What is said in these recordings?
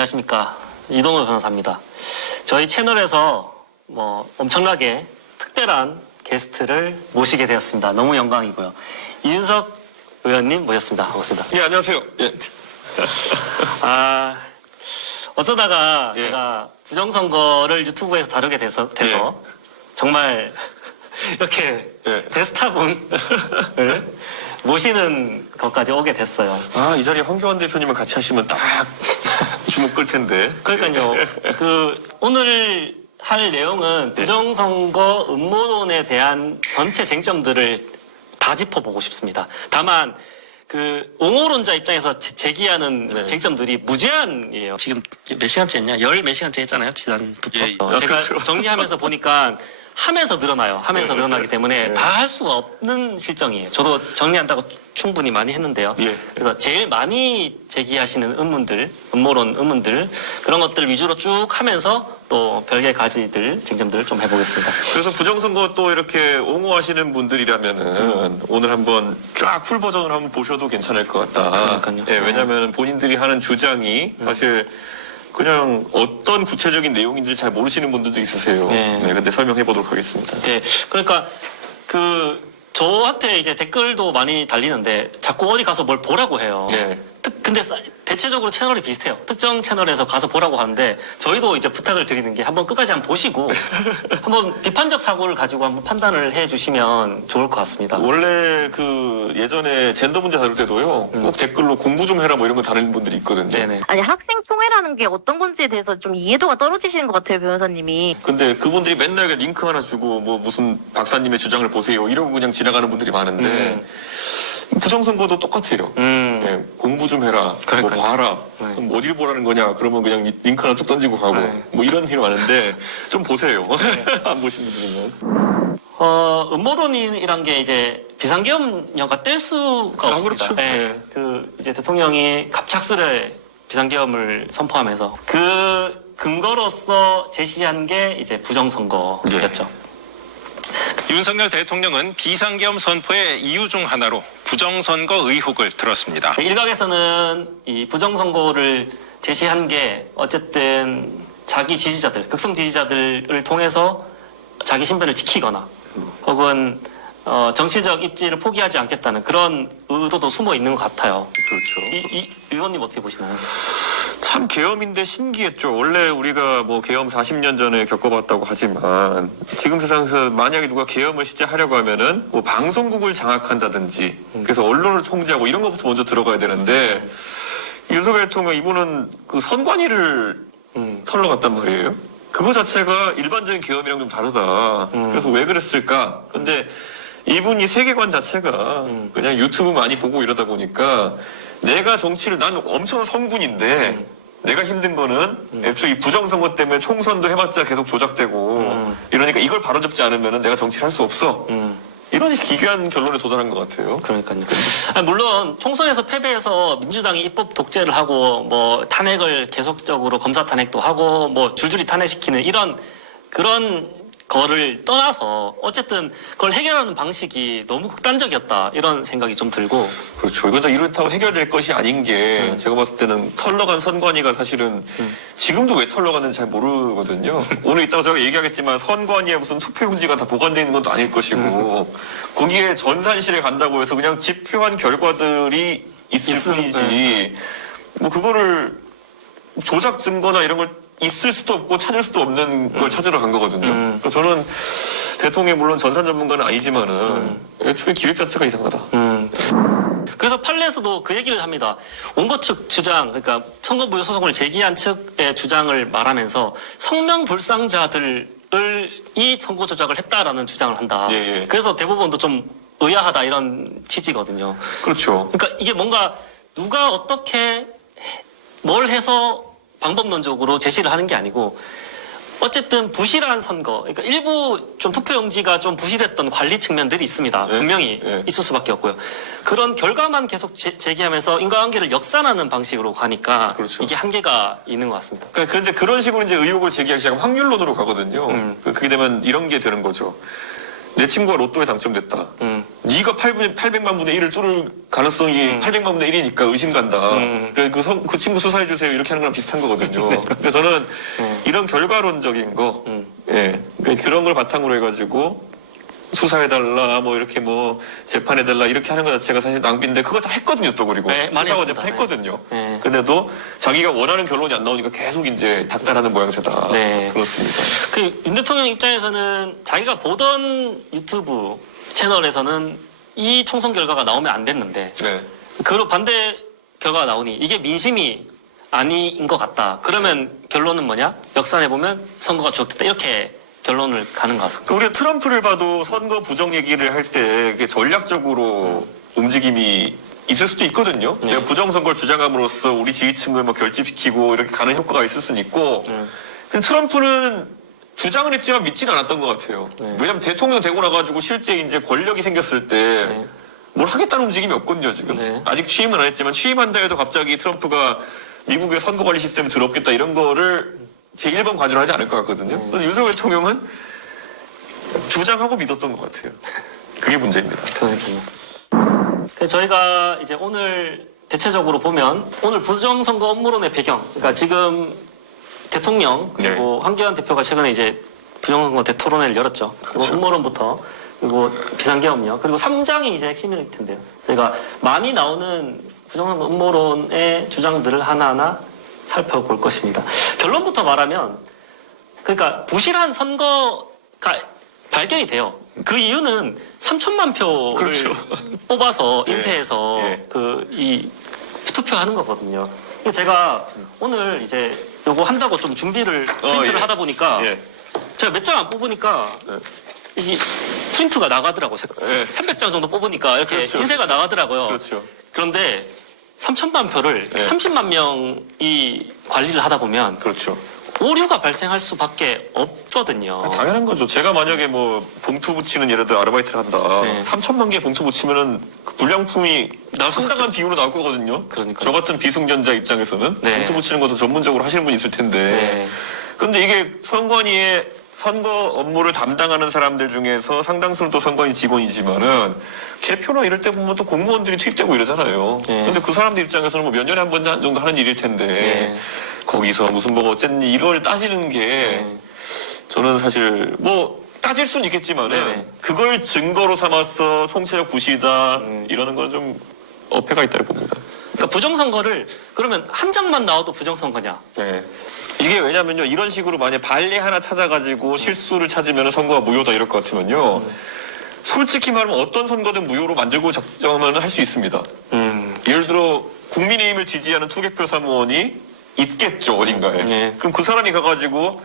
안녕하십니까. 이동호 변호사입니다. 저희 채널에서 엄청나게 특별한 게스트를 모시게 되었습니다. 너무 영광이고요. 이윤석 의원님 모셨습니다. 반갑습니다. 예, 안녕하세요. 예. 어쩌다가 예. 제가 부정선거를 유튜브에서 다루게 돼서 예. 정말 이렇게 예. 대스타분을 모시는 것까지 오게 됐어요. 아, 이 자리에 황교안 대표님을 같이 하시면 딱 주목 끌 텐데. 그러니까요. 오늘 할 내용은 부정선거 음모론에 대한 전체 쟁점들을 다 짚어보고 싶습니다. 다만 옹호론자 입장에서 제기하는 네. 쟁점들이 무제한이에요. 지금 몇 시간째 했냐? 몇 시간째 했잖아요. 지난부터. 예. 제가 그렇죠. 정리하면서 보니까 하면서 늘어나요. 하면서 네. 늘어나기 때문에 네. 다 할 수가 없는 실정이에요. 저도 정리한다고 충분히 많이 했는데요. 예. 그래서 제일 많이 제기하시는 음모론 의문들 그런 것들 위주로 쭉 하면서 또 별개 가지들 쟁점들을 좀 해보겠습니다. 그래서 부정선거 또 이렇게 옹호하시는 분들이라면은 오늘 한번 쫙 풀 버전을 한번 보셔도 괜찮을 것 같다. 그러니까요. 예, 왜냐면 본인들이 하는 주장이 사실 그냥 어떤 구체적인 내용인지 잘 모르시는 분들도 있으세요. 네. 근데 설명해 보도록 하겠습니다. 네, 그러니까 저한테 이제 댓글도 많이 달리는데 자꾸 어디 가서 뭘 보라고 해요. 네. 근데 대체적으로 채널이 비슷해요. 특정 채널에서 가서 보라고 하는데 저희도 이제 부탁을 드리는 게 한번 끝까지 한번 보시고 한번 비판적 사고를 가지고 한번 판단을 해주시면 좋을 것 같습니다. 원래 예전에 젠더 문제 다룰 때도요, 꼭 댓글로 공부 좀 해라 뭐 이런 거 다루는 분들이 있거든요. 네네. 아니 학생통회라는 게 어떤 건지에 대해서 좀 이해도가 떨어지시는 것 같아요, 변호사님이. 근데 그분들이 맨날 링크 하나 주고 뭐 무슨 박사님의 주장을 보세요 이러고 그냥 지나가는 분들이 많은데 부정선거도 똑같아요. 예, 공부 좀 해라, 뭐 그러니까요. 봐라, 네. 그럼 어디를 보라는 거냐 그러면 그냥 링크 하나 쭉 던지고 가고 네. 뭐 이런 일이 많은데 좀 보세요. 안 보신 분들이면. 음모론이란 게 이제 비상계엄령과 뗄 수가 아, 없습니다. 그렇죠. 네. 네. 이제 대통령이 갑작스레 비상계엄을 선포하면서 그 근거로서 제시한 게 이제 부정선거였죠. 윤석열 대통령은 비상계엄 선포의 이유 중 하나로 부정선거 의혹을 들었습니다. 일각에서는 이 부정선거를 제시한 게 어쨌든 자기 지지자들, 극성 지지자들을 통해서 자기 신변을 지키거나 혹은 정치적 입지를 포기하지 않겠다는 그런 의도도 숨어 있는 것 같아요. 그렇죠. 이 의원님 어떻게 보시나요? 참 계엄인데 신기했죠. 원래 우리가 뭐 계엄 40년 전에 겪어봤다고 하지만 지금 세상에서 만약에 누가 계엄을 시작하려고 하면은 뭐 방송국을 장악한다든지 그래서 언론을 통제하고 이런 것부터 먼저 들어가야 되는데 윤석열 대통령 이분은 선관위를 털러 갔단 말이에요. 그거 자체가 일반적인 계엄이랑 좀 다르다. 그래서 왜 그랬을까? 근데 이분이 세계관 자체가 그냥 유튜브 많이 보고 이러다 보니까 내가 정치를 난 엄청난 성군인데 내가 힘든 거는 애초에 이 부정선거 때문에 총선도 해봤자 계속 조작되고 이러니까 이걸 바로잡지 않으면 내가 정치를 할 수 없어. 이런 기괴한 결론에 도달한 것 같아요. 그러니까요. 물론 총선에서 패배해서 민주당이 입법 독재를 하고 뭐 탄핵을 계속적으로 검사 탄핵도 하고 뭐 줄줄이 탄핵시키는 그런 거를 떠나서 어쨌든 그걸 해결하는 방식이 너무 극단적이었다 이런 생각이 좀 들고. 그렇죠. 이건 다 이렇다고 해결될 것이 아닌 게 제가 봤을 때는 털러간 선관위가 사실은 지금도 왜 털러가는지 잘 모르거든요. 오늘 이따가 제가 얘기하겠지만 선관위에 무슨 투표용지가 다 보관되어 있는 것도 아닐 것이고 거기에 전산실에 간다고 해서 그냥 집표한 결과들이 있을 뿐이지 뭐 그거를 조작 증거나 이런 걸 있을 수도 없고 찾을 수도 없는 걸 찾으러 간 거거든요. 그러니까 저는 대통령이 물론 전산 전문가는 아니지만은 애초에 기획 자체가 이상하다. 그래서 판례에서도 그 얘기를 합니다. 원고 측 주장, 그러니까 선거무효 소송을 제기한 측의 주장을 말하면서 성명불상자들을 이 선거 조작을 했다라는 주장을 한다. 예, 예. 그래서 대법원도 좀 의아하다 이런 취지거든요. 그렇죠. 그러니까 이게 뭔가 누가 어떻게 뭘 해서 방법론적으로 제시를 하는 게 아니고 어쨌든 부실한 선거, 그러니까 일부 좀 투표용지가 좀 부실했던 관리 측면들이 있습니다. 네. 분명히 네. 있을 수밖에 없고요. 그런 결과만 계속 제기하면서 인과관계를 역산하는 방식으로 가니까 그렇죠. 이게 한계가 있는 것 같습니다. 그런데 그런 식으로 이제 의혹을 제기하기 시작하면 확률론으로 가거든요. 그게 되면 이런 게 되는 거죠. 내 친구가 로또에 당첨됐다. 네가 800만 분의 1을 뚫을 가능성이 800만 분의 1이니까 의심 간다. 그래, 그 친구 수사해주세요. 이렇게 하는 거랑 비슷한 거거든요. 근데 저는 이런 결과론적인 거, 예, 그런 걸 바탕으로 해가지고 수사해달라, 뭐 이렇게 뭐 재판해달라 이렇게 하는 것 자체가 사실 낭비인데 그거 다 했거든요. 또 그리고 네, 많이 수사와 했습니다. 재판 했거든요. 네. 근데도 자기가 원하는 결론이 안 나오니까 계속 이제 닥달하는 모양새다. 네. 그렇습니다. 윤 대통령 입장에서는 자기가 보던 유튜브 채널에서는 이 총선 결과가 나오면 안 됐는데 네. 그 반대 결과가 나오니 이게 민심이 아닌 것 같다. 그러면 결론은 뭐냐? 역산해보면 선거가 주역됐다. 이렇게 결론을 가는 것 같습니다. 우리가 트럼프를 봐도 선거 부정 얘기를 할 때 전략적으로 움직임이 있을 수도 있거든요. 내가 부정선거를 주장함으로써 우리 지지층을 뭐 결집시키고 이렇게 가는 효과가 있을 수는 있고. 근데 트럼프는 주장을 했지만 믿지는 않았던 것 같아요. 왜냐면 대통령 되고 나가지고 실제 이제 권력이 생겼을 때 뭘 하겠다는 움직임이 없거든요, 지금. 네. 아직 취임은 안 했지만 취임한다 해도 갑자기 트럼프가 미국의 선거관리 시스템을 들어없겠다 이런 거를 제1번 과제로 하지 않을 것 같거든요. 그런데 윤석열 대통령은 주장하고 믿었던 것 같아요. 그게 문제입니다. 그러니까요. 그래서 저희가 이제 오늘 대체적으로 보면 오늘 부정선거 업무론의 배경, 그러니까 지금 대통령 그리고 황교안 대표가 최근에 이제 부정선거 대토론회를 열었죠. 그리고 음모론부터 그리고 비상계엄령 그리고 3장이 이제 핵심일 텐데요. 저희가 많이 나오는 부정선거 음모론의 주장들을 하나하나 살펴볼 것입니다. 결론부터 말하면 그러니까 부실한 선거가 발견이 돼요. 그 이유는 3천만 표를 그렇죠. 뽑아서 예. 인쇄해서 예. 투표하는 거거든요. 제가 오늘 이제 요거 한다고 좀 준비를 프린트를 예. 하다 보니까 예. 제가 몇 장 안 뽑으니까 이게 프린트가 나가더라고. 예. 300장 정도 뽑으니까 이렇게 그렇죠, 인쇄가 나가더라고요. 그렇죠. 그런데 3천만 표를 예. 30만 명이 관리를 하다 보면 그렇죠. 오류가 발생할 수밖에 없거든요. 당연한 거죠. 제가 만약에 뭐 봉투 붙이는 예를 들어 아르바이트를 한다. 네. 3천만 개 봉투 붙이면은 그 불량품이 상당한 비율로 나올 거거든요. 그러니까요. 저 같은 비승전자 입장에서는 네. 봉투 붙이는 것도 전문적으로 하시는 분이 있을 텐데. 네. 근데 이게 선관위의 선거 업무를 담당하는 사람들 중에서 상당수는 또 선관위 직원이지만은 개표나 이럴 때 보면 또 공무원들이 투입되고 이러잖아요. 네. 근데 그 사람들 입장에서는 뭐 몇 년에 한 번 정도 하는 일일 텐데 네. 거기서 무슨 뭐가 어쨌니 이걸 따지는 게 네. 저는 사실 뭐 따질 수는 있겠지만은 네네. 그걸 증거로 삼아서 총체적 부실이다 이러는 건 좀 어폐가 있다고 봅니다. 그러니까 부정선거를 그러면 한 장만 나와도 부정선거냐? 네. 이게 왜냐면요 이런 식으로 만약 발리 하나 찾아가지고 실수를 찾으면 선거가 무효다 이럴 것 같으면요 솔직히 말하면 어떤 선거든 무효로 만들고 적정하면 할 수 있습니다. 예를 들어 국민의힘을 지지하는 투개표 사무원이 있겠죠 어딘가에. 네. 그럼 그 사람이 가가지고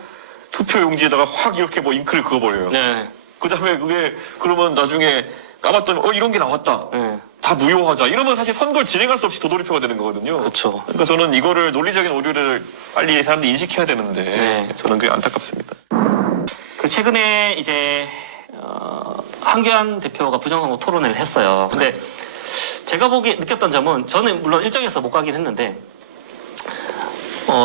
투표 용지에다가 확 이렇게 뭐 잉크를 그어버려요. 네. 그다음에 그게 그러면 나중에 까봤더니 이런 게 나왔다. 네. 다 무효하자. 이러면 사실 선거를 진행할 수 없이 도돌이표가 되는 거거든요. 그렇죠. 그러니까 저는 이거를 논리적인 오류를 빨리 사람들이 인식해야 되는데 네. 저는 그게 안타깝습니다. 그 최근에 이제 황교안 대표가 부정선거 토론회를 했어요. 근데 제가 보기 느꼈던 점은 저는 물론 일정에서 못 가긴 했는데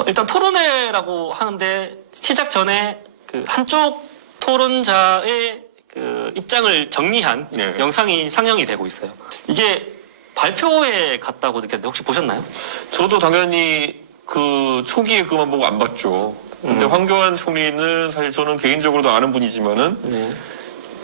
일단 토론회라고 하는데 시작 전에 그 한쪽 토론자의 그 입장을 정리한 네. 영상이 상영이 되고 있어요. 이게 발표회 같다고 느꼈는데 혹시 보셨나요? 저도 당연히 그 초기에 그만 보고 안 봤죠. 근데 황교안 총리는 사실 저는 개인적으로도 아는 분이지만은 네.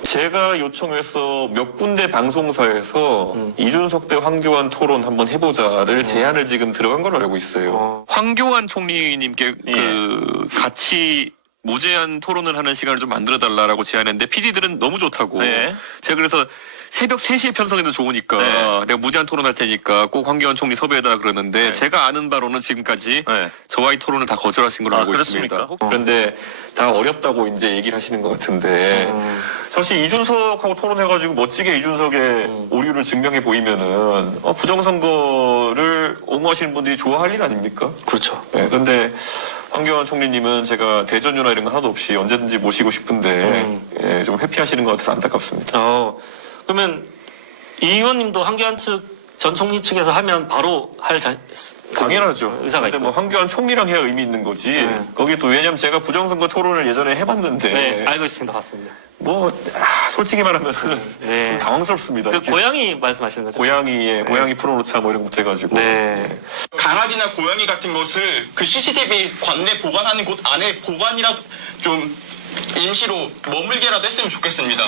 제가 요청해서 몇 군데 방송사에서 이준석 대 황교안 토론 한번 해보자를 제안을 지금 들어간 걸로 알고 있어요. 황교안 총리님께 그 같이 무제한 토론을 하는 시간을 좀 만들어달라고 제안했는데 PD들은 너무 좋다고. 네. 제가 그래서 새벽 3시에 편성해도 좋으니까 네. 내가 무제한 토론할 테니까 꼭 황교안 총리 섭외해달라 그러는데 네. 제가 아는 바로는 지금까지 네. 저와의 토론을 다 거절하신 걸로 알고 그렇습니까? 있습니다. 그런데 다 어렵다고 이제 얘기를 하시는 것 같은데 사실 이준석하고 토론해가지고 멋지게 이준석의 오류를 증명해 보이면은 부정선거를 옹호하시는 분들이 좋아할 일 아닙니까? 그렇죠. 네, 근데 황교안 총리님은 제가 대전료나 이런 거 하나도 없이 언제든지 모시고 싶은데 좀 회피하시는 것 같아서 안타깝습니다. 그러면 이 의원님도 황교안 측 전 총리 측에서 하면 바로 할 당연하죠. 의사가 근데 있고. 뭐 황교안 총리랑 해야 의미 있는 거지. 네. 거기 또 왜냐면 제가 부정선거 토론을 예전에 해봤는데 네, 알고 있습니다. 맞습니다. 뭐 솔직히 말하면 네. 좀 당황스럽습니다. 그 고양이 말씀하시는 거죠? 고양이 풀어놓자 뭐 이런 것도 해가지고. 네. 강아지나 고양이 같은 것을 그 CCTV 관내 보관하는 곳 안에 보관이라도 좀 임시로 머물게라도 했으면 좋겠습니다.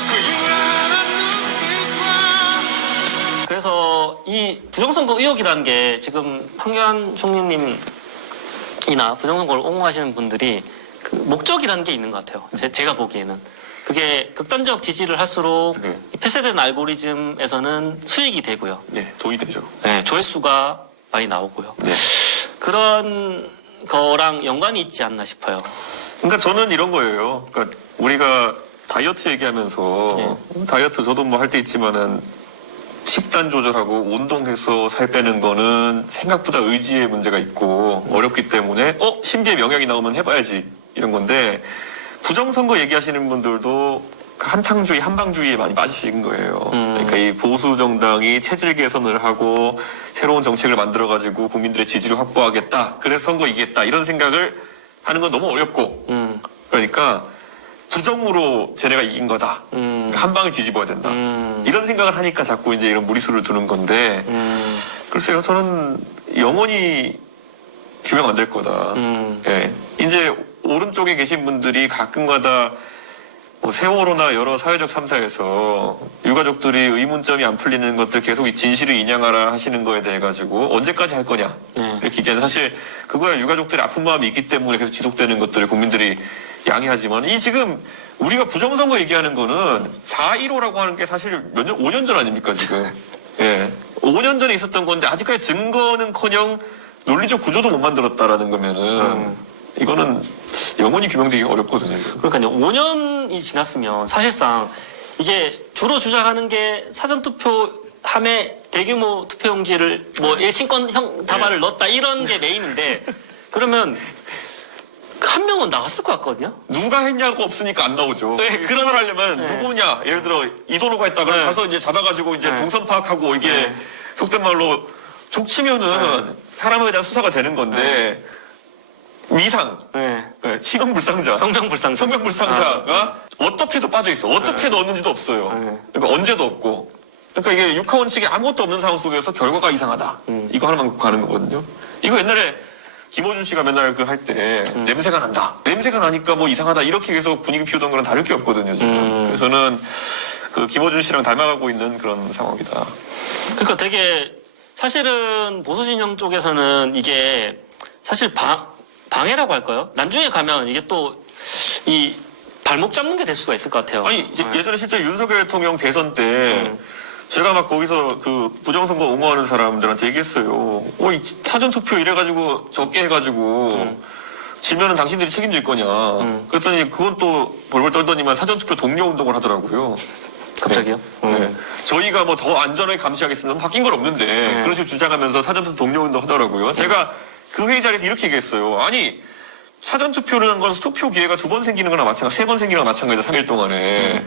그래서 이 부정선거 의혹이라는 게 지금 황교안 총리님이나 부정선거를 옹호하시는 분들이 그 목적이라는 게 있는 것 같아요. 제가 보기에는. 그게 극단적 지지를 할수록 네. 이 폐쇄된 알고리즘에서는 수익이 되고요. 네, 도움이 되죠. 네, 조회수가 많이 나오고요. 네. 그런 거랑 연관이 있지 않나 싶어요. 그러니까 저는 이런 거예요. 그러니까 우리가 다이어트 얘기하면서 다이어트 저도 뭐 할 때 있지만은 식단 조절하고 운동해서 살 빼는 거는 생각보다 의지의 문제가 있고 어렵기 때문에 신비의 명약이 나오면 해봐야지 이런 건데 부정선거 얘기하시는 분들도 한탕주의, 한방주의에 많이 빠지신 거예요. 그러니까 이 보수 정당이 체질 개선을 하고 새로운 정책을 만들어가지고 국민들의 지지를 확보하겠다. 그래서 선거 이기겠다. 이런 생각을 하는 건 너무 어렵고 그러니까 부정으로 쟤네가 이긴 거다. 그러니까 한 방에 뒤집어야 된다. 이런 생각을 하니까 자꾸 이제 이런 무리수를 두는 건데 글쎄요, 저는 영원히 규명 안 될 거다. 예. 이제 오른쪽에 계신 분들이 가끔가다 뭐 세월호나 여러 사회적 참사에서 유가족들이 의문점이 안 풀리는 것들 계속 이 진실을 인양하라 하시는 거에 대해 가지고 언제까지 할 거냐 이렇게 얘기하는 사실 그거야 유가족들의 아픈 마음이 있기 때문에 계속 지속되는 것들을 국민들이 양해하지만 이 지금 우리가 부정선거 얘기하는 거는 4.15라고 하는 게 사실 5년 전 아닙니까 지금. 예. 5년 전에 있었던 건데 아직까지 증거는커녕 논리적 구조도 못 만들었다라는 거면은 이거는 영원히 규명되기 어렵거든요. 그러니까요, 5년이 지났으면 사실상 이게 주로 주장하는 게 사전투표 함에 대규모 투표용지를 뭐 신권형 다발을 넣었다 이런 게 메인인데 그러면 한 명은 나갔을 것 같거든요. 누가 했냐고 없으니까 안 나오죠. 네, 그런 걸 하려면 네. 누구냐, 예를 들어 이도로가 했다 그러면 네. 가서 이제 잡아가지고 이제 네. 동선 파악하고 이게 네. 속된 말로 족치면은 사람에 대한 수사가 되는 건데 미상, 네. 신원불상자, 성병불상자. 성병불상자가 어떻게도 빠져 있어. 어떻게 넣었는지도 없어요. 그러니까 언제도 없고. 그러니까 이게 육하원칙에 아무것도 없는 상황 속에서 결과가 이상하다. 이거 하나만 갖고 가는 거거든요. 이거 옛날에 김어준 씨가 맨날 그 할 때 냄새가 난다. 냄새가 나니까 뭐 이상하다. 이렇게 계속 분위기 피우던 거랑 다를 게 없거든요. 지금. 그래서 저는 그 김어준 씨랑 닮아가고 있는 그런 상황이다. 그러니까 되게 사실은 보수 진영 쪽에서는 이게 사실 방해라고 할까요? 나중에 가면 이게 또 이 발목 잡는 게 될 수가 있을 것 같아요. 아니 예전에 실제 윤석열 대통령 대선 때 제가 막 거기서 그 부정선거 옹호하는 사람들한테 얘기했어요. 이 사전투표 이래가지고 적게 해가지고 지면은 당신들이 책임질 거냐. 그랬더니 그건 또 벌벌 떨더니만 사전투표 독려운동을 하더라고요. 갑자기요? 네. 저희가 뭐 더 안전하게 감시하겠습니다. 바뀐 건 없는데 그런 식으로 주장하면서 사전투표 독려운동 하더라고요. 제가 그 회의 자리에서 이렇게 얘기했어요. 아니 사전투표라는 건 투표 기회가 2번 생기는 거나 마찬가지, 3번 생기는 거나 마찬가지다, 3일 동안에.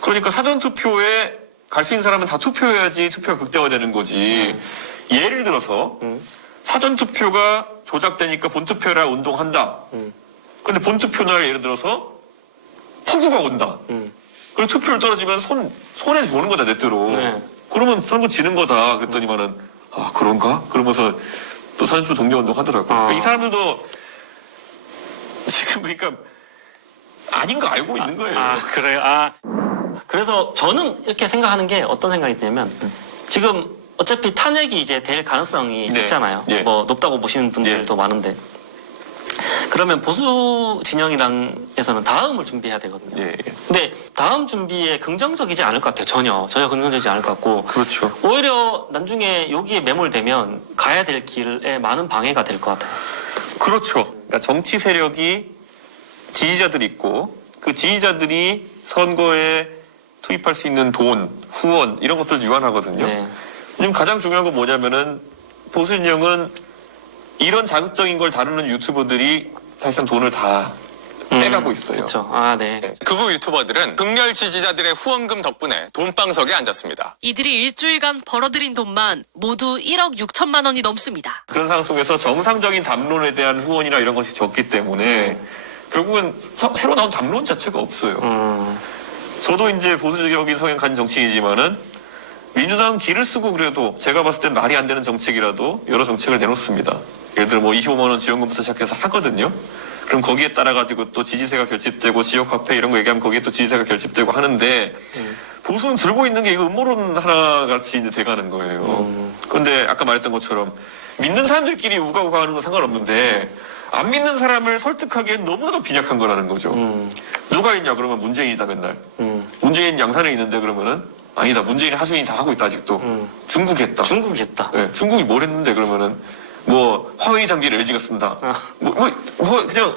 그러니까 사전투표에 갈 수 있는 사람은 다 투표해야지 투표가 극대화되는 거지. 예를 들어서 사전투표가 조작되니까 본투표라 운동한다. 근데 본투표 날 예를 들어서 폭우가 온다. 그리고 투표를 떨어지면 손에 보는 거다, 내 뜻으로. 네. 그러면 선거 지는 거다. 그랬더니만은, 아, 그런가? 그러면서 또 사전투표 독려운동 하더라고요. 그러니까 이 사람들도 지금 그러니까 아닌 거 알고 있는 거예요. 그래요? 그래서 저는 이렇게 생각하는 게 어떤 생각이 드냐면 지금 어차피 탄핵이 이제 될 가능성이 네. 있잖아요. 예. 뭐 높다고 보시는 분들도 많은데 그러면 보수 진영이랑에서는 다음을 준비해야 되거든요. 예. 근데 다음 준비에 긍정적이지 않을 것 같아요. 전혀 긍정적이지 않을 것 같고 그렇죠. 오히려 나중에 여기에 매몰되면 가야 될 길에 많은 방해가 될 것 같아요. 그렇죠. 그러니까 정치 세력이 지지자들이 있고 그 지지자들이 선거에 투입할 수 있는 돈, 후원 이런 것들을 유한하거든요. 네. 지금 가장 중요한 건 뭐냐면은 보수 진영은 이런 자극적인 걸 다루는 유튜버들이 사실상 돈을 다 빼가고 있어요. 그렇죠. 아, 네. 극우 유튜버들은 극렬 지지자들의 후원금 덕분에 돈방석에 앉았습니다. 이들이 일주일간 벌어들인 돈만 모두 1억 6천만 원이 넘습니다. 그런 상황 속에서 정상적인 담론에 대한 후원이나 이런 것이 적기 때문에 결국은 새로 나온 담론 자체가 없어요. 저도 이제 보수적인 성향 가진 정치인이지만은 민주당은 기를 쓰고 그래도 제가 봤을 땐 말이 안 되는 정책이라도 여러 정책을 내놓습니다. 예를 들어 뭐 25만 원 지원금부터 시작해서 하거든요. 그럼 거기에 따라 가지고 또 지지세가 결집되고 지역화폐 이런 거 얘기하면 거기에 또 지지세가 결집되고 하는데 보수는 들고 있는 게 이거 음모론 하나 같이 이제 돼가는 거예요. 그런데 아까 말했던 것처럼 믿는 사람들끼리 우가우가 하는 건 상관없는데 안 믿는 사람을 설득하기엔 너무나도 빈약한 거라는 거죠. 누가 있냐 그러면 문재인이다 맨날. 문재인 양산에 있는데 그러면은 아니다 문재인 하수인이 다 하고 있다 아직도. 중국이 했다. 중국이 했다. 네, 중국이 뭘 했는데 그러면은 뭐 화웨이 장비를 LG가 쓴다. 뭐 그냥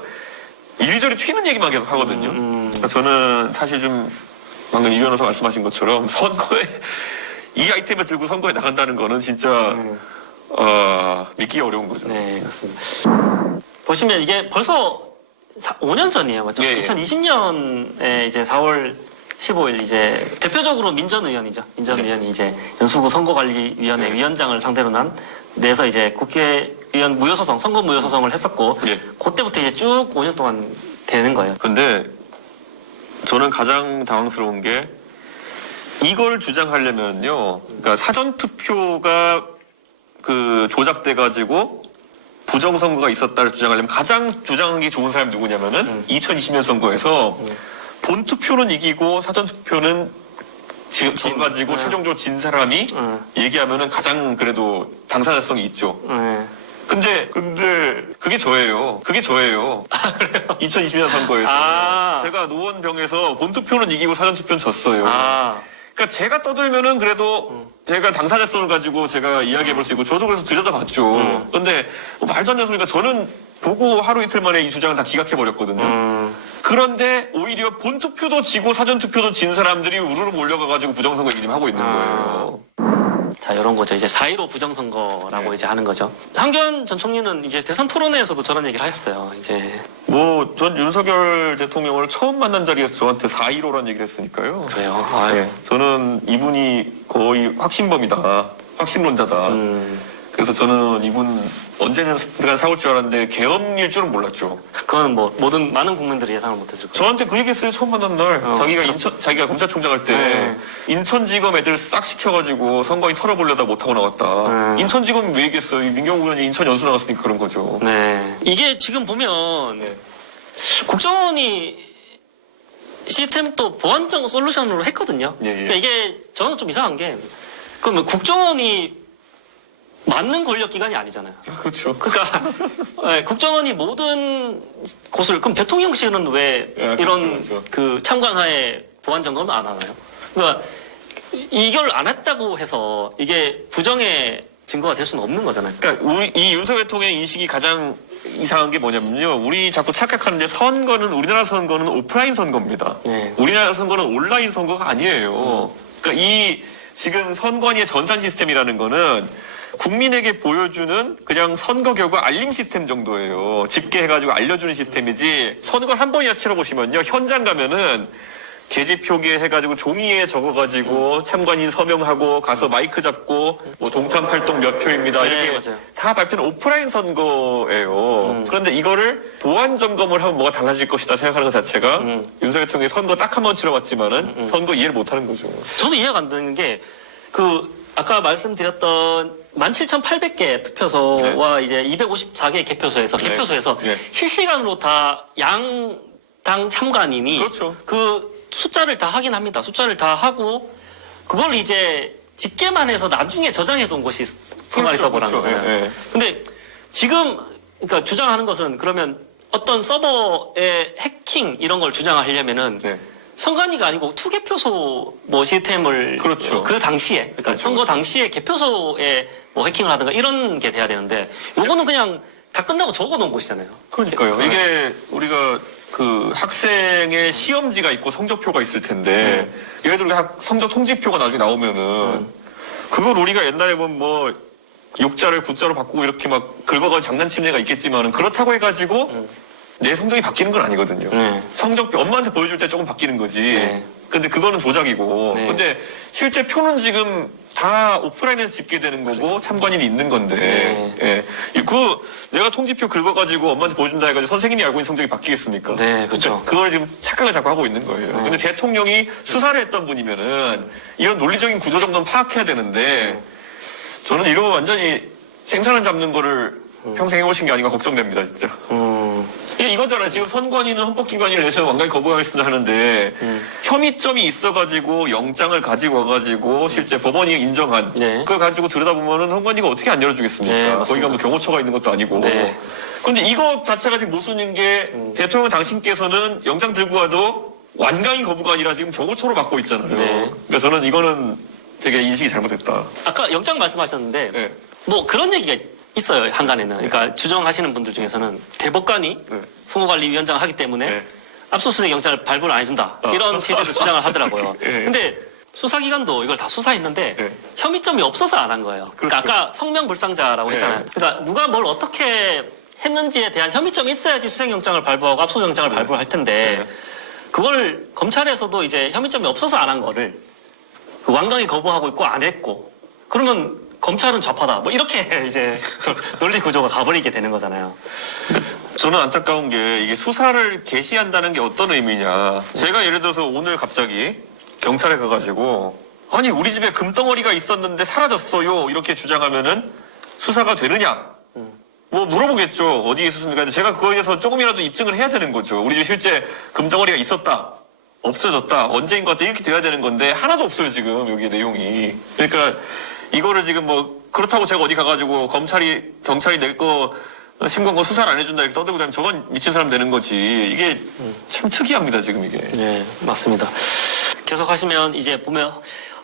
이리저리 튀는 얘기만 계속 하거든요. 그러니까 저는 사실 좀 방금 이 변호사 말씀하신 것처럼 선거에 이 아이템을 들고 선거에 나간다는 거는 진짜 믿기 어려운 거죠. 네, 그렇습니다. 보시면 이게 벌써 5년 전이에요, 맞죠? 예, 예. 2020년에 이제 4월 15일 이제 대표적으로 민전 의원이죠. 민전 의원이 이제 연수구 선거관리위원회 위원장을 상대로 내서 이제 국회의원 무효소송, 선거 무효소송을 했었고, 예. 그때부터 이제 쭉 5년 동안 되는 거예요. 근데 저는 가장 당황스러운 게 이걸 주장하려면요. 그러니까 사전투표가 그 조작돼가지고 부정선거가 있었다를 주장하려면 가장 주장하기 좋은 사람이 누구냐면은 2020년 선거에서 본투표는 이기고 사전투표는 가지고 최종적으로 진 사람이 얘기하면은 가장 그래도 당사자성이 있죠. 근데 그게 저예요. 2020년 선거에서 제가 노원병에서 본투표는 이기고 사전투표는 졌어요. 그러니까 제가 떠들면은 그래도 제가 당사자성을 가지고 제가 이야기해볼 수 있고 저도 그래서 들여다봤죠. 근데 말도 안 되는 소리가 저는 보고 하루 이틀 만에 이 주장을 다 기각해버렸거든요. 그런데 오히려 본투표도 지고 사전투표도 진 사람들이 우르르 몰려가가지고 부정선거 얘기 좀 하고 있는 거예요. 자, 이런 거죠. 이제 4.15 부정선거라고 이제 하는 거죠. 황교안 전 총리는 이제 대선 토론회에서도 저런 얘기를 하셨어요. 이제. 전 윤석열 대통령을 처음 만난 자리에서 저한테 4.15라는 얘기를 했으니까요. 그래요. 네. 저는 이분이 거의 확신범이다. 확신론자다. 그래서 저는 이분 언제가 사올 줄 알았는데 계엄일 줄은 몰랐죠. 그건 뭐 많은 국민들이 예상을 못했을 거예요. 저한테 그 얘기했어요. 처음 만난 날. 자기가 검찰총장 할 때 인천지검 애들 싹 시켜가지고 선관위 털어보려다 못하고 나왔다. 인천지검이 왜 얘기했어요? 민경우 의원이 인천 연수 나갔으니까 그런 거죠. 네. 이게 지금 보면 국정원이 시스템 또 보안적 솔루션으로 했거든요. 예, 예. 근데 이게 저는 좀 이상한 게 그러면 국정원이 맞는 권력기관이 아니잖아요. 그렇죠. 그러니까 네, 국정원이 모든 곳을 그럼 대통령실은 왜 예, 이런 그렇죠. 그 참관하에 보안 점검을 안 하나요? 그러니까 이걸 안 했다고 해서 이게 부정의 증거가 될 수는 없는 거잖아요. 그러니까 이 윤석열 대통령의 인식이 가장 이상한 게 뭐냐면요. 우리 자꾸 착각하는데 우리나라 선거는 오프라인 선거입니다. 네. 우리나라 선거는 온라인 선거가 아니에요. 그러니까 이 지금 선관위의 전산 시스템이라는 거는 국민에게 보여주는 그냥 선거 결과 알림 시스템 정도예요. 집계해가지고 알려주는 시스템이지 선거를 한 번이나 치러보시면요. 현장 가면은 개지표기에 해가지고 종이에 적어가지고 참관인 서명하고 가서 마이크 잡고 뭐 동참 활동 몇 표입니다. 네, 이렇게 맞아요. 다 발표는 오프라인 선거예요. 그런데 이거를 보안 점검을 하면 뭐가 달라질 것이다 생각하는 것 자체가 윤석열 대통령이 선거 딱 한 번 치러봤지만은 선거 이해를 못하는 거죠. 저도 이해가 안 되는 게 아까 말씀드렸던 17,800개 투표소와 이제 254개 개표소에서 네. 실시간으로 다 양당 참관인이 그렇죠. 그 숫자를 다 확인합니다. 숫자를 다 하고 그걸 이제 집계만 해서 나중에 저장해 둔 것이 선관위 서버라는 그렇죠. 거잖아요. 예, 예. 근데 지금 그러니까 주장하는 것은 그러면 어떤 서버의 해킹 이런 걸 주장하려면은 네. 선관위가 아니고 투개표소 뭐 시스템을 그렇죠. 그 당시에 그러니까 그렇죠. 선거 당시에 개표소에 뭐 해킹을 하든가 이런 게 돼야 되는데 요거는 그냥 다 끝나고 적어 놓은 것이잖아요. 그러니까요. 이게 우리가 그 학생의 시험지가 있고 성적표가 있을 텐데 예를 들어 성적 통지표가 나중에 나오면은 그걸 우리가 옛날에 보면 뭐 6자를 9자로 바꾸고 이렇게 막 긁어가지고 장난치는 애가 있겠지만은 그렇다고 해가지고 내 성적이 바뀌는 건 아니거든요. 네. 성적표 엄마한테 보여줄 때 조금 바뀌는 거지. 네. 근데 그거는 조작이고. 네. 근데 실제 표는 지금 다 오프라인에서 집계되는 거고 참관인이 있는 건데. 네. 예. 내가 통지표 긁어가지고 엄마한테 보여준다 해가지고 선생님이 알고 있는 성적이 바뀌겠습니까? 네, 그렇죠. 그걸 지금 착각을 자꾸 하고 있는 거예요. 근데 대통령이 수사를 했던 분이면은 이런 논리적인 구조 정도는 파악해야 되는데 저는 이거 완전히 생사를 잡는 거를 평생 해오신 게 아닌가 걱정됩니다, 진짜. 이거잖아요. 지금 선관위는 헌법기관이라 해서 완강히 거부하겠습니다 하는데 혐의점이 있어가지고 영장을 가지고 와가지고 실제 법원이 인정한 네. 그걸 가지고 들여다보면은 선관위가 어떻게 안 열어주겠습니까? 네, 맞습니다. 거기가 뭐 경호처가 있는 것도 아니고. 네. 근데 이거 자체가 지금 모순인 게 대통령 당신께서는 영장 들고 와도 완강히 거부가 아니라 지금 경호처로 받고 있잖아요. 네. 그러니까 저는 이거는 되게 인식이 잘못됐다. 아까 영장 말씀하셨는데 네. 뭐 그런 얘기가 있어요. 한간에는. 그러니까 주정하시는 분들 중에서는 대법관이 네. 선거관리위원장을 하기 때문에 네. 압수수색 영장을 발부를 안 해준다. 이런 취지를 주장을 하더라고요. 네. 근데 수사기관도 이걸 다 수사했는데 네. 혐의점이 없어서 안 한 거예요. 그러니까 그렇죠. 아까 성명불상자라고 네. 했잖아요. 그러니까 누가 뭘 어떻게 했는지에 대한 혐의점이 있어야지 수색영장을 발부하고 압수영장을 발부할 텐데 네. 그걸 검찰에서도 이제 혐의점이 없어서 안 한 거를 완강히 거부하고 있고 안 했고 그러면 검찰은 좌파다. 뭐 이렇게 이제 논리 구조가 가버리게 되는 거잖아요. 저는 안타까운 게 이게 수사를 개시한다는 게 어떤 의미냐. 제가 예를 들어서 오늘 갑자기 경찰에 가가지고 아니 우리 집에 금덩어리가 있었는데 사라졌어요 이렇게 주장하면은 수사가 되느냐. 뭐 물어보겠죠. 어디에 있었습니까? 근데 제가 그거에 대해서 조금이라도 입증을 해야 되는 거죠. 우리 집에 실제 금덩어리가 있었다. 없어졌다. 언제인 것 같다. 이렇게 돼야 되는 건데 하나도 없어요 지금 여기 내용이. 그러니까 이거를 지금 뭐 그렇다고 제가 어디 가가지고 경찰이 낼 거 신고한 거 수사를 안 해준다 이렇게 떠들고 다니면 저건 미친 사람 되는 거지. 이게 참 특이합니다 지금 이게. 네, 맞습니다. 계속 하시면 이제 보면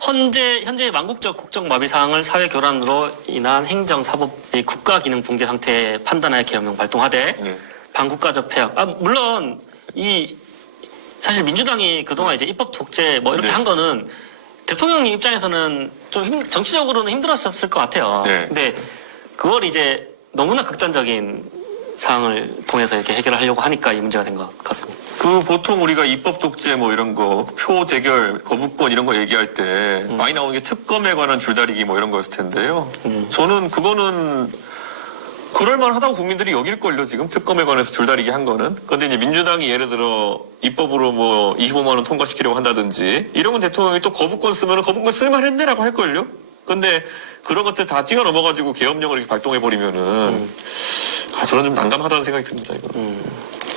현재 망국적 국정마비 사항을 사회 교란으로 인한 행정 사법 국가 기능 붕괴 상태에 판단하여 계엄령 발동하되 네. 반국가적 폐악. 물론 사실 민주당이 그동안 이제 입법 독재 뭐 이렇게 네. 한 거는 대통령님 입장에서는 좀 정치적으로는 힘들었을 것 같아요. 네. 근데 그걸 이제 너무나 극단적인 상황을 통해서 이렇게 해결하려고 하니까 이 문제가 된 것 같습니다. 그 보통 우리가 입법 독재 뭐 이런 거, 표 대결, 거부권 이런 거 얘기할 때 많이 나오는 게 특검에 관한 줄다리기 뭐 이런 거였을 텐데요. 저는 그거는 그럴만하다고 국민들이 여길걸요, 지금 특검에 관해서 줄다리기 한 거는. 근데 이제 민주당이 예를 들어 입법으로 뭐 25만 원 통과시키려고 한다든지 이런 건 대통령이 또 거부권 쓰면은 거부권 쓸만했네라고 할걸요. 근데 그런 것들 다 뛰어넘어가지고 계엄령을 이렇게 발동해버리면은 저는 좀 난감하다는 생각이 듭니다, 이거.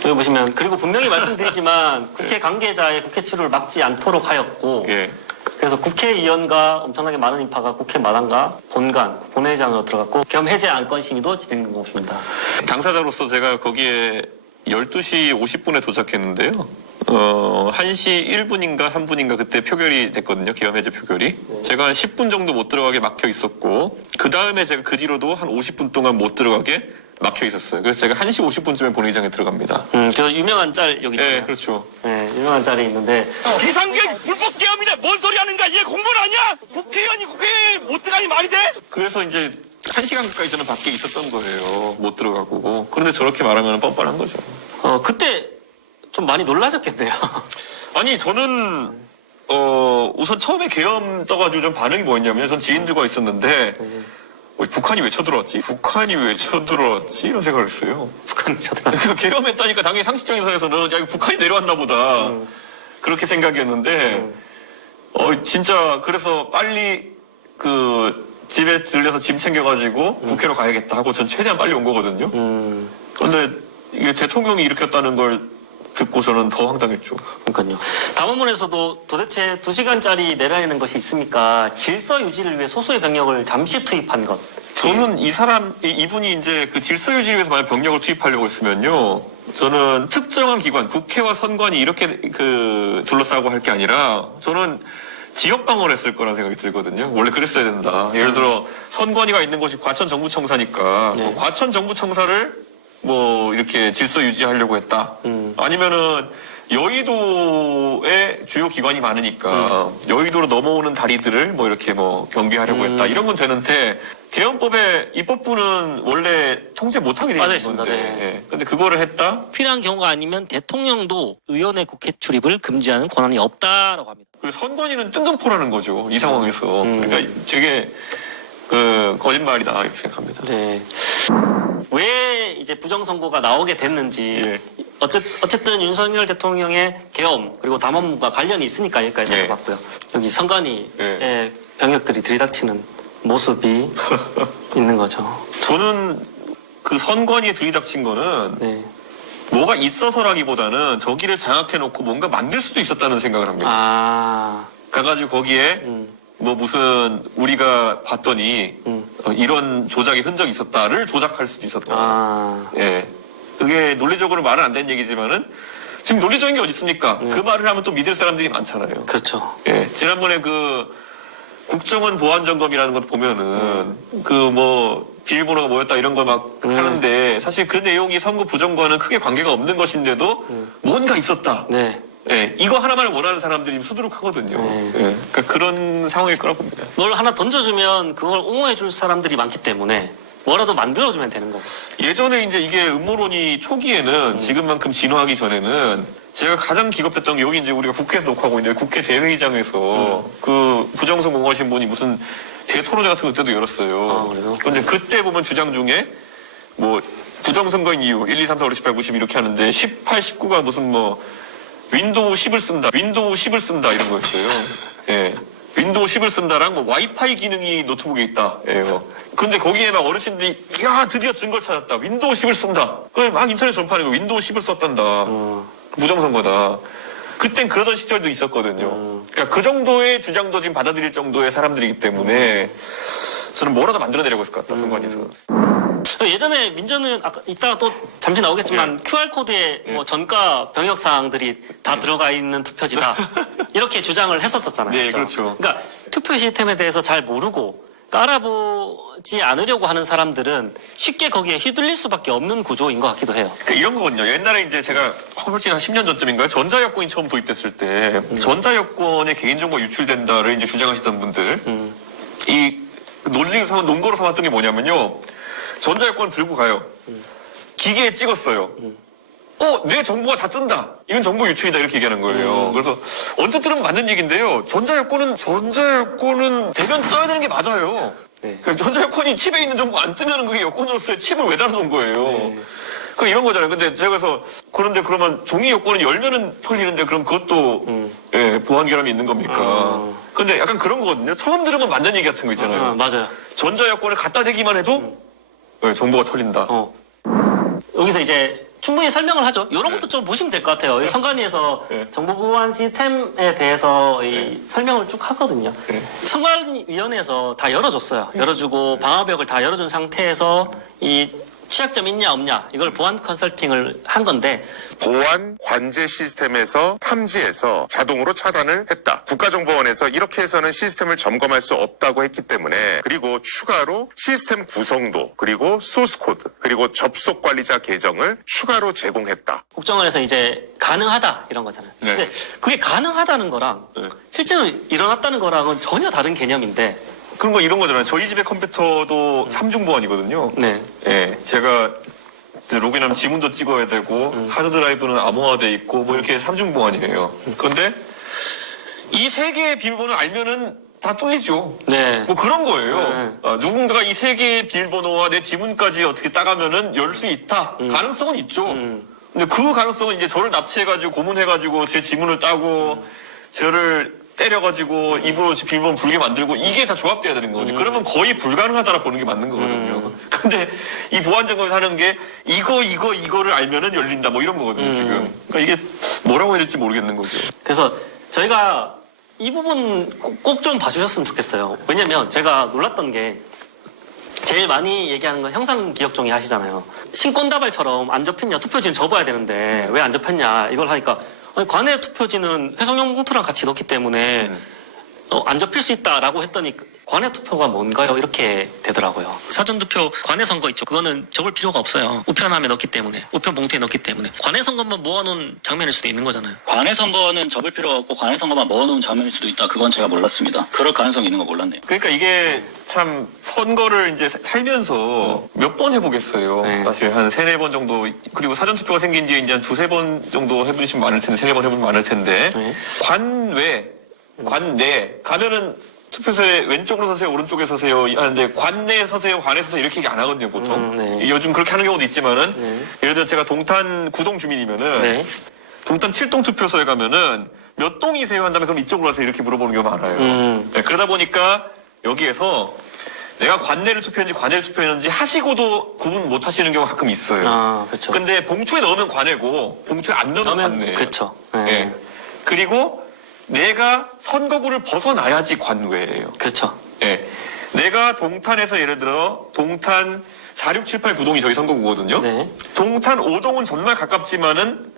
여기 보시면 그리고 분명히 말씀드리지만 국회 관계자의 국회 출입을 막지 않도록 하였고 예. 그래서 국회의원과 엄청나게 많은 인파가 국회 마당과 본관, 본회의장으로 들어갔고 겸 해제 안건 심의도 진행된 것입니다. 당사자로서 제가 거기에 12시 50분에 도착했는데요. 1시 1분인가 3분인가 그때 표결이 됐거든요. 계엄 해제 표결이. 제가 한 10분 정도 못 들어가게 막혀 있었고 그 다음에 제가 그 뒤로도 한 50분 동안 못 들어가게 막혀 있었어요. 그래서 제가 1시 50분쯤에 본회의장에 들어갑니다. 그래서 유명한 짤 여기 있잖아요. 네, 그렇죠. 네, 유명한 짤이 있는데 비상계엄 불법 계엄인데 뭔 소리 하는 거야? 얘 공무원 아니야? 국회의원이 국회에 못 들어가니 말이 돼? 그래서 이제 1시간 가까이 저는 밖에 있었던 거예요. 못 들어가고. 그런데 저렇게 말하면 뻔뻔한 거죠. 그때 좀 많이 놀라셨겠네요. 아니 저는 우선 처음에 계엄 떠가지고 좀 반응이 뭐였냐면 전 지인들과 있었는데 북한이 왜 쳐들어왔지? 북한이 왜 쳐들어왔지? 이런 생각을 했어요. 북한이 쳐들어왔 그 계엄했다니까 당연히 상식적인 선에서는 야 이거 북한이 내려왔나 보다 그렇게 생각이었는데 진짜 그래서 빨리 그 집에 들려서 짐 챙겨가지고 국회로 가야겠다 하고 전 최대한 빨리 온 거거든요. 그런데 이게 대통령이 일으켰다는 걸 듣고 저는 더 황당했죠. 그러니까요. 담화문에서도 도대체 2시간짜리 내라는 것이 있습니까? 질서 유지를 위해 소수의 병력을 잠시 투입한 것. 저는 이분이 이제 그 질서 유지를 위해서 만약 병력을 투입하려고 했으면요. 저는 특정한 기관, 국회와 선관위 이렇게 둘러싸고 할 게 아니라 저는 지역 방어를 했을 거라는 생각이 들거든요. 원래 그랬어야 된다. 예를 들어 선관위가 있는 곳이 과천 정부청사니까 네. 과천 정부청사를 뭐 이렇게 질서 유지하려고 했다. 아니면은 여의도에 주요 기관이 많으니까 여의도로 넘어오는 다리들을 뭐 이렇게 뭐 경비하려고 했다. 이런 건 되는데 계엄법의 입법부는 원래 통제 못하게 되어 빠져 있는 있습니다. 건데. 네. 예. 근데 그거를 했다? 필요한 경우가 아니면 대통령도 의원의 국회 출입을 금지하는 권한이 없다라고 합니다. 그리고 선관위는 뜬금포라는 거죠. 이 상황에서. 그러니까 되게 거짓말이다 이렇게 생각합니다. 네. 왜 이제 부정선거가 나오게 됐는지 예. 어쨌든 윤석열 대통령의 계엄 그리고 담화문과 관련이 있으니까 여기까지 예. 살펴봤고요. 여기 선관위의 예. 병력들이 들이닥치는 모습이 있는 거죠. 저는 그 선관위에 들이닥친 거는 네. 뭐가 있어서라기보다는 저기를 장악해놓고 뭔가 만들 수도 있었다는 생각을 합니다. 아, 가가지고 거기에 뭐 무슨 우리가 봤더니 이런 조작의 흔적이 있었다를 조작할 수도 있었다. 아, 예. 그게 논리적으로 말은 안 된 얘기지만은 지금 논리적인 게 어디 있습니까? 그 말을 하면 또 믿을 사람들이 많잖아요. 그렇죠. 예. 지난번에 그 국정원 보안 점검이라는 것 보면은 그 뭐 비밀번호가 뭐였다 이런 거 막 하는데 사실 그 내용이 선거 부정과는 크게 관계가 없는 것인데도 뭔가 있었다. 네. 예. 이거 하나만을 원하는 사람들이 수두룩하거든요. 네. 예. 그러니까 그런 상황일 거라 봅니다. 뭘 하나 던져주면 그걸 옹호해 줄 사람들이 많기 때문에 뭐라도 만들어주면 되는 거고. 예전에 이제 이게 음모론이 초기에는 지금만큼 진화하기 전에는 제가 가장 기겁했던 게 여기 이제 우리가 국회에서 녹화하고 있는데 국회 대회의장에서 그 부정선 공하신 분이 무슨 대토론회 같은 거 그때도 열었어요. 아, 그래요? 근데 그때 보면 주장 중에 뭐 부정선거인 이유 1, 2, 3, 4, 5, 6, 7, 8, 90 이렇게 하는데 18, 19가 무슨 뭐 윈도우 10을 쓴다 이런 거였어요. 예. 윈도우 10을 쓴다랑 뭐 와이파이 기능이 노트북에 있다. 예요. 근데 거기에 막 어르신들이 야 드디어 증거를 찾았다. 윈도우 10을 쓴다. 그걸 막 인터넷 전파하고 윈도우 10을 썼단다. 부정선거다. 그땐 그러던 시절도 있었거든요. 그러니까 그 정도의 주장도 지금 받아들일 정도의 사람들이기 때문에 저는 뭐라도 만들어내려고 했을 것 같다. 선관위에서. 예전에 민전은 아까 이따가 또 잠시 나오겠지만 QR코드에 뭐 전과 병역 사항들이 다 들어가 있는 투표지다. 이렇게 주장을 했었잖아요. 네, 그렇죠. 그러니까 투표 시스템에 대해서 잘 모르고 알아보지 않으려고 하는 사람들은 쉽게 거기에 휘둘릴 수밖에 없는 구조인 것 같기도 해요. 그러니까 이런 거거든요. 옛날에 이제 제가 훨씬 한 10년 전쯤인가요? 전자여권이 처음 도입됐을 때 전자여권에 개인정보가 유출된다를 이제 주장하시던 분들 이 논거로 삼았던 게 뭐냐면요. 전자여권을 들고 가요. 기계에 찍었어요. 내 정보가 다 뜬다. 이건 정보 유출이다. 이렇게 얘기하는 거예요. 그래서 언뜻 들으면 맞는 얘기인데요. 전자여권은 대면 떠야 되는 게 맞아요. 네. 그러니까 전자여권이 칩에 있는 정보 안 뜨면 그게 여권으로서의 칩을 왜 달아놓은 거예요. 네. 그 이런 거잖아요. 근데 제가 그래서 그런데 그러면 종이 여권은 열면은 털리는데 그럼 그것도 보안 결함이 있는 겁니까? 근데 약간 그런 거거든요. 처음 들으면 맞는 얘기 같은 거 있잖아요. 맞아요. 전자여권을 갖다 대기만 해도 정보가 털린다. 여기서 이제 충분히 설명을 하죠. 이런 것도 좀 보시면 될 것 같아요. 이 선관위에서 네. 정보 보안 시스템에 대해서 이 설명을 쭉 하거든요. 네. 선관위원회에서 다 열어줬어요. 열어주고 방화벽을 다 열어준 상태에서 이 취약점 있냐 없냐 이걸 보안 컨설팅을 한 건데 보안 관제 시스템에서 탐지해서 자동으로 차단을 했다. 국가정보원에서 이렇게 해서는 시스템을 점검할 수 없다고 했기 때문에 그리고 추가로 시스템 구성도 그리고 소스코드 그리고 접속 관리자 계정을 추가로 제공했다. 국정원에서 이제 가능하다 이런 거잖아요. 네. 근데 그게 가능하다는 거랑 네. 실제로 일어났다는 거랑은 전혀 다른 개념인데 그런 거 이런 거잖아요. 저희 집의 컴퓨터도 3중 보안이거든요. 네. 예, 제가 로그인하면 지문도 찍어야 되고 하드드라이브는 암호화돼 있고 뭐 이렇게 3중 보안이에요. 그런데 이 세 개의 비밀번호를 알면은 다 뚫리죠. 네. 뭐 그런 거예요. 네. 누군가가 이 세 개의 비밀번호와 내 지문까지 어떻게 따가면은 열 수 있다. 가능성은 있죠. 근데 그 가능성은 이제 저를 납치해가지고 고문해가지고 제 지문을 따고 저를 때려가지고 입으로 비밀번호 불게 만들고 이게 다 조합돼야 되는 거거든요. 그러면 거의 불가능하다라 보는 게 맞는 거거든요. 근데 이 보안점검에서 하는 게 이거를 알면은 열린다 뭐 이런 거거든요, 지금. 그러니까 이게 뭐라고 해야 될지 모르겠는 거죠. 그래서 저희가 이 부분 꼭 좀 봐주셨으면 좋겠어요. 왜냐면 제가 놀랐던 게 제일 많이 얘기하는 건 형상 기억정의 하시잖아요. 신권다발처럼 안 접혔냐 투표지는 접어야 되는데 왜 안 접혔냐 이걸 하니까 아니, 관내 투표지는 회성용 봉투랑 같이 넣기 때문에 안 접힐 수 있다라고 했더니 관내 투표가 뭔가요? 이렇게 되더라고요. 사전 투표 관내 선거 있죠. 그거는 적을 필요가 없어요. 우편함에 넣기 때문에, 우편 봉투에 넣기 때문에. 관내 선거만 모아놓은 장면일 수도 있는 거잖아요. 관내 선거는 적을 필요가 없고 관내 선거만 모아놓은 장면일 수도 있다. 그건 제가 몰랐습니다. 그럴 가능성이 있는 거 몰랐네요. 그러니까 이게 참 선거를 이제 살면서 몇 번 해보겠어요. 네. 사실 한 3-4번 정도, 그리고 사전투표가 생긴 뒤에 이제 한 2-3번 정도 해보시면 많을 텐데, 3-4번 해보면 많을 텐데, 네. 관내 가면은 투표소에 왼쪽으로 서세요, 오른쪽에 서세요 하는데, 관내에 서세요, 관에 서세요 이렇게 얘기 안 하거든요, 보통. 네. 요즘 그렇게 하는 경우도 있지만은, 예를 들어 제가 동탄 9동 주민이면은, 네. 동탄 7동 투표소에 가면은 몇 동이세요 한다면 그럼 이쪽으로 와서 이렇게 물어보는 경우가 많아요. 네, 그러다 보니까 여기에서 내가 관내를 투표했는지 관내를 투표했는지 하시고도 구분 못 하시는 경우가 가끔 있어요. 아, 그렇죠. 근데 봉투에 넣으면 관내고 봉투에 안 넣으면 관내. 그렇죠. 네. 예. 그리고 내가 선거구를 벗어나야지 관외예요. 그렇죠. 예. 내가 동탄에서 예를 들어 동탄 4, 6, 7, 8, 9동이 저희 선거구거든요. 네. 동탄 5동은 정말 가깝지만은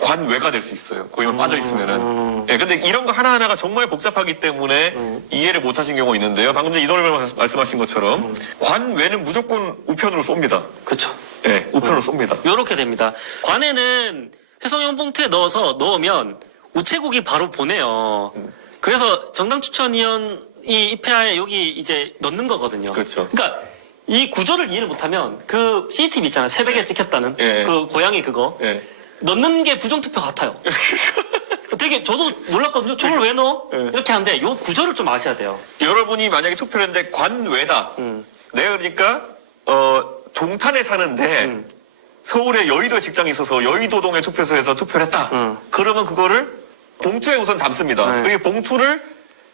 관외가 될 수 있어요. 거기만 빠져 있으면은. 예, 근데 이런 거 하나하나가 정말 복잡하기 때문에 이해를 못 하신 경우가 있는데요. 방금 전에 이동열 말씀하신 것처럼 관외는 무조건 우편으로 쏩니다. 그렇죠. 예, 우편으로 쏩니다. 요렇게 됩니다. 관에는 회성용 봉투에 넣으면 우체국이 바로 보내요. 그래서 정당 추천위원이 입회하에 여기 이제 넣는 거거든요. 그렇죠. 그러니까 이 구조를 이해를 못하면 그 CCTV 있잖아요. 새벽에 찍혔다는 예. 그 고양이 그거 예. 넣는 게 부정투표 같아요. 되게 저도 몰랐거든요. 저걸 왜 넣어? 이렇게 하는데 요 구조를 좀 아셔야 돼요. 여러분이 만약에 투표를 했는데 관외다. 내가 그러니까 동탄에 사는데 서울에 여의도에 직장이 있어서 여의도동의 투표소에서 투표를 했다. 그러면 그거를 봉투에 우선 담습니다. 네. 그리고 봉투를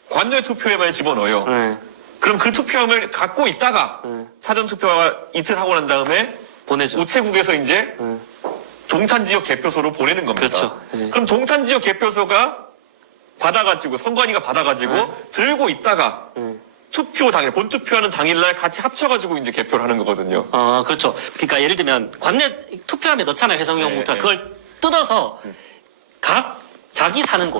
관외 투표에만 집어넣어요. 네. 그럼 그 투표함을 갖고 있다가 사전 투표가 이틀 하고 난 다음에 보내죠. 우체국에서 이제 동탄 지역 개표소로 보내는 겁니다. 그렇죠. 네. 그럼 동탄 지역 개표소가 받아가지고 선관위가 받아가지고 들고 있다가 투표 당일 본투표하는 당일날 같이 합쳐가지고 이제 개표를 하는 거거든요. 그렇죠. 그러니까 예를 들면 관내 투표함에 넣잖아요. 회성용 네, 봉투. 네. 그걸 뜯어서 각 자기 사는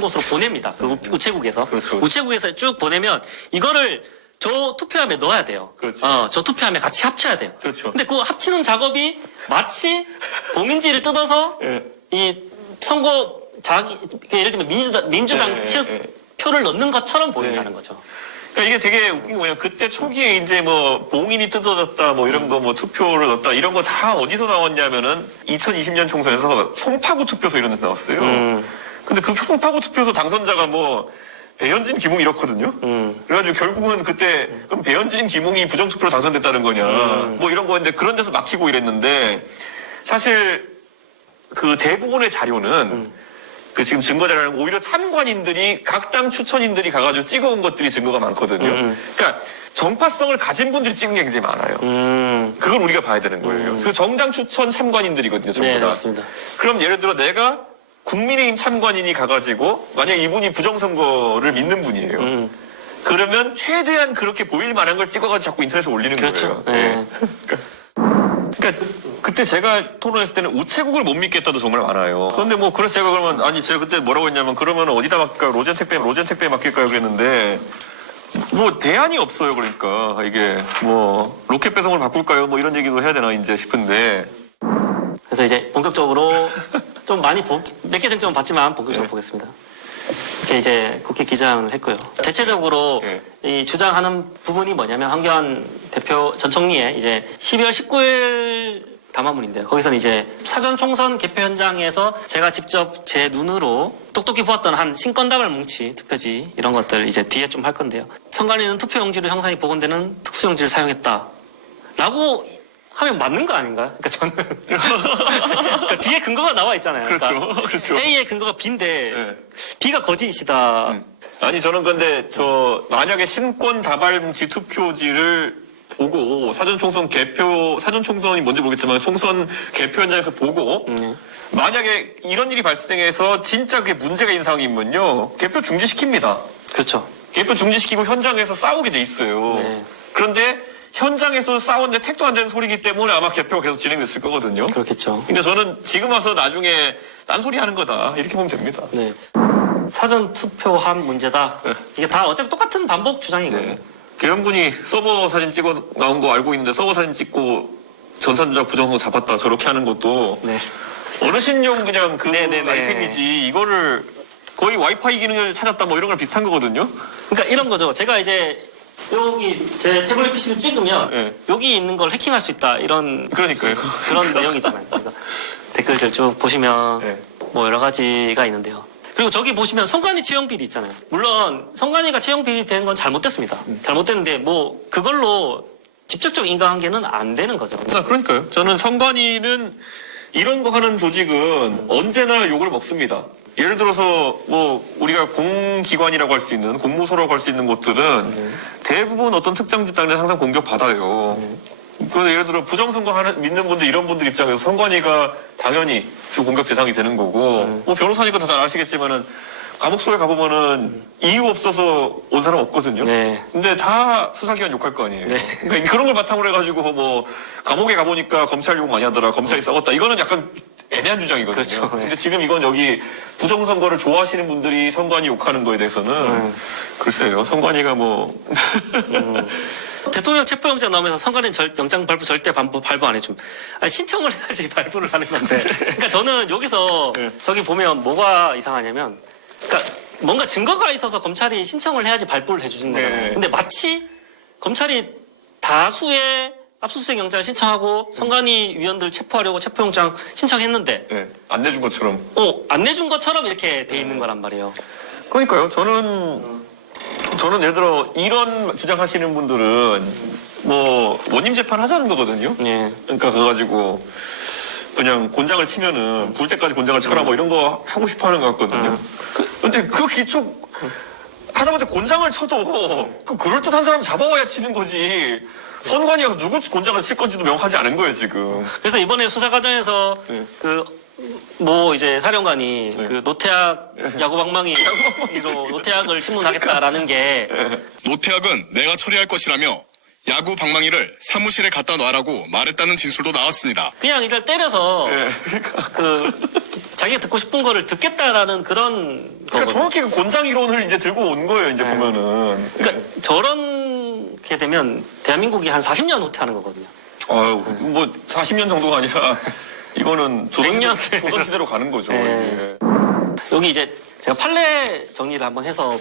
곳으로 보냅니다. 그 우체국에서. 그렇죠. 우체국에서 쭉 보내면 이거를 저 투표함에 넣어야 돼요. 그렇죠. 저 투표함에 같이 합쳐야 돼요. 그렇죠. 근데 그 합치는 작업이 마치 봉인지를 뜯어서 예. 이 선거 예를 들면 민주당 예, 측 예. 표를 넣는 것처럼 보인다는 거죠. 그러니까 이게 되게 웃긴 게 뭐냐면 그때 초기에 이제 뭐 봉인이 뜯어졌다 뭐 이런 거 뭐 투표를 넣었다 이런 거 다 어디서 나왔냐면은 2020년 총선에서 송파구 투표소 이런 데서 나왔어요. 근데 그 송파구 투표소 당선자가 뭐 배현진, 김웅 이렇거든요. 그래가지고 결국은 그때 그럼 배현진, 김웅이 부정투표로 당선됐다는 거냐 뭐 이런 거였는데 그런 데서 막히고 이랬는데 사실 그 대부분의 자료는 그 지금 증거 자료는 오히려 참관인들이 각 당 추천인들이 가가지고 찍어온 것들이 증거가 많거든요. 그러니까 정파성을 가진 분들이 찍은 게 굉장히 많아요. 그걸 우리가 봐야 되는 거예요. 그 정당 추천 참관인들이거든요, 전부 네, 다. 맞습니다. 그럼 예를 들어 내가 국민의힘 참관인이 가가지고 만약 이분이 부정선거를 믿는 분이에요. 그러면 최대한 그렇게 보일 만한 걸 찍어가지고 자꾸 인터넷에 올리는 그렇죠. 거예요. 네. 그러니까 그때 제가 토론했을 때는 우체국을 못 믿겠다도 정말 많아요. 그런데 뭐 그래서 제가 그러면 아니 제가 그때 뭐라고 했냐면 그러면 어디다 맡길까요? 로젠 택배에 맡길까요? 그랬는데 뭐 대안이 없어요. 그러니까 이게 뭐 로켓 배송을 바꿀까요? 뭐 이런 얘기도 해야 되나 이제 싶은데 그래서 이제 본격적으로 좀 많이 몇 개 쟁점은 봤지만 본격적으로 보겠습니다. 이렇게 이제 국회 기장을 했고요. 대체적으로 이 주장하는 부분이 뭐냐면 황교안 대표 전 총리의 이제 12월 19일 담화문인데요. 거기서는 이제 사전 총선 개표 현장에서 제가 직접 제 눈으로 똑똑히 보았던 한 신건다발 뭉치, 투표지 이런 것들 이제 뒤에 좀 할 건데요. 선관위는 투표용지로 형상이 복원되는 특수용지를 사용했다. 라고 하면 맞는 거 아닌가요? 그러니까 저는 그러니까 뒤에 근거가 나와 있잖아요. 그렇죠. 그렇죠. A의 근거가 B인데 B가 거짓이다. 아니 저는 근데 저 만약에 신권 다발뭉치 투표지를 보고 사전 총선이 뭔지 모르겠지만 총선 개표 현장을 보고 만약에 이런 일이 발생해서 진짜 그게 문제가 있는 상황이면요 개표 중지시킵니다. 그렇죠. 개표 중지시키고 현장에서 싸우게 돼 있어요. 네. 그런데 현장에서 싸웠는데 택도 안 되는 소리이기 때문에 아마 개표가 계속 진행됐을 거거든요. 그렇겠죠. 근데 저는 지금 와서 나중에 딴소리 하는 거다 이렇게 보면 됩니다. 네. 사전 투표한 문제다. 이게 다 어차피 똑같은 반복 주장이거든요. 네. 계엄군이 서버 사진 찍어 나온 거 알고 있는데 서버 사진 찍고 전산조작 부정선거 잡았다 저렇게 하는 것도 네. 어르신용 그냥 그 네네네. 아이템이지 이거를 거의 와이파이 기능을 찾았다 뭐 이런 거랑 비슷한 거거든요. 그러니까 이런 거죠. 제가 이제 여기 제 태블릿 PC를 찍으면 네. 여기 있는 걸 해킹할 수 있다 이런 그러니까요. 그런 내용이잖아요. 그러니까 댓글들 쭉 보시면 네. 뭐 여러 가지가 있는데요. 그리고 저기 보시면 선관위 채용 비리 있잖아요. 물론 선관위가 채용 비리 된 건 잘못됐습니다. 잘못됐는데 뭐 그걸로 직접적 인과관계는 안 되는 거죠. 그러니까요. 저는 선관위는 이런 거 하는 조직은 언제나 욕을 먹습니다. 예를 들어서 뭐 우리가 공기관이라고 할 수 있는 공무소라고 할 수 있는 곳들은 대부분 어떤 특정 집단에 항상 공격받아요. 그래서 예를 들어 부정선거 하는 믿는 분들 이런 분들 입장에서 선관위가 당연히 주 공격 대상이 되는 거고 뭐 변호사니까 더 잘 아시겠지만은 감옥소에 가보면은 이유 없어서 온 사람 없거든요. 네. 근데 다 수사기관 욕할 거 아니에요. 네. 그러니까 그런 걸 바탕으로 해가지고 뭐 감옥에 가보니까 검찰 욕 많이 하더라. 검찰이 썩었다. 이거는 약간 애매한 주장이거든요. 그렇죠. 네. 근데 지금 이건 여기 부정선거를 좋아하시는 분들이 선관위 욕하는 거에 대해서는 글쎄요. 선관위가 뭐 대통령 체포영장 나오면서 선관위 영장 발부 절대 발부 안 해줌. 아니, 신청을 해야지 발부를 하는 건데. 그러니까 저는 여기서 네. 저기 보면 뭐가 이상하냐면, 그러니까 뭔가 증거가 있어서 검찰이 신청을 해야지 발부를 해주는 거잖아요. 네. 근데 마치 검찰이 다수의 압수수색 영장을 신청하고 선관위 위원들 체포하려고 체포영장 신청했는데, 네, 안 내준 것처럼. 안 내준 것처럼 이렇게 돼 있는 거란 말이에요. 그러니까요. 저는 예를 들어 이런 주장하시는 분들은 뭐 원님 재판 하자는 거거든요. 예. 그러니까 그래가지고 그냥 곤장을 치면은 불 때까지 곤장을 쳐라 뭐 이런 거 하고 싶어 하는 것 같거든요. 근데 그 기초 하다못해 곤장을 쳐도 그 그럴듯한 사람 잡아와야 치는 거지. 선관위 가서 누구 곤장을 칠 건지도 명확하지 않은 거예요, 지금. 그래서 이번에 수사 과정에서 뭐 이제 사령관이 그 노태악 야구 방망이로 노태악을 신문하겠다라는 게 노태악은 내가 처리할 것이라며 야구 방망이를 사무실에 갖다 놔라고 말했다는 진술도 나왔습니다. 그냥 이걸 때려서 자기가 듣고 싶은 거를 듣겠다라는 그런 그러니까 거거든요. 정확히 그 곤장 이론을 이제 들고 온 거예요, 이제 보면은. 그러니까 저렇게 되면 대한민국이 한 40년 후퇴하는 거거든요. 아유, 뭐 40년 정도가 아니라 이거는 100년. 조선시대로 가는 거죠. 네. 이게. 여기 이제 제가 판례 정리를 한번 해서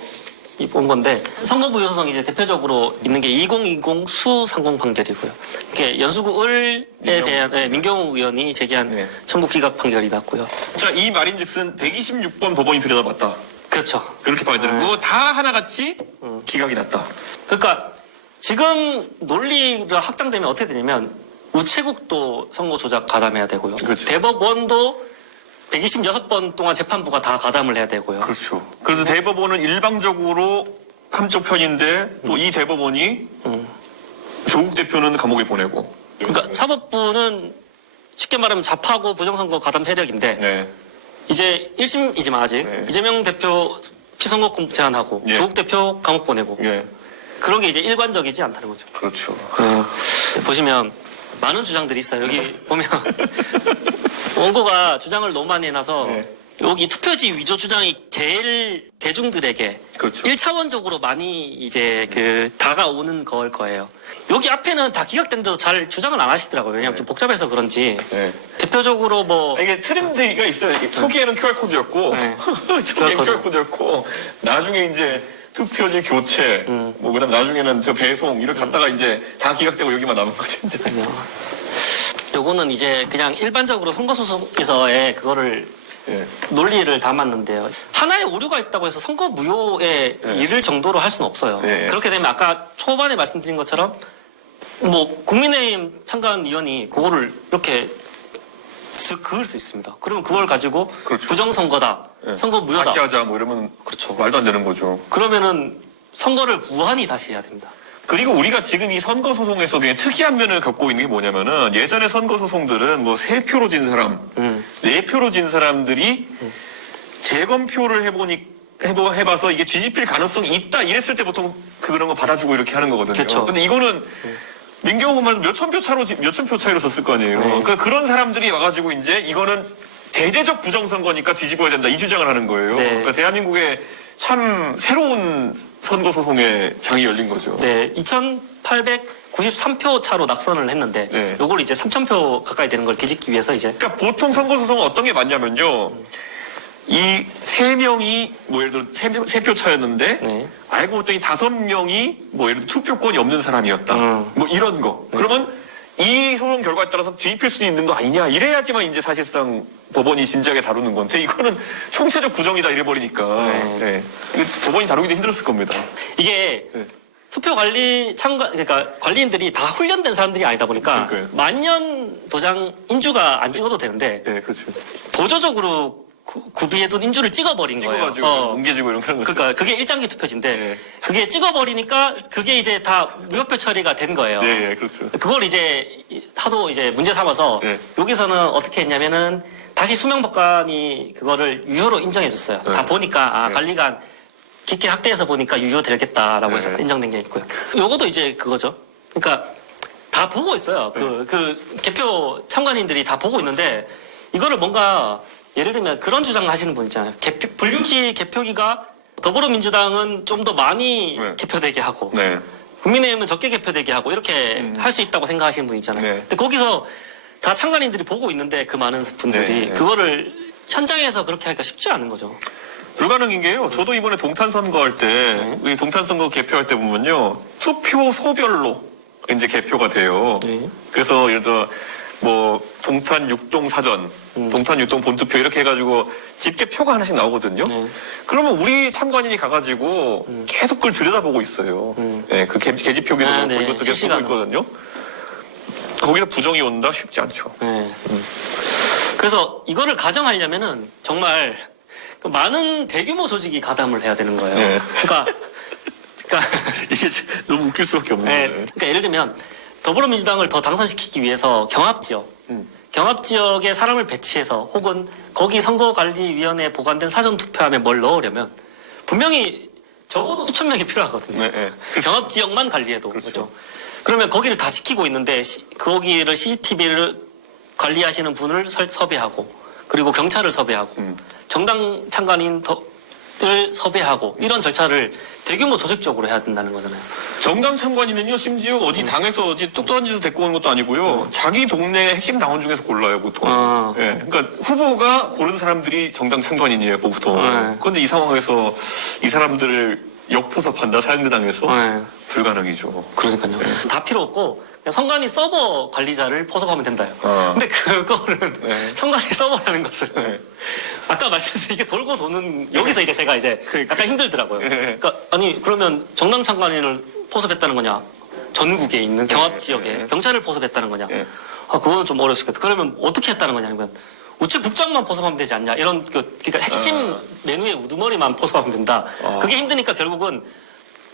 본 건데 선거부 요소성 이제 대표적으로 있는 게 2020 수상공 판결이고요. 이렇게 연수구 을에 대한 민경욱 의원이 제기한 청구 기각 판결이 났고요. 자, 이 말인즉슨 126번 법원이 들여다봤다. 그렇죠. 그렇게 봐야 되는 거고 다 하나같이 기각이 났다. 그러니까 지금 논리가 확장되면 어떻게 되냐면 우체국도 선거 조작 가담해야 되고요. 그렇죠. 대법원도 126번 동안 재판부가 다 가담을 해야 되고요. 그렇죠. 그래서 대법원은 일방적으로 한쪽 편인데 또 이 대법원이 조국 대표는 감옥에 보내고. 그러니까 사법부는 쉽게 말하면 좌파고 부정선거 가담 세력인데 네. 이제 1심이지만 아직 네. 이재명 대표 피선거권 제한하고 예. 조국 대표 감옥 보내고 예. 그런 게 이제 일관적이지 않다는 거죠. 그렇죠. 보시면 많은 주장들이 있어요. 여기 보면 원고가 주장을 너무 많이 해놔서 네. 여기 투표지 위조 주장이 제일 대중들에게 그렇죠. 1차원적으로 많이 이제 다가오는 걸 거예요. 여기 앞에는 다 기각된데도 잘 주장을 안 하시더라고요. 왜냐면 좀 복잡해서 그런지. 네. 대표적으로 뭐 이게 트렌드가 있어요. 이게 초기에는 QR코드였고, 네. 초기엔 QR QR코드였고, 나중에 이제 투표지 교체, 뭐, 그 다음 나중에는 저 배송, 이렇게 갔다가 이제 다 기각되고 여기만 남은 거죠, 이제. 요거는 이제 그냥 일반적으로 선거소송에서의 그거를 예. 논리를 담았는데요. 하나의 오류가 있다고 해서 선거 무효에 이를 정도로 할 수는 없어요. 예. 그렇게 되면 아까 초반에 말씀드린 것처럼 뭐 국민의힘 참가한 의원이 그거를 이렇게 그을 수 있습니다. 그러면 그걸 가지고 그렇죠. 부정선거다, 예. 선거 무효다. 다시 하자, 뭐 이러면. 그렇죠. 말도 안 되는 거죠. 그러면은 선거를 무한히 다시 해야 됩니다. 그리고 우리가 지금 이 선거소송에서 굉장히 특이한 면을 겪고 있는 게 뭐냐면은 예전에 선거소송들은 뭐 3표로 진 사람, 4표로 진 사람들이 재검표를 해봐서 이게 뒤집힐 가능성이 있다 이랬을 때 보통 그런 거 받아주고 이렇게 하는 거거든요. 그렇죠. 근데 이거는 민경우만 몇천 표 차이로 졌을 거 아니에요. 네. 그러니까 그런 사람들이 와가지고 이제 이거는 대대적 부정선거니까 뒤집어야 된다 이 주장을 하는 거예요. 네. 그러니까 대한민국에 참 새로운 선거 소송의 장이 열린 거죠. 네, 2,893표 차로 낙선을 했는데 네. 요걸 이제 3,000표 가까이 되는 걸 뒤집기 위해서 이제 그러니까 보통 선거 소송은 어떤 게 맞냐면요. 이 세 명이 뭐 예를 들어 세 표 차였는데 네. 알고 봤더니 5명이 뭐 예를 들어 투표권이 없는 사람이었다. 뭐 이런 거. 그러면 이 소송 결과에 따라서 뒤집힐 수 있는 거 아니냐. 이래야지만 이제 사실상 법원이 진지하게 다루는 건데 이거는 총체적 부정이다 이래버리니까 네. 이거 법원이 다루기도 힘들었을 겁니다. 이게 네. 투표 관리 그러니까 관리인들이 다 훈련된 사람들이 아니다 보니까 그러니까요. 만년 도장 인주가 안 찍어도 되는데 네, 그렇죠. 보조적으로 구비해둔 인주를 찍어버린 거예요. 찍어가지고 뭉개지고 이런 거 하는 거죠. 그러니까 그게 일장기 투표지인데 네. 그게 찍어버리니까 그게 이제 다 무효표 처리가 된 거예요. 네, 그렇죠. 그걸 이제 하도 이제 문제 삼아서 네. 여기서는 어떻게 했냐면은 다시 수명법관이 그거를 유효로 인정해줬어요. 네. 다 보니까 네. 관리가 깊게 확대해서 보니까 유효되겠다라고 해서 네. 인정된 게 있고요. 요것도 이제 그거죠. 그러니까 다 보고 있어요. 그 개표 참관인들이 다 보고 있는데 이거를 뭔가 예를 들면 그런 주장을 하시는 분 있잖아요. 불균치 개표기가 더불어민주당은 좀 더 많이 네. 개표되게 하고 네. 국민의힘은 적게 개표되게 하고 이렇게 할 수 있다고 생각하시는 분 있잖아요. 네. 근데 거기서 다 참관인들이 보고 있는데 그 많은 분들이 네. 그거를 현장에서 그렇게 하기가 쉽지 않은 거죠. 불가능인 게요. 저도 이번에 동탄 선거할 때, 우리 동탄 선거 개표할 때 보면요. 투표소별로 이제 개표가 돼요. 네. 그래서 예를 들어, 뭐, 동탄 6동 사전, 동탄 6동 본투표 이렇게 해가지고 집계표가 하나씩 나오거든요. 네. 그러면 우리 참관인이 가가지고 계속 그걸 들여다보고 있어요. 네, 그 개집표기도 아, 그렇고 네. 이것도 계속 보고 실시간으로. 있거든요. 거기서 부정이 온다? 쉽지 않죠. 네. 그래서 이거를 가정하려면은 정말 그 많은 대규모 조직이 가담을 해야 되는 거예요. 네. 그러니까 이게 너무 웃길 수밖에 없는 네. 거예요. 그러니까 예를 들면 더불어민주당을 더 당선시키기 위해서 경합 지역에 사람을 배치해서 혹은 거기 선거관리위원회에 보관된 사전투표함에 뭘 넣으려면 분명히 적어도 수천 명이 필요하거든요. 네, 네. 경합 지역만 관리해도 그렇죠. 그렇죠. 그러면 거기를 다 지키고 있는데 거기를 CCTV를 관리하시는 분을 섭외하고 그리고 경찰을 섭외하고 정당 참관인을 섭외하고 이런 절차를 대규모 조직적으로 해야 된다는 거잖아요. 정당 참관인은요, 심지어 어디 당에서 어디 똑똑한 짓을 데리고 오는 것도 아니고요, 자기 동네 핵심 당원 중에서 골라요, 보통. 예, 그러니까 후보가 고른 사람들이 정당 참관인이에요, 보통. 네. 그런데 이 상황에서 이 사람들을 역포섭한다, 사연대당에서 네. 불가능이죠. 그러니까요. 다 필요 없고 그냥 선관위 서버 관리자를 포섭하면 된다요. 어. 근데 그거는 네. 선관위 서버라는 것을 네. 아까 말씀드린 이게 돌고 도는 여기서 이제 제가 이제 약간 힘들더라고요. 네. 그러니까 아니 그러면 정당 참관인을 포섭했다는 거냐? 전국에 있는 경합 지역에 네. 경찰을 포섭했다는 거냐? 네. 아 그거는 좀 어려울 수 있겠다. 그러면 어떻게 했다는 거냐? 그러면 우체국장만 포섭하면 되지 않냐? 이런 그러니까 핵심 메뉴의 우두머리만 포섭하면 된다. 그게 힘드니까 결국은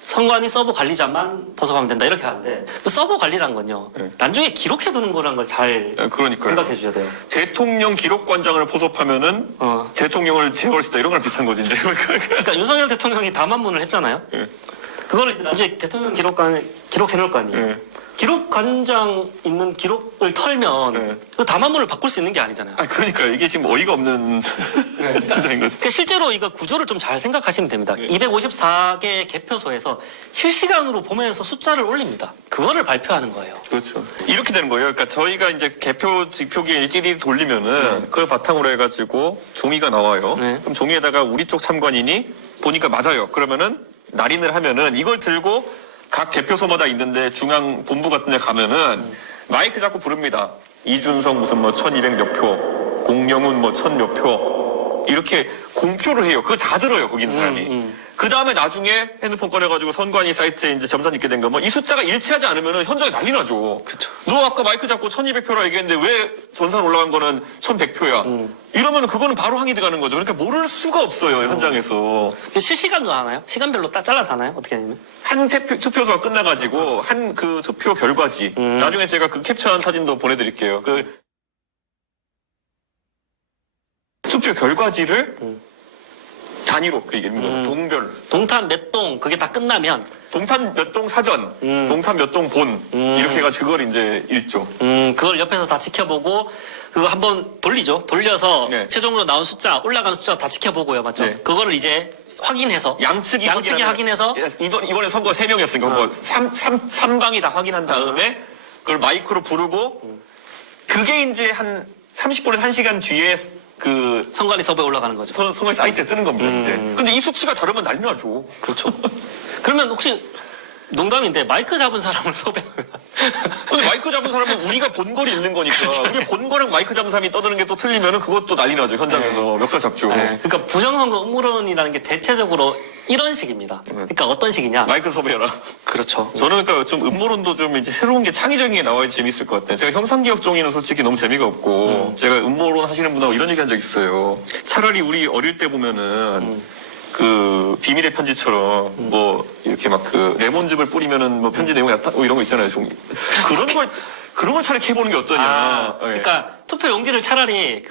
선관위 서버 관리자만 포섭하면 된다 이렇게 하는데 그 서버 관리란 건요 네. 나중에 기록해두는 거란 걸 잘 그러니까요. 생각해 주셔야 돼요. 대통령 기록관장을 포섭하면은 대통령을 제어할 수 있다, 이런 거랑 비슷한 거지, 이제. 그러니까 윤석열 대통령이 담화문을 했잖아요. 네. 그걸 이제 나중에 대통령 기록해 놓을 거 아니에요. 네. 기록관장 있는 기록을 털면 네. 그 담화문을 바꿀 수 있는 게 아니잖아요. 아, 그러니까 이게 지금 어이가 없는 주장인 거죠. 그러니까 실제로 이거 구조를 좀 잘 생각하시면 됩니다. 254개 개표소에서 실시간으로 보면서 숫자를 올립니다. 그거를 발표하는 거예요. 그렇죠. 이렇게 되는 거예요. 그러니까 저희가 이제 개표 지표기에 일일이 돌리면은 그걸 바탕으로 해가지고 종이가 나와요. 네. 그럼 종이에다가 우리 쪽 참관인이 보니까 맞아요. 그러면은 날인을 하면은 이걸 들고 각 개표소마다 있는데 중앙 본부 같은 데 가면은 마이크 잡고 부릅니다. 이준석 무슨 뭐 1200 몇 표, 공영훈 뭐 1000 몇 표, 이렇게 공표를 해요. 그걸 다 들어요, 거기 있는 사람이. 그 다음에 나중에 핸드폰 꺼내가지고 선관위 사이트에 이제 점선 있게 된 거면 이 숫자가 일치하지 않으면 현장에 난리 나죠. 그쵸. 너 아까 마이크 잡고 1200표라 얘기했는데 왜 전산 올라간 거는 1100표야. 이러면 그거는 바로 항의 들어가는 거죠. 그러니까 모를 수가 없어요, 현장에서. 실시간도 하나요? 시간별로 딱 잘라서 하나요? 어떻게 하냐면? 한 투표소가 끝나가지고 한 그 투표 결과지. 나중에 제가 그 캡처한 사진도 보내드릴게요. 그 투표 결과지를 다 단위로 그 얘기입니다. 동별. 동탄 몇 동 그게 다 끝나면 동탄 몇 동 사전, 동탄 몇 동 본, 이렇게 해가지고 그걸 이제 읽죠. 그걸 옆에서 다 지켜보고 그거 한번 돌리죠. 돌려서 네. 최종으로 나온 숫자 올라가는 숫자 다 지켜보고요, 맞죠? 네. 그거를 이제 확인해서 양측이 확인해서 이번에 선거 3명이었으니까 뭐 3방이 다 확인한 다음에 그걸 마이크로 부르고 그게 이제 한 30분에서 1시간 뒤에 그 선관위 서버에 올라가는 거죠. 선거 사이트에 뜨는 겁니다. 이제. 근데 이 수치가 다르면 난리 나죠. 그렇죠. 그러면 혹시 농담인데 마이크 잡은 사람을 섭외하면 근데 마이크 잡은 사람은 우리가 본 걸 읽는 거니까 우리 본 거랑 마이크 잡은 사람이 떠드는 게 또 틀리면은 그것도 난리 나죠. 현장에서 멱살 잡죠. 네. 그러니까 부정선거 음모론이라는 게 대체적으로 이런 식입니다. 그러니까 어떤 식이냐? 마이크 섭외해라. 그렇죠. 저는 그러니까 좀 음모론도 좀 이제 새로운 게 창의적인 게 나와야 재밌을 것 같아요. 제가 형상기억 종이는 솔직히 너무 재미가 없고 제가 음모론 하시는 분하고 이런 얘기 한 적 있어요. 차라리 우리 어릴 때 보면은 그 비밀의 편지처럼 뭐 이렇게 막 그 레몬즙을 뿌리면은 뭐 편지 내용이 나타 이런 거 있잖아요. 종이. 그런 걸 차라리 해보는 게 어떠냐. 예. 그러니까 투표 용지를 차라리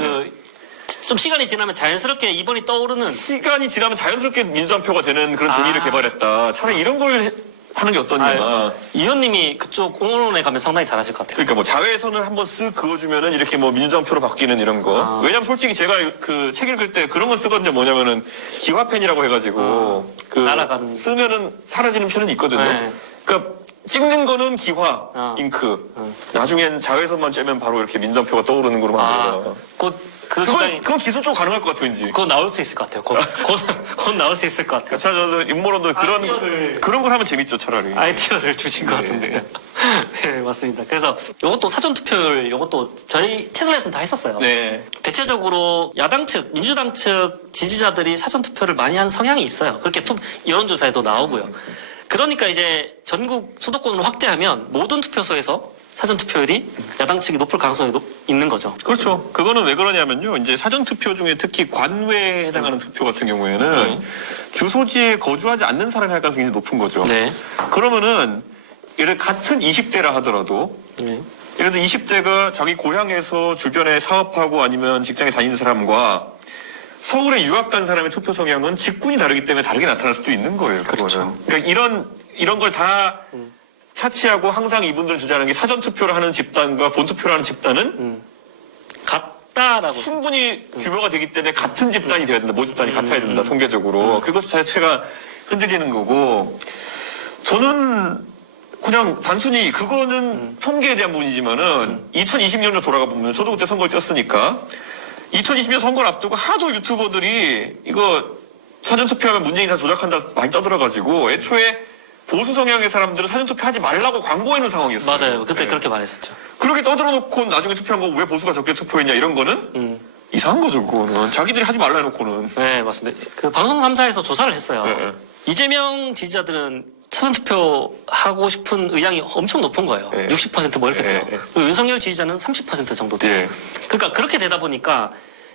좀 시간이 지나면 자연스럽게 2번이 떠오르는 시간이 지나면 자연스럽게 민주한표가 되는 그런 종이를 개발했다. 차라리 이런 걸 하는 게 어떠냐. 이 의원님이 그쪽 공론에 가면 상당히 잘하실 것 같아요. 그러니까 뭐 자외선을 한번 쓱 그어주면은 이렇게 뭐 민주당표로 바뀌는 이런 거. 왜냐면 솔직히 제가 그 책 읽을 때 그런 거 쓰거든요. 뭐냐면은 기화펜이라고 해가지고 그 날아가는. 쓰면은 사라지는 편은 있거든요. 네. 그러니까 찍는 거는 기화 잉크. 나중엔 자외선만 쬐면 바로 이렇게 민주당표가 떠오르는 거로 만들어라. 그건 기술적으로 가능할 것 같아 왠지. 그거 나올 수 있을 것 같아요. 곧 나올 수 있을 것 같아요. 저는 음모론도 그런 걸 하면 재밌죠 차라리. 아이디어를 주신 것 같은데. 네, 맞습니다. 그래서 이것도 사전투표율, 이것도 저희 채널에서는 다 했었어요. 네. 대체적으로 야당 측, 민주당 측 지지자들이 사전투표를 많이 하는 성향이 있어요. 그렇게 여론조사에도 나오고요. 그러니까 이제 전국 수도권으로 확대하면 모든 투표소에서 사전투표율이 야당 측이 높을 가능성이 있는 거죠. 그렇죠. 그거는 왜 그러냐면요. 이제 사전투표 중에 특히 관외에 해당하는 투표 같은 경우에는 주소지에 거주하지 않는 사람이 할 가능성이 높은 거죠. 네. 그러면은 예를 같은 20대라 하더라도 예를 들어 20대가 자기 고향에서 주변에 사업하고 아니면 직장에 다니는 사람과 서울에 유학 간 사람의 투표 성향은 직군이 다르기 때문에 다르게 나타날 수도 있는 거예요. 그렇죠. 그러니까 이런 걸 다 차치하고 항상 이분들 주장하는 게 사전투표를 하는 집단과 본투표를 하는 집단은 같다라고. 충분히 규모가 되기 때문에 같은 집단이 돼야 된다. 모집단이 같아야 된다. 통계적으로. 그것 자체가 흔들리는 거고 저는 그냥 단순히 그거는 통계에 대한 부분이지만은 2020년으로 돌아가 보면 저도 그때 선거를 뛰었으니까 2020년 선거를 앞두고 하도 유튜버들이 이거 사전투표하면 문재인이 다 조작한다 많이 떠들어가지고 애초에 보수 성향의 사람들은 사전투표 하지 말라고 광고해놓은 상황이었어요. 맞아요. 그때 네. 그렇게 말했었죠. 그렇게 떠들어놓고 나중에 투표한 거 왜 보수가 적게 투표했냐 이런 거는 이상한 거죠. 그거는 자기들이 하지 말라 해놓고는. 네, 맞습니다. 그 방송 3사에서 조사를 했어요. 네. 이재명 지지자들은 사전투표 하고 싶은 의향이 엄청 높은 거예요. 네. 60% 뭐 이렇게 돼요. 그리고 윤석열 지지자는 30% 정도 돼요. 네. 그러니까 그렇게 되다 보니까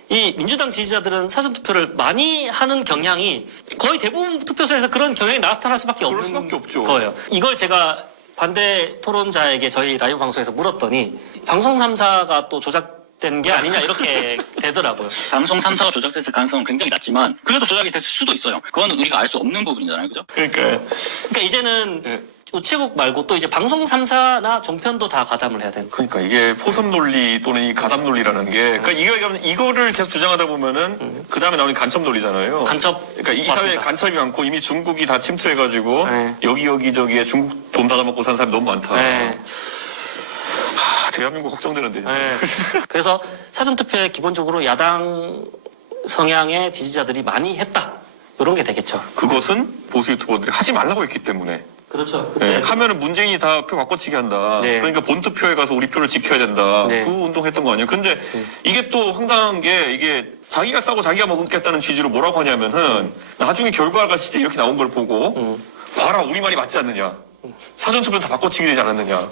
이 민주당 지지자들은 사전투표를 많이 하는 경향이 거의 대부분 투표소에서 그런 경향이 나타날 수밖에 그럴 없는 수밖에 없죠. 거예요. 이걸 제가 반대 토론자에게 저희 라이브 방송에서 물었더니 방송 3사가 또 조작된 게 아니냐 이렇게 되더라고요. 방송 3사가 조작됐을 가능성은 굉장히 낮지만 그래도 조작이 됐을 수도 있어요. 그건 우리가 알 수 없는 부분이잖아요. 그죠? 그러니까 이제는 네. 우체국 말고 또 이제 방송 3사나 종편도 다 가담을 해야 되는 거예요. 그러니까 이게 포섭 논리 또는 이 가담 논리라는 게 그러니까 이거를 계속 주장하다 보면은 그 다음에 나오는 간첩 논리잖아요. 간첩. 그러니까 이 사회에 맞습니다. 간첩이 많고 이미 중국이 다 침투해가지고 네. 여기저기에 중국 돈 받아먹고 사는 사람이 너무 많다. 네. 대한민국 걱정되는데. 진짜. 네. 그래서 사전투표에 기본적으로 야당 성향의 지지자들이 많이 했다. 이런 게 되겠죠. 그것은 보수 유튜버들이 하지 말라고 했기 때문에. 그렇죠. 네. 하면은 문재인이 다 표 바꿔치기 한다. 네. 그러니까 본투표에 가서 우리 표를 지켜야 된다. 네. 그 운동했던 거 아니에요. 근데 이게 또 황당한 게 이게 자기가 싸고 자기가 먹겠다는 취지로 뭐라고 하냐면은 나중에 결과가 진짜 이렇게 나온 걸 보고 봐라 우리 말이 맞지 않느냐. 사전투표 다 바꿔치기 되지 않았느냐.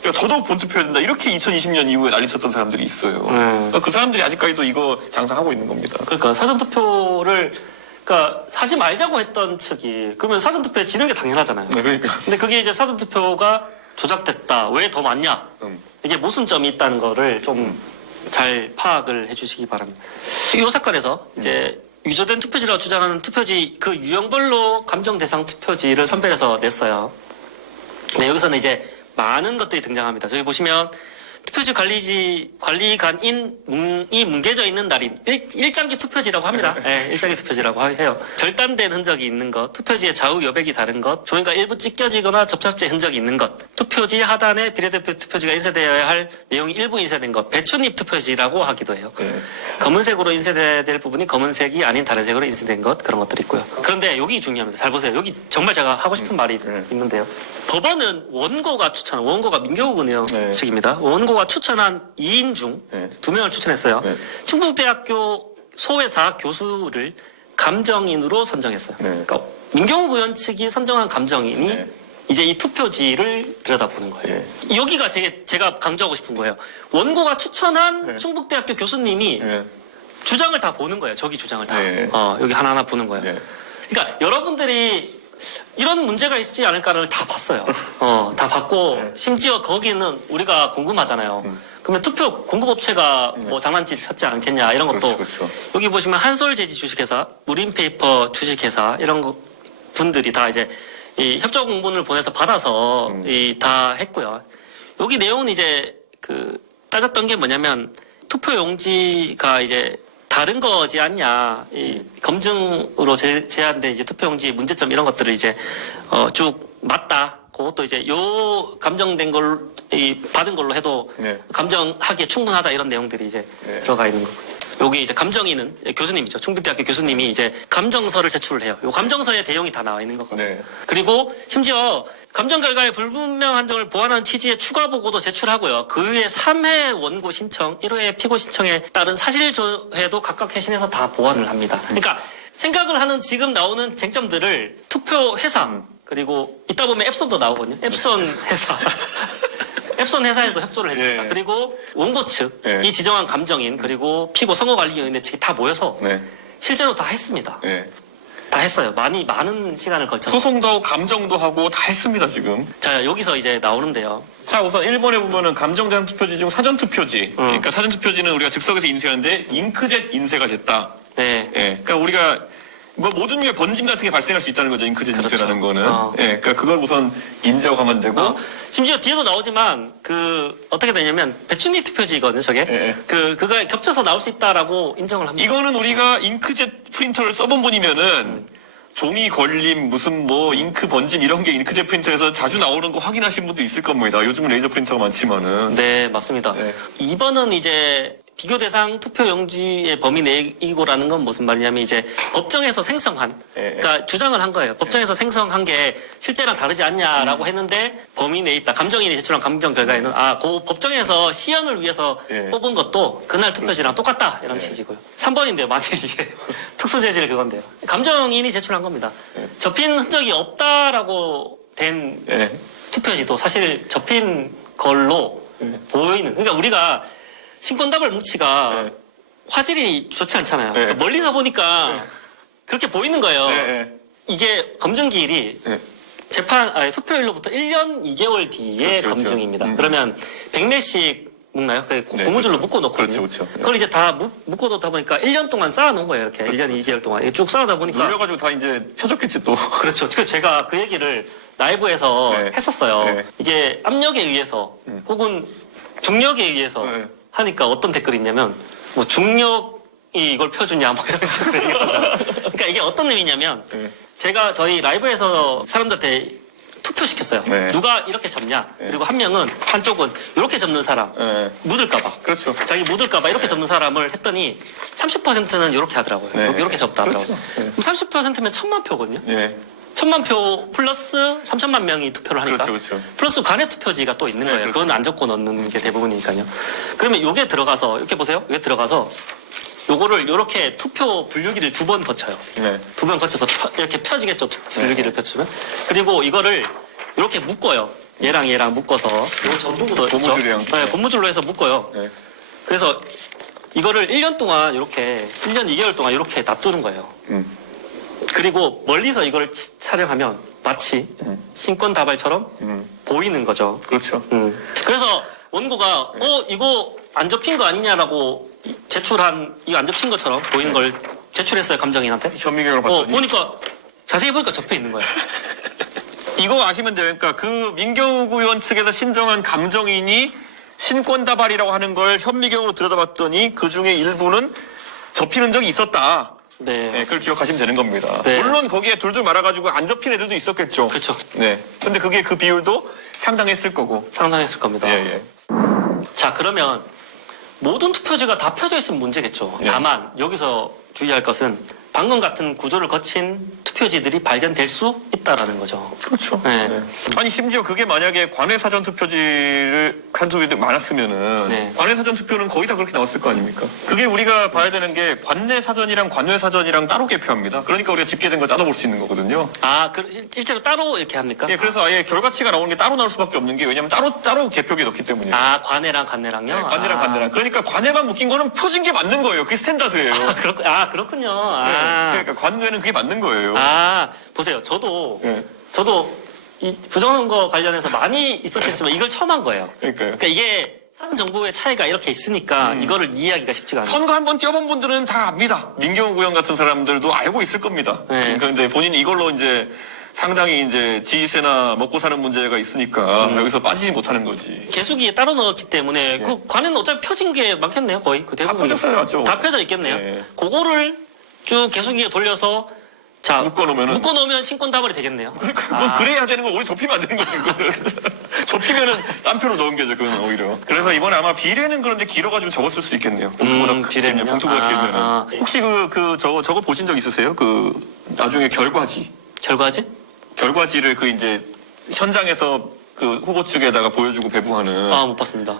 그러니까 더더욱 본투표해야 된다. 이렇게 2020년 이후에 난리 쳤던 사람들이 있어요. 그러니까 그 사람들이 아직까지도 이거 장사하고 있는 겁니다. 그러니까 사전투표를 그러니까 하지 말자고 했던 측이 그러면 사전투표에 지는 게 당연하잖아요. 네, 그러니까. 근데 그게 이제 사전투표가 조작됐다. 왜 더 많냐? 이게 모순점이 있다는 거를 좀 잘 파악을 해주시기 바랍니다. 이 사건에서 이제 위조된 투표지라고 주장하는 투표지 그 유형별로 감정 대상 투표지를 선별해서 냈어요. 네, 여기서는 이제 많은 것들이 등장합니다. 저기 보시면 투표지 관리관이 뭉개져 있는 날인 일장기 투표지라고 합니다. 네, 일장기 투표지라고 해요. 절단된 흔적이 있는 것, 투표지의 좌우 여백이 다른 것, 종이가 일부 찢겨지거나 접착제 흔적이 있는 것, 투표지 하단에 비례대표 투표지가 인쇄되어야 할 내용이 일부 인쇄된 것, 배춧잎 투표지라고 하기도 해요. 검은색으로 인쇄돼야 될 부분이 검은색이 아닌 다른 색으로 인쇄된 것, 그런 것들이 있고요. 그런데 여기 중요합니다. 잘 보세요. 여기 정말 제가 하고 싶은 말이 있는데요. 법원은 원고가 민경욱 의원 측입니다. 원고가 추천한 2인 중 2명을 추천했어요. 충북대학교 소회사 교수를 감정인으로 선정했어요. 그러니까 민경욱 의원 측이 선정한 감정인이 이제 이 투표지를 들여다보는 거예요. 여기가 제가 강조하고 싶은 거예요. 원고가 추천한 충북대학교 교수님이 주장을 다 보는 거예요. 저기 주장을 다. 여기 하나하나 보는 거예요. 그러니까 여러분들이 이런 문제가 있지 않을까를 다 봤어요. 다 봤고 심지어 거기는 우리가 궁금하잖아요. 그러면 투표 공급업체가 뭐 장난질 쳤지 않겠냐 이런 것도 그렇죠. 여기 보시면 한솔제지 주식회사, 무림페이퍼 주식회사 이런 분들이 다 이제 이 협조 공문을 보내서 받아서 다 했고요. 여기 내용은 이제 그 따졌던 게 뭐냐면 투표 용지가 이제 다른 거지 않냐. 이 검증으로 제한된 이제 투표용지 문제점 이런 것들을 이제 쭉 맞다. 그것도 이제 요 감정된 걸 받은 걸로 해도 감정하기에 충분하다 이런 내용들이 이제 들어가 있는 거고요. 여기 이제 감정인은 교수님이죠. 충북대학교 교수님이 이제 감정서를 제출을 해요. 요 감정서에 내용이 다 나와 있는 거거든요. 그리고 심지어 감정 결과의 불분명한 점을 보완하는 취지의 추가 보고도 제출하고요. 그 외에 3회 원고 신청, 1회 피고 신청에 따른 사실조회도 각각 회신해서 다 보완을 합니다. 그러니까 생각을 하는 지금 나오는 쟁점들을 투표 회사 그리고 이따 보면 앱손도 나오거든요. 앱손 회사. 앱손 회사에도 협조를 해줍니다. 그리고 원고 측, 이 지정한 감정인, 그리고 피고 선거관리위원회 측이 다 모여서 실제로 다 했습니다. 다 했어요. 많은 시간을 걸쳐서. 소송도 하고 감정도 하고 다 했습니다, 지금. 자, 여기서 이제 나오는데요. 자, 우선 1번에 보면은 감정대상 투표지 중 사전투표지. 그러니까 사전투표지는 우리가 즉석에서 인쇄하는데 잉크젯 인쇄가 됐다. 네. 그러니까 우리가 뭐 모든 게 번짐 같은 게 발생할 수 있다는 거죠. 잉크젯 인쇄라는 거는. 그러니까 그걸 우선 인지하고 가면 되고. 심지어 뒤에도 나오지만 어떻게 되냐면 배춧잎 투표지거든요, 저게. 그거 겹쳐서 나올 수 있다라고 인정을 합니다. 이거는 우리가 잉크젯 프린터를 써본 분이면은 종이 걸림, 무슨 뭐 잉크 번짐 이런 게 잉크젯 프린터에서 자주 나오는 거 확인하신 분도 있을 겁니다. 요즘은 레이저 프린터가 많지만은. 네, 맞습니다. 2번은 이제 비교 대상 투표 용지의 범위 내이고라는 건 무슨 말이냐면 이제 법정에서 생성한, 그러니까 주장을 한 거예요. 법정에서 생성한 게 실제랑 다르지 않냐라고 했는데 범위 내에 있다. 감정인이 제출한 감정 결과에는 그 법정에서 시연을 위해서 뽑은 것도 그날 투표지랑 똑같다 이런 취지고요. 3번인데요. 만약에 이게 특수 재질 그건데요. 감정인이 제출한 겁니다. 접힌 흔적이 없다라고 된 투표지도 사실 접힌 걸로 보이는. 그러니까 우리가 신권다발 뭉치가 화질이 좋지 않잖아요. 그러니까 멀리서 보니까 그렇게 보이는 거예요. 이게 검증기일이 투표일로부터 1년 2개월 뒤에 검증입니다. 그러면 100매씩 묶나요? 고무줄로 묶어놓거든요. 그렇죠. 그걸 이제 다 묶어놓다 보니까 1년 동안 쌓아놓은 거예요. 이렇게 1년 2개월 동안 이렇게 쭉 쌓아다 보니까 눌려가지고 다 이제 펴졌겠지 또. 그렇죠. 제가 그 얘기를 라이브에서 했었어요. 이게 압력에 의해서 혹은 중력에 의해서 하니까 어떤 댓글이 있냐면 뭐 중력이 이걸 펴주냐 뭐 이런 식으로 얘기하더라고요. 그러니까 이게 어떤 의미냐면 제가 저희 라이브에서 사람들한테 투표시켰어요. 누가 이렇게 접냐. 그리고 한쪽은 이렇게 접는 사람 묻을까봐. 그렇죠. 자기 묻을까봐 이렇게 접는 사람을 했더니 30%는 이렇게 하더라고요. 이렇게 접다 하더라고요. 그럼 30%면 1000만 표거든요. 1000만 표 플러스 3천만 명이 투표를 하니까 그렇죠. 플러스 관외 투표지가 또 있는 거예요. 그건 안 적고 넣는 게 대부분이니까요. 그러면 요게 들어가서 이렇게 보세요. 요게 들어가서 요거를 요렇게 투표 분류기를 2번 거쳐요. 2번 거쳐서 이렇게 펴지겠죠. 분류기를 거치면. 그리고 이거를 요렇게 묶어요. 얘랑 묶어서 요거 전부도 고무줄이랑. 고무줄로 해서 묶어요. 그래서 이거를 1년 동안 요렇게 1년 2개월 동안 요렇게 놔두는 거예요. 그리고 멀리서 이걸 촬영하면 마치 신권 다발처럼 보이는 거죠. 그렇죠. 그래서 원고가 이거 안 접힌 거 아니냐라고 제출한 이거 안 접힌 것처럼 보이는 걸 제출했어요, 감정인한테. 현미경을 봤더니. 보니까 자세히 보니까 적혀 있는 거예요. 이거 아시면 돼요. 그러니까 그 민경욱 의원 측에서 신청한 감정인이 신권다발이라고 하는 걸 현미경으로 들여다봤더니 그 중에 일부는 접히는 적이 있었다. 네. 네, 그걸 기억하시면 되는 겁니다. 네. 물론 거기에 줄줄 말아가지고 안 접힌 애들도 있었겠죠. 그렇죠. 네. 근데 그게 그 비율도 상당했을 거고. 상당했을 겁니다. 예. 자, 그러면 모든 투표지가 다 펴져 있으면 문제겠죠. 네. 다만 여기서 주의할 것은 방금 같은 구조를 거친 투표지들이 발견될 수 있다라는 거죠. 그렇죠. 네. 아니 심지어 그게 만약에 관외 사전 투표지를 한 투표들이 많았으면은 네. 관외 사전 투표는 거의 다 그렇게 나왔을 거 아닙니까? 그게 우리가 봐야 되는 게 관내 사전이랑 관외 사전이랑 따로 개표합니다. 그러니까 우리가 집계된 걸 따로 볼 수 있는 거거든요. 아, 실제로 따로 이렇게 합니까? 예, 그래서 아예 결과치가 나오는 게 따로 나올 수밖에 없는 게 왜냐면 따로 개표기에 넣기 때문이에요. 아, 관내랑 간내랑요? 네, 관내랑 아. 관내랑. 그러니까 관내만 묶인 거는 표진 게 맞는 거예요. 그게 스탠다드예요. 그렇군요. 아. 그러니까 관내는 그게 맞는 거예요. 아, 보세요. 저도 이 부정선거 관련해서 많이 있었지만 이걸 처음 한 거예요. 그러니까요. 그러니까 이게 사전 정보의 차이가 이렇게 있으니까 이거를 이해하기가 쉽지가 않아요. 선거 한번 뛰어본 분들은 다 압니다. 민경욱 의원 같은 사람들도 알고 있을 겁니다. 네. 그런데 본인이 이걸로 이제 상당히 이제 지지세나 먹고 사는 문제가 있으니까 여기서 빠지지 못하는 거지. 개수기에 따로 넣었기 때문에 그 관에는 어차피 펴진 게 많겠네요, 거의. 그 다 대부분. 펴졌어요, 맞죠? 다 펴져 있겠네요. 네. 그거를 쭉 개수기에 돌려서 자 묶어놓으면은 신권 다발이 되겠네요. 그러니까 그건 그래야 되는 거 오히려 접히면 안 되는 거지. 그거는. 접히면은 딴 표로 넣은 게죠. 그건 오히려. 그래서 이번에 아마 비례는 그런데 길어가지고 적었을 수 있겠네요. 봉투보다 비례는요? 봉투보다 길면. 혹시 저거 보신 적 있으세요? 그 나중에 결과지. 결과지를 그 이제 현장에서 그 후보 측에다가 보여주고 배부하는. 아, 못 봤습니다.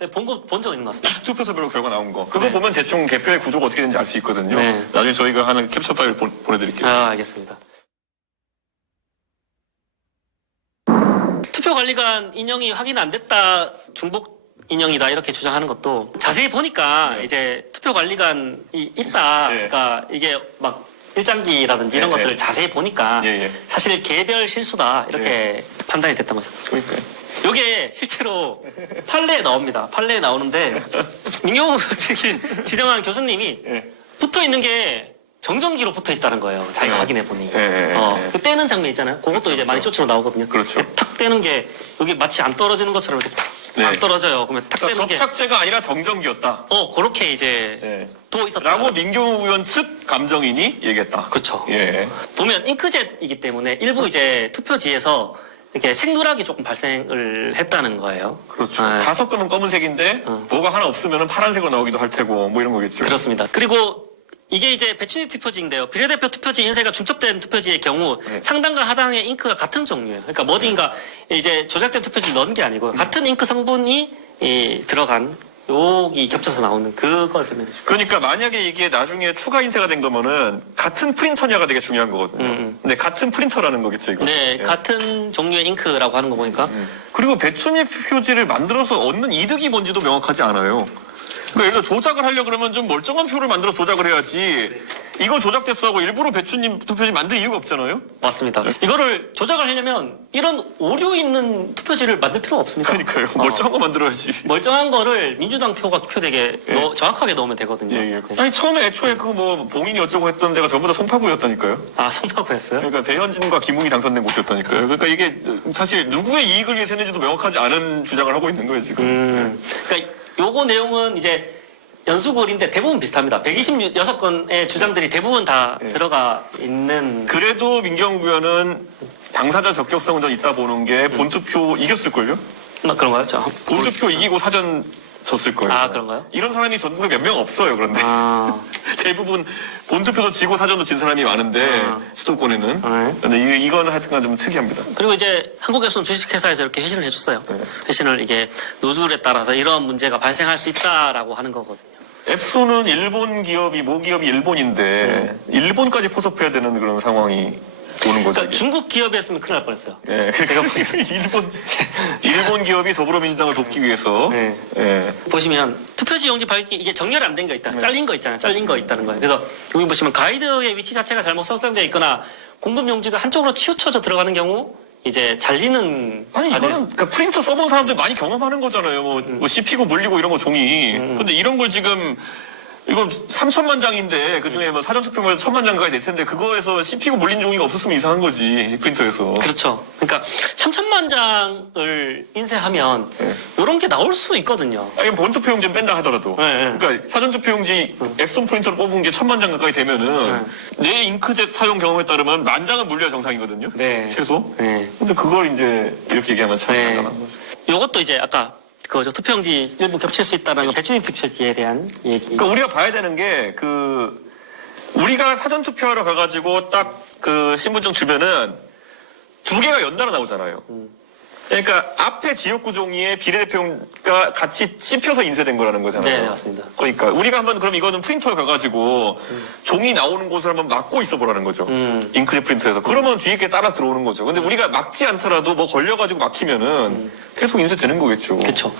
네, 본 적 있는 것 같습니다. 투표소별로 결과 나온 거. 그거 네. 보면 대충 개표의 구조가 어떻게 되는지 알 수 있거든요. 네. 나중에 저희가 하는 캡처 파일 보내드릴게요. 아, 알겠습니다. 투표관리관 인형이 확인 안 됐다, 중복 인형이다 이렇게 주장하는 것도 자세히 보니까 이제 투표관리관이 있다. 네. 그러니까 이게 막 일장기라든지 이런 네, 것들을 네. 자세히 보니까 예. 사실 개별 실수다 이렇게 판단이 됐던 거죠. 그러니까요. 이게 실제로 판례에 나옵니다. 판례에 나오는데 민경욱 측이 지정한 교수님이 예. 붙어 있는 게 정전기로 붙어 있다는 거예요. 자기가 확인해 보니. 그 떼는 장면 있잖아요. 그것도 이제 많이 쇼츠로 나오거든요. 그렇죠. 탁 떼는 게 여기 마치 안 떨어지는 것처럼 이렇게 탁 안 네. 떨어져요. 그러면 탁 떼는 그러니까 게 접착제가 아니라 정전기였다. 그렇게 이제 네. 또 있었다. 라고 민경욱 의원 측 감정인이 얘기했다. 그렇죠. 예. 보면 잉크젯이기 때문에 일부 이제 투표지에서 이렇게 색누락이 조금 발생을 했다는 거예요. 그렇죠. 네. 다 섞으면 검은색인데 뭐가 하나 없으면 파란색으로 나오기도 할 테고 뭐 이런 거겠죠. 그렇습니다. 그리고 이게 이제 배춘희 투표지인데요. 비례대표 투표지 인쇄가 중첩된 투표지의 경우 상단과 하단의 잉크가 같은 종류예요. 그러니까 뭐 어딘가 이제 조작된 투표지를 넣은 게 아니고요. 같은 잉크 성분이 들어간 여기 겹쳐서 나오는 그걸 설명해 주시죠. 그러니까 만약에 이게 나중에 추가 인쇄가 된 거면은 같은 프린터냐가 되게 중요한 거거든요. 근데 같은 프린터라는 거겠죠, 이거. 네, 예. 같은 종류의 잉크라고 하는 거 보니까 그리고 배춘희 표지를 만들어서 얻는 이득이 뭔지도 명확하지 않아요. 그러니까 예를 들어 조작을 하려고 그러면 좀 멀쩡한 표를 만들어 조작을 해야지. 이거 조작됐어 하고 일부러 배춘님 투표지 만들 이유가 없잖아요. 맞습니다. 이거를 조작을 하려면 이런 오류 있는 투표지를 만들 필요가 없습니다. 그러니까요. 멀쩡한 거 만들어야지. 멀쩡한 거를 민주당 표가 투표되게 정확하게 넣으면 되거든요. 예. 아니 처음에 애초에 그 뭐 봉인이 어쩌고 했던 데가 전부 다 송파구였다니까요. 아, 송파구였어요? 그러니까 배현진과 김웅이 당선된 곳이었다니까요. 그러니까 이게 사실 누구의 이익을 위해서 했는지도 명확하지 않은 주장을 하고 있는 거예요 지금. 그러니까 요거 내용은 이제 연수골인데 대부분 비슷합니다. 126건의 주장들이 대부분 다 들어가 있는. 그래도 민경욱 의원은 당사자 적격성은 좀 있다 보는 게 본투표 이겼을걸요? 그런가요? 저. 본투표 이기고 사전 졌을 거예요. 아, 그런가요? 이런 사람이 전국에 몇 명 없어요, 그런데. 아. 대부분 본투표도 지고 사전도 진 사람이 많은데, 수도권에는. 네. 근데 이거는 하여튼간 좀 특이합니다. 그리고 이제 한국에서는 주식회사에서 이렇게 회신을 해줬어요. 회신을 이게 노즐에 따라서 이런 문제가 발생할 수 있다라고 하는 거거든요. 앱소는 일본 기업이, 모기업이 일본인데, 일본까지 포섭해야 되는 그런 상황이 오는 거죠. 그러니까 중국 기업이었으면 큰일 날 뻔했어요. 예, 일본 기업이 더불어민주당을 돕기 위해서. 네. 예. 보시면 투표지 용지 밝기 이게 정렬 안 된 거 있다. 잘린 거 있잖아요. 잘린 거 있다는 거예요. 그래서 여기 보시면 가이드의 위치 자체가 잘못 설정되어 있거나 공급 용지가 한쪽으로 치우쳐져 들어가는 경우 이제 잘리는 아니 이거는 그러니까 프린터 써본 사람들 많이 경험하는 거잖아요. 뭐 씹히고 물리고 이런 거 종이. 근데 이런 걸 지금 이거 3천만 장인데 그중에 뭐 사전투표만 1,000만 장 가까이 될 텐데 그거에서 씹히고 물린 종이가 없었으면 이상한 거지 프린터에서. 그렇죠. 그러니까 3천만 장을 인쇄하면 이런 게 나올 수 있거든요. 아니 본투표용지는 뺀다 하더라도. 네. 그러니까 사전투표용지 앱손 프린터를 뽑은 게 1,000만 장 가까이 되면은 내 잉크젯 사용 경험에 따르면 10,000장은 물려야 정상이거든요. 네. 최소. 네. 근데 그걸 이제 이렇게 얘기하면 참 네. 간단한 거죠. 요것도 이제 아까 그거죠. 투표용지 일부 겹칠 수 있다는 배치링 투표지에 대한 얘기. 그러니까 우리가 봐야 되는 게 우리가 사전투표하러 가가지고 딱 그 신분증 주면은 2개가 연달아 나오잖아요. 그러니까 앞에 지역구 종이에 비례대표가 같이 씹혀서 인쇄된 거라는 거잖아요. 네, 맞습니다. 그러니까 우리가 한번 그럼 이거는 프린터에 가가지고 종이 나오는 곳을 한번 막고 있어 보라는 거죠. 잉크젯 프린터에서. 그러면 뒤에 게 따라 들어오는 거죠. 근데 우리가 막지 않더라도 뭐 걸려가지고 막히면은 계속 인쇄되는 거겠죠. 그렇죠.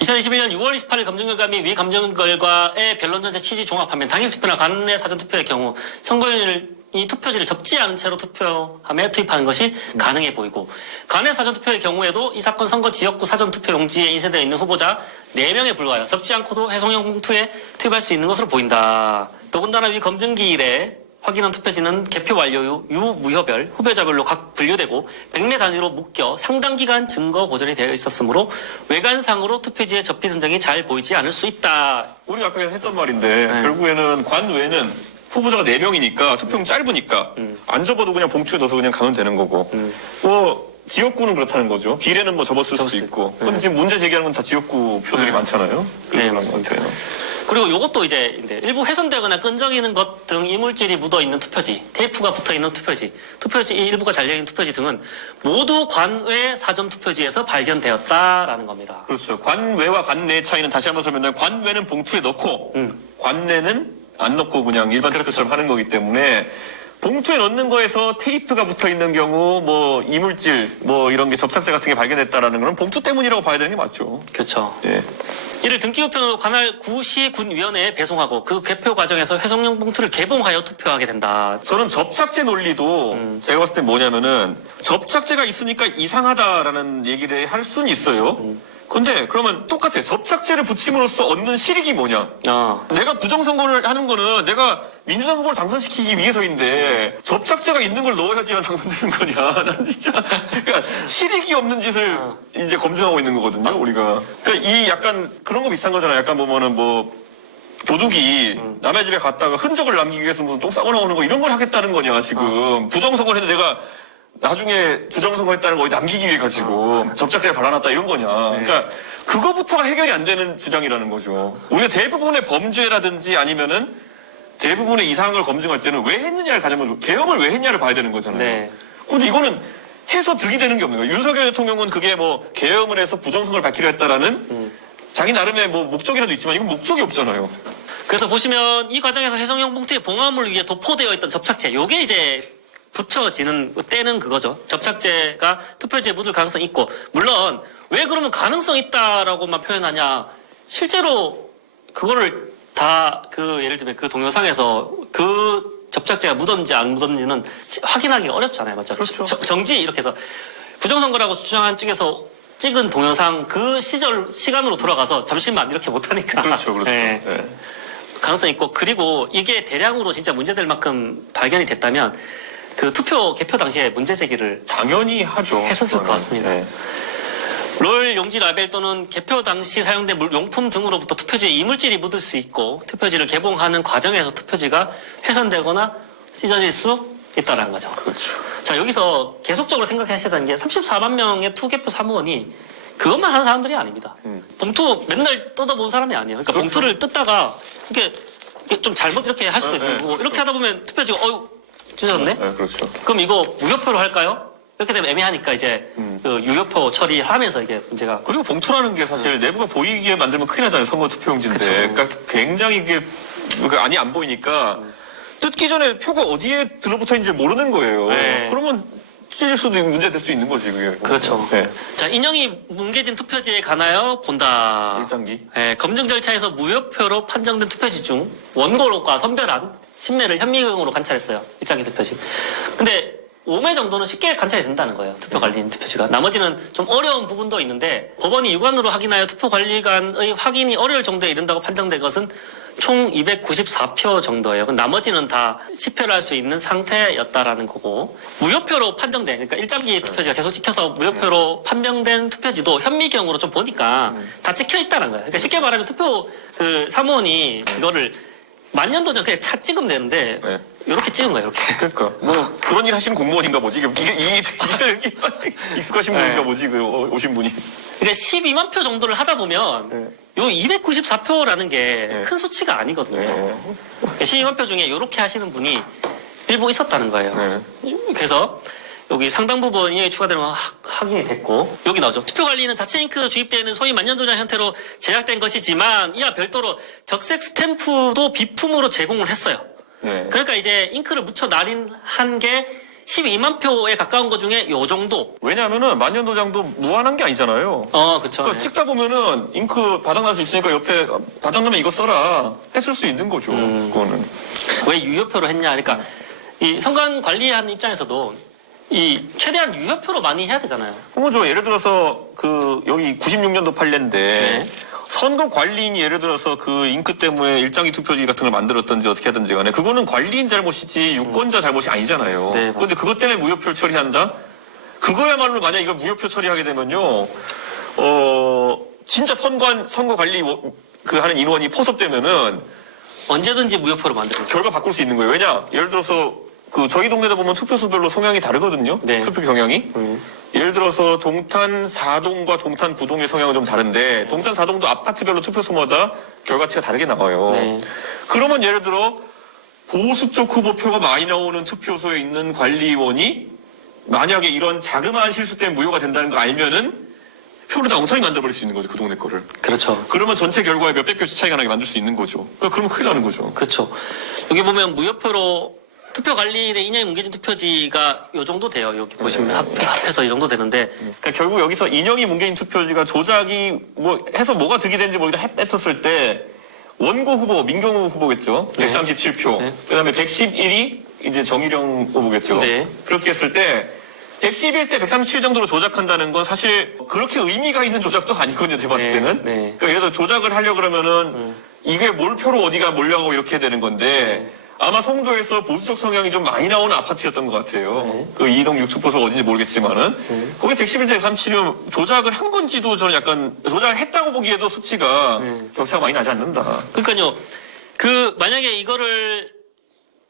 2021년 6월 28일 검증결과 및 위 검증결과의 변론 전체 취지 종합하면 당일 투표나 관내 사전투표의 경우 선거인이 투표지를 접지 않은 채로 투표함에 투입하는 것이 가능해 보이고 관내 사전투표의 경우에도 이 사건 선거 지역구 사전투표 용지에 인쇄되어 있는 후보자 4명에 불과하여 접지 않고도 해송용 봉투에 투입할 수 있는 것으로 보인다. 더군다나 위 검증기일에 확인한 투표지는 개표 완료 후 유무효별, 후보자별로 각 분류되고 100매 단위로 묶여 상당 기간 증거 보존이 되어 있었으므로 외관상으로 투표지에 접힌 흔적이 잘 보이지 않을 수 있다. 우리가 아까 했던 말인데 결국에는 관외는 후보자가 4명이니까 투표용 짧으니까 안 접어도 그냥 봉투에 넣어서 그냥 가면 되는 거고 뭐 지역구는 그렇다는 거죠. 비례는 뭐 접었을 수도 있고. 근데 지금 문제 제기하는 건 다 지역구 표들이 많잖아요. 네, 맞습니다. 그리고 요것도 이제 일부 훼손되거나 끈적이는 것 등 이물질이 묻어 있는 투표지, 테이프가 붙어 있는 투표지, 투표지 일부가 잘려 있는 투표지 등은 모두 관외 사전 투표지에서 발견되었다라는 겁니다. 그렇죠. 관외와 관내의 차이는 다시 한번 설명드리면 관외는 봉투에 넣고 관내는 안 넣고 그냥 일반 투표처럼 하는 거기 때문에 봉투에 넣는 거에서 테이프가 붙어 있는 경우 뭐 이물질 뭐 이런 게 접착제 같은 게 발견됐다라는 건 봉투 때문이라고 봐야 되는 게 맞죠. 그렇죠. 예. 이를 등기우편으로 관할 구시 군위원회에 배송하고 그 개표 과정에서 회송용 봉투를 개봉하여 투표하게 된다. 저는 접착제 논리도 제가 봤을 때 뭐냐면은 접착제가 있으니까 이상하다라는 얘기를 할 수는 있어요. 근데 그러면 똑같아. 접착제를 붙임으로써 얻는 실익이 뭐냐? 내가 부정선거를 하는 거는 내가 민주당 후보를 당선시키기 위해서인데 접착제가 있는 걸 넣어야지만 당선되는 거냐? 난 진짜 그러니까 실익이 없는 짓을 이제 검증하고 있는 거거든요. 우리가. 그러니까 이 약간 그런 거 비슷한 거잖아요. 약간 보면은 뭐 도둑이 남의 집에 갔다가 흔적을 남기기 위해서 무슨 똥 싸고 나오는 거 이런 걸 하겠다는 거냐 지금. 부정선거를 해도 내가 나중에 부정선거 했다는 거 남기기 위해 가지고 접착제를 발라놨다 이런 거냐. 그러니까 그거부터가 해결이 안 되는 주장이라는 거죠. 우리가 대부분의 범죄라든지 아니면은 대부분의 이상한 걸 검증할 때는 왜 했느냐를 가장 계엄을 왜 했냐를 봐야 되는 거잖아요. 네. 근데 이거는 해서 득이 되는 게 없는 거예요. 윤석열 대통령은 그게 뭐 계엄을 해서 부정선거를 밝히려 했다라는 자기 나름의 뭐 목적이라도 있지만 이건 목적이 없잖아요. 그래서 보시면 이 과정에서 해송용 봉투에 봉화물을 위해 도포되어 있던 접착제, 요게 이제 붙여지는 때는 그거죠. 접착제가 투표지에 묻을 가능성이 있고, 물론 왜 그러면 가능성 있다라고만 표현하냐? 실제로 그거를 다 예를 들면 그 동영상에서 그 접착제가 묻었는지 안 묻었는지는 확인하기 어렵잖아요, 맞죠? 그렇죠. 정지 이렇게 해서 부정선거라고 주장한 측에서 찍은 동영상 그 시간으로 돌아가서 잠시만 이렇게 못하니까. 그렇죠, 그렇죠. 네. 네. 가능성이 있고, 그리고 이게 대량으로 진짜 문제될 만큼 발견이 됐다면 그 투표 개표 당시에 문제 제기를 당연히 하죠. 했었을 것 같습니다. 네. 롤 용지 라벨 또는 개표 당시 사용된 용품 등으로부터 투표지에 이물질이 묻을 수 있고 투표지를 개봉하는 과정에서 투표지가 훼손되거나 찢어질 수 있다는 거죠. 그렇죠. 자, 여기서 계속적으로 생각하셔야 되는 게 34만 명의 투개표 사무원이 그것만 하는 사람들이 아닙니다. 봉투 맨날 뜯어본 사람이 아니에요. 그러니까 그렇죠. 봉투를 뜯다가 이게 좀 잘못 이렇게 할 수도 있고 네. 이렇게 하다 보면 투표지가 찢어졌네? 네, 그렇죠. 그럼 이거 무효표로 할까요? 이렇게 되면 애매하니까 이제 그 유효표 처리하면서 이게 문제가. 그리고 봉투라는 게 사실 내부가 보이게 만들면 큰일 나잖아요. 선거 투표용지인데. 그쵸. 그러니까 굉장히 이게 안이 안 보이니까 뜯기 전에 표가 어디에 들어붙어 있는지 모르는 거예요. 네. 그러면 찢어질 수도 있는 문제 될 수 있는 거지 그게. 그렇죠. 네. 자, 인형이 뭉개진 투표지에 관하여 본다. 일장기. 네, 검증 절차에서 무효표로 판정된 투표지 중 원고록과 선별한 신매를 현미경으로 관찰했어요. 일장기 투표지. 근데 5매 정도는 쉽게 관찰이 된다는 거예요. 투표관리인 투표지가. 나머지는 좀 어려운 부분도 있는데 법원이 육안으로 확인하여 투표관리관의 확인이 어려울 정도에 이른다고 판정된 것은 총 294표 정도예요. 나머지는 다 실패를 할 수 있는 상태였다라는 거고, 무효표로 판정된, 그러니까 일장기 투표지가 계속 찍혀서 무효표로 판명된 투표지도 현미경으로 좀 보니까 다 찍혀 있다는 거예요. 그러니까 쉽게 말하면 투표 사무원이 이거를 만년도전 그냥 다 찍으면 되는데 네. 이렇게 찍은 거예요. 이렇게. 그러니까 뭐 그런 일 하시는 공무원인가 보지. 이게 익숙하신 분인가 보지. 그 오신 분이. 그러니까 12만 표 정도를 하다 보면 요 294표라는 게 큰 수치가 아니거든요. 그러니까 12만 표 중에 이렇게 하시는 분이 일부 있었다는 거예요. 그래서 여기 상당 부분 인용이 추가되는 건 확인이 됐고, 여기 나오죠. 투표 관리는 자체 잉크 주입되는 소위 만년도전 형태로 제작된 것이지만 이와 별도로 적색 스탬프도 비품으로 제공을 했어요. 그러니까 이제 잉크를 묻혀 날인한 게 12만 표에 가까운 것 중에 요 정도. 왜냐하면은 만년도장도 무한한 게 아니잖아요. 그쵸. 그러니까 찍다 보면은 잉크 바닥날 수 있으니까 옆에 바닥나면 이거 써라 했을 수 있는 거죠. 그거는. 왜 유효표로 했냐? 그러니까 이 선관 관리하는 입장에서도 이 최대한 유효표로 많이 해야 되잖아요. 그거죠. 예를 들어서 그 여기 96년도 판례인데 네. 선거 관리인이 예를 들어서 그 잉크 때문에 일장기 투표지 같은 걸 만들었든지 어떻게 하든지 간에 그거는 관리인 잘못이지 유권자 잘못이 아니잖아요. 네, 그런데 그것 때문에 무효표를 처리한다? 그거야말로 만약 이걸 무효표 처리하게 되면요, 진짜 선거 관리 그 하는 인원이 포섭되면은 언제든지 무효표로 만들 수 있어요. 결과 바꿀 수 있는 거예요. 왜냐? 예를 들어서 그 저희 동네다 보면 투표소별로 성향이 다르거든요. 네. 투표 경향이. 예를 들어서 동탄 4동과 동탄 9동의 성향은 좀 다른데 동탄 4동도 아파트별로 투표소마다 결과치가 다르게 나와요. 네. 그러면 예를 들어 보수 쪽 후보표가 많이 나오는 투표소에 있는 관리원이 만약에 이런 자그마한 실수 때문에 무효가 된다는 거 알면은 표를 다 엉터리 만들어버릴 수 있는 거죠. 그 동네 거를. 그렇죠. 그러면 전체 결과에 몇백 표씩 차이가 나게 만들 수 있는 거죠. 그러면 큰일 나는 거죠. 그렇죠. 여기 보면 무효표로 투표 관리인의 인용이 뭉개진 투표지가 요 정도 돼요. 여기 보시면 합해서 이 정도 되는데. 그러니까 결국 여기서 인형이 뭉개진 투표지가 조작이 뭐 해서 뭐가 득이 되는지 모르겠다 했었을 때 원고 후보 민경우 후보겠죠. 137표. 네. 그다음에 111이 이제 정일영 후보겠죠. 네. 그렇게 했을 때 111대 137 정도로 조작한다는 건 사실 그렇게 의미가 있는 조작도 아니거든요. 제가 봤을 네. 때는. 네. 그러니까 예를 들어 조작을 하려고 그러면은 이게 몰표로 어디가 몰려가고 이렇게 해야 되는 건데 아마 송도에서 보수적 성향이 좀 많이 나오는 아파트였던 것 같아요. 그 이동 육투포소가 어딘지 모르겠지만은 거기 111대 137이면 조작을 한 건지도 저는 약간 조작을 했다고 보기에도 수치가 격차가 많이 나지 않는다. 그러니까요. 그 만약에 이거를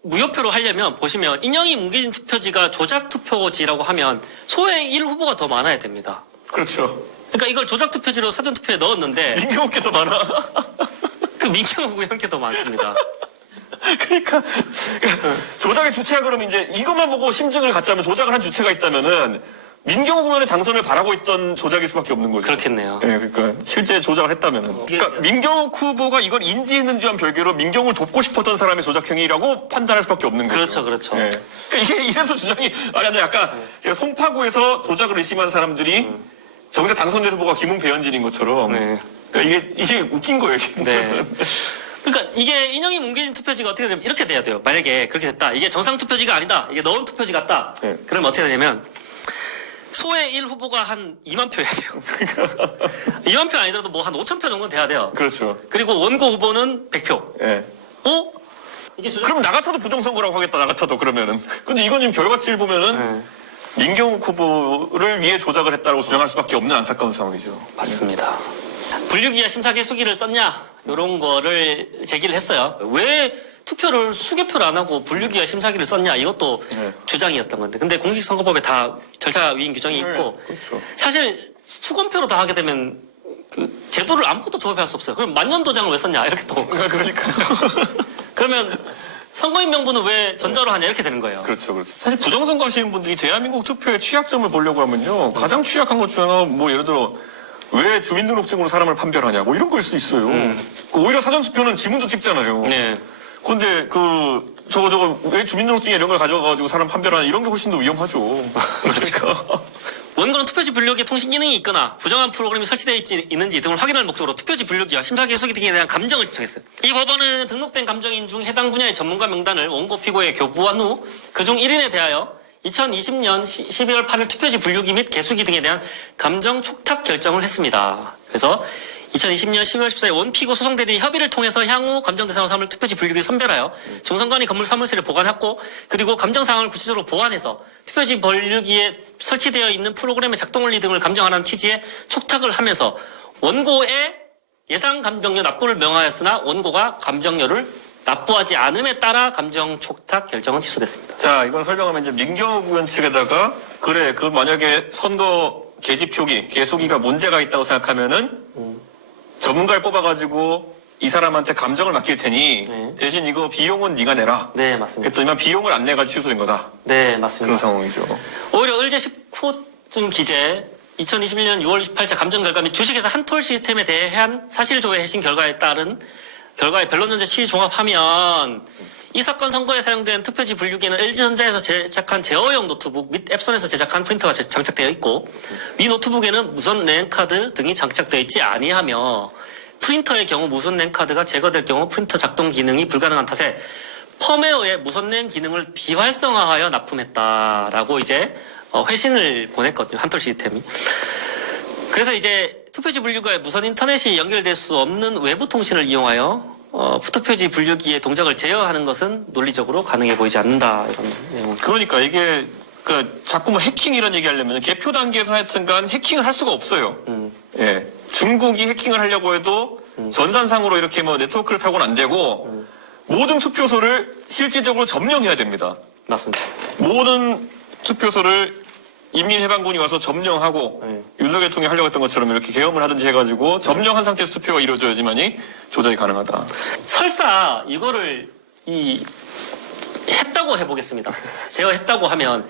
무효표로 하려면 보시면 인형이 뭉개진 투표지가 조작 투표지라고 하면 소의 1 후보가 더 많아야 됩니다. 그렇죠. 그러니까 이걸 조작 투표지로 사전 투표에 넣었는데 민경우 게 더 많아. 그 민경우 형께 더 많습니다. 그러니까 조작의 주체가 그러면 이제 이것만 보고 심증을 갖자면 조작을 한 주체가 있다면은 민경우 후보의 당선을 바라고 있던 조작일 수밖에 없는 거죠. 그렇겠네요. 네, 그러니까 실제 조작을 했다면은. 그러니까 민경우 후보가 이걸 인지했는지와는 별개로 민경우를 돕고 싶었던 사람의 조작행위라고 판단할 수밖에 없는 거죠. 그렇죠, 그렇죠. 네. 그러니까 이게 이래서 주장이 근데 아까 제가 송파구에서 조작을 의심한 사람들이 정작 당선된 후보가 김웅 배현진인 것처럼. 네. 그러니까 이게 웃긴 거예요. 네. 그러니까 이게 인형이 뭉개진 투표지가 어떻게 되면 이렇게 돼야 돼요. 만약에 그렇게 됐다. 이게 정상 투표지가 아니다. 이게 넣은 투표지 같다. 네. 그러면 어떻게 되냐면 소의 1 후보가 한 2만 표여야 돼요. 2만 표 아니더라도 뭐 한 5천 표 정도는 돼야 돼요. 그렇죠. 그리고 원고 후보는 100표. 네. 이게 그럼 나 같아도 부정선거라고 하겠다, 나 같아도 그러면은. 근데 이건 지금 결과치를 보면은 민경우 후보를 위해 조작을 했다고 주장할 수밖에 없는 안타까운 상황이죠. 맞습니다. 분류기와 심사계수기를 썼냐? 이런 거를 제기를 했어요. 왜 투표를 수개표를 안 하고 분류기와 심사기를 썼냐? 이것도 주장이었던 건데. 근데 공직선거법에 다 절차 위임 규정이 있고 그렇죠. 사실 수검표로 다 하게 되면 그 제도를 아무것도 도입할 수 없어요. 그럼 만년도장을 왜 썼냐? 이렇게 또. 그러니까요. 그러면 선거인 명부는 왜 전자로 하냐? 이렇게 되는 거예요. 그렇죠, 그렇죠. 사실 부정선거 하시는 분들이 대한민국 투표의 취약점을 보려고 하면요. 가장 취약한 것 중에 하나, 뭐 예를 들어, 왜 주민등록증으로 사람을 판별하냐, 뭐 이런 거일 수 있어요. 오히려 사전투표는 지문도 찍잖아요. 네. 근데 저거 왜 주민등록증에 이런 걸 가져가가지고 사람 판별하냐, 이런 게 훨씬 더 위험하죠. 그러니까. 원고는 투표지 분류기에 통신 기능이 있거나 부정한 프로그램이 설치되어 있는지 등을 확인할 목적으로 투표지 분류기와 심사계수기 등에 대한 감정을 신청했어요. 이 법원은 등록된 감정인 중 해당 분야의 전문가 명단을 원고 피고에 교부한 후 그중 1인에 대하여 2020년 12월 8일 투표지 분류기 및 개수기 등에 대한 감정 촉탁 결정을 했습니다. 그래서 2020년 12월 14일 원피고 소송대리인 협의를 통해서 향후 감정대상으로 삼을 투표지 분류기를 선별하여 중선관위 건물 사무실에 보관했고 그리고 감정사항을 구체적으로 보완해서 투표지 분류기에 설치되어 있는 프로그램의 작동 원리 등을 감정하라는 취지의 촉탁을 하면서 원고의 예상 감정료 납부를 명하였으나 원고가 감정료를 납부하지 않음에 따라 감정 촉탁 결정은 취소됐습니다. 자, 이건 설명하면 이제 민경욱 의원 측에다가 그래, 그 만약에 선거 개지표기, 개수기가 문제가 있다고 생각하면은 전문가를 뽑아가지고 이 사람한테 감정을 맡길 테니 네. 대신 이거 비용은 네가 내라. 네, 맞습니다. 그랬더니만 비용을 안 내가 취소된 거다. 네, 그런 맞습니다. 상황이죠. 오히려 을제 19쯤 기재 2021년 6월 28일 감정 결과 및 주식회사 한톨 시스템에 대한 사실 조회 해신 결과에 따른 결과에 변론전제 취지 종합하면 이 사건 선거에 사용된 투표지 분류기는 LG전자에서 제작한 제어용 노트북 및 앱손에서 제작한 프린터가 장착되어 있고 이 노트북에는 무선 랜카드 등이 장착되어 있지 아니하며 프린터의 경우 무선 랜카드가 제거될 경우 프린터 작동 기능이 불가능한 탓에 펌웨어의 무선 랜 기능을 비활성화하여 납품했다라고 이제 회신을 보냈거든요. 한톨 시스템이. 그래서 이제 투표지 분류기에 무선 인터넷이 연결될 수 없는 외부 통신을 이용하여 투표지 분류기의 동작을 제어하는 것은 논리적으로 가능해 보이지 않는다. 이런 내용. 그러니까 이게 자꾸 뭐 해킹 이런 얘기하려면 개표 단계에서 하여튼간 해킹을 할 수가 없어요. 예, 중국이 해킹을 하려고 해도 전산상으로 이렇게 뭐 네트워크를 타고는 안 되고 모든 투표소를 실질적으로 점령해야 됩니다. 맞습니다. 모든 투표소를 인민해방군이 와서 점령하고 윤석열 통해 하려고 했던 것처럼 이렇게 계엄을 하든지 해가지고 점령한 상태에서 투표가 이루어져야지만이 조작이 가능하다. 설사 이거를 했다고 해보겠습니다. 제가 했다고 하면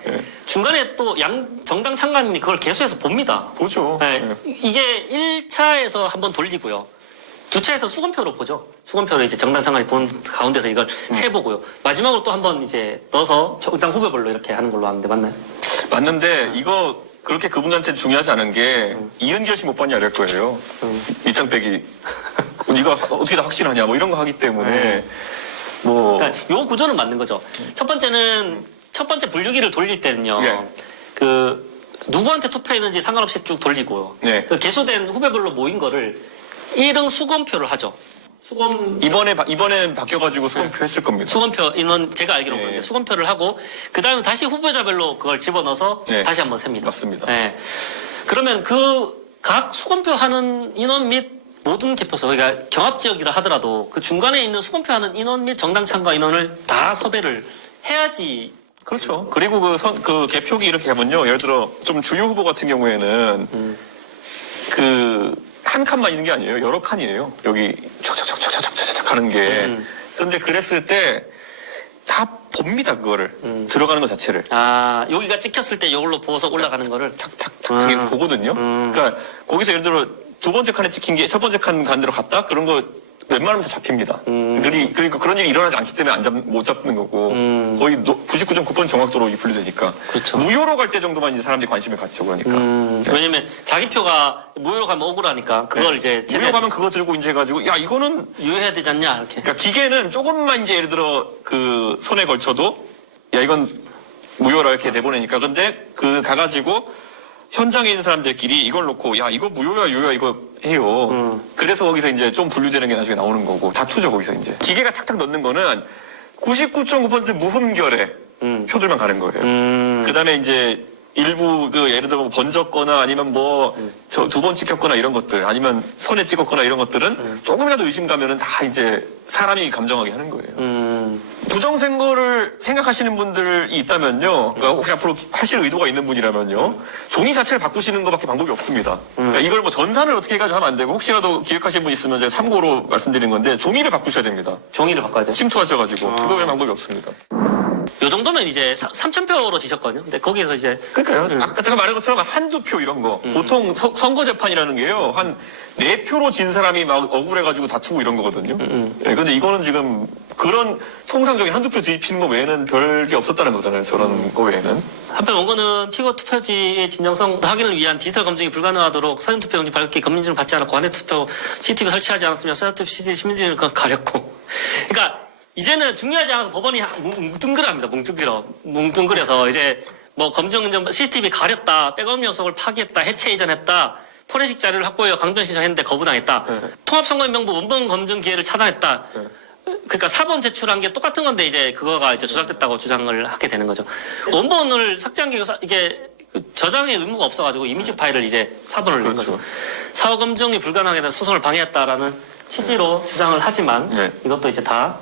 중간에 또 정당 창간인이 그걸 개수해서 봅니다. 보죠. 네. 이게 1차에서 한번 돌리고요. 2차에서 수검표로 보죠. 수검표로 이제 정당 창간이 본 가운데서 이걸 세보고요. 마지막으로 또 한번 이제 넣어서 정당 후보별로 이렇게 하는 걸로 아는데 맞나요? 맞는데 이거 그렇게 그분한테 중요하지 않은 게 이은결 씨 못 봤냐 이럴 거예요. 밑장빼기. 네가 어떻게 다 확신하냐 뭐 이런 거 하기 때문에 뭐 그러니까 요 구조는 맞는 거죠. 첫 번째 분류기를 돌릴 때는요. 예. 누구한테 투표했는지 상관없이 쭉 돌리고요. 네. 그 개수된 후배별로 모인 거를 1응 수검표를 하죠. 이번에 바뀌어가지고 수검표 했을 겁니다. 수검표 인원 제가 알기로는 네. 그런데 수검표를 하고 그 다음에 다시 후보자별로 그걸 집어넣어서 네. 다시 한번 셉니다. 맞습니다. 네. 그러면 각 수검표 하는 인원 및 모든 개표소 그러니까 경합 지역이라 하더라도 그 중간에 있는 수검표 하는 인원 및 정당 참가 인원을 다 섭외를 해야지. 그렇죠. 그리고 그 개표기 이렇게 하면요. 예를 들어 좀 주요 후보 같은 경우에는 한 칸만 있는 게 아니에요. 여러 칸이에요. 여기 촥촥촥촥촥촥 하는 게. 그런데 그랬을 때 다 봅니다. 그거를. 들어가는 것 자체를. 아, 여기가 찍혔을 때 이걸로 보고서 올라가는 거를 탁탁탁 그게 보거든요. 그러니까 거기서 예를 들어 두 번째 칸에 찍힌 게 첫 번째 칸 간대로 갔다? 그런 거 웬만하면 다 잡힙니다. 그러니까 그런 일이 일어나지 않기 때문에 못 잡는 거고 거의 99.9% 정확도로 분류되니까. 그렇죠. 무효로 갈 때 정도만 이제 사람들이 관심을 갖죠. 그러니까. 왜냐면 자기 표가 무효로 가면 억울하니까 그걸 이제 무효 가면 그거 들고 이제 해가지고 야 이거는 유효해야 되지 않냐 이렇게. 그러니까 기계는 조금만 이제 예를 들어 그 손에 걸쳐도 야 이건 무효라 이렇게 내보내니까 근데 가가지고 현장에 있는 사람들끼리 이걸 놓고 야 이거 무효야 유효야 이거 해요. 그래서 거기서 이제 좀 분류되는 게 나중에 나오는 거고 다투죠 거기서 이제. 기계가 탁탁 넣는 거는 99.9% 무흠결에 표들만 가는 거예요. 그다음에 이제 일부 예를 들어 뭐 번졌거나 아니면 뭐 두 번 찍혔거나 이런 것들 아니면 선에 찍었거나 이런 것들은 조금이라도 의심 가면은 다 이제 사람이 감정하게 하는 거예요. 부정선거를 생각하시는 분들이 있다면요. 그러니까 혹시 앞으로 하실 의도가 있는 분이라면요. 종이 자체를 바꾸시는 것밖에 방법이 없습니다. 그러니까 이걸 뭐 전산을 어떻게 해가지고 하면 안 되고 혹시라도 기획하시는 분 있으면 제가 참고로 말씀드리는 건데 종이를 바꾸셔야 됩니다. 종이를 바꿔야 돼요. 침투하셔가지고 그거 외에 방법이 없습니다. 요 정도면 이제 3,000표로 지셨거든요. 근데 거기에서 이제 그러니까요. 아까 제가 말한 것처럼 한두 표 이런 거. 보통 선거 재판이라는 게요. 한 4표로 진 사람이 막 억울해가지고 다투고 이런 거거든요. 네, 근데 이거는 지금 그런 통상적인 한두 표 뒤집히는 거 외에는 별게 없었다는 거잖아요. 저런 거 외에는. 한편 원고는 피고 투표지의 진정성 확인을 위한 디지털 검증이 불가능하도록 사전투표용지 발급기 검민증을 받지 않았고 관내투표 CCTV 설치하지 않았으며 사전투표 CCTV 시민증을 가렸고. 그러니까 이제는 중요하지 않아서 법원이 뭉뚱그려합니다. 뭉뚱그려서 이제 뭐 검증 CCTV 가렸다, 백업 요소를 파기했다, 해체 이전했다, 포렌식 자료를 확보해 강변 신청했는데 거부당했다. 통합선거인명부 원본 검증 기회를 차단했다. 그러니까 4번 제출한 게 똑같은 건데 이제 그거가 이제 조작됐다고 주장을 하게 되는 거죠. 원본을 삭제한 게 이게 저장의 의무가 없어가지고 이미지 파일을 이제 4번을 넣은 거죠. 사후 검증이 불가능하게 된 소송을 방해했다라는 취지로 주장을 하지만 이것도 이제 다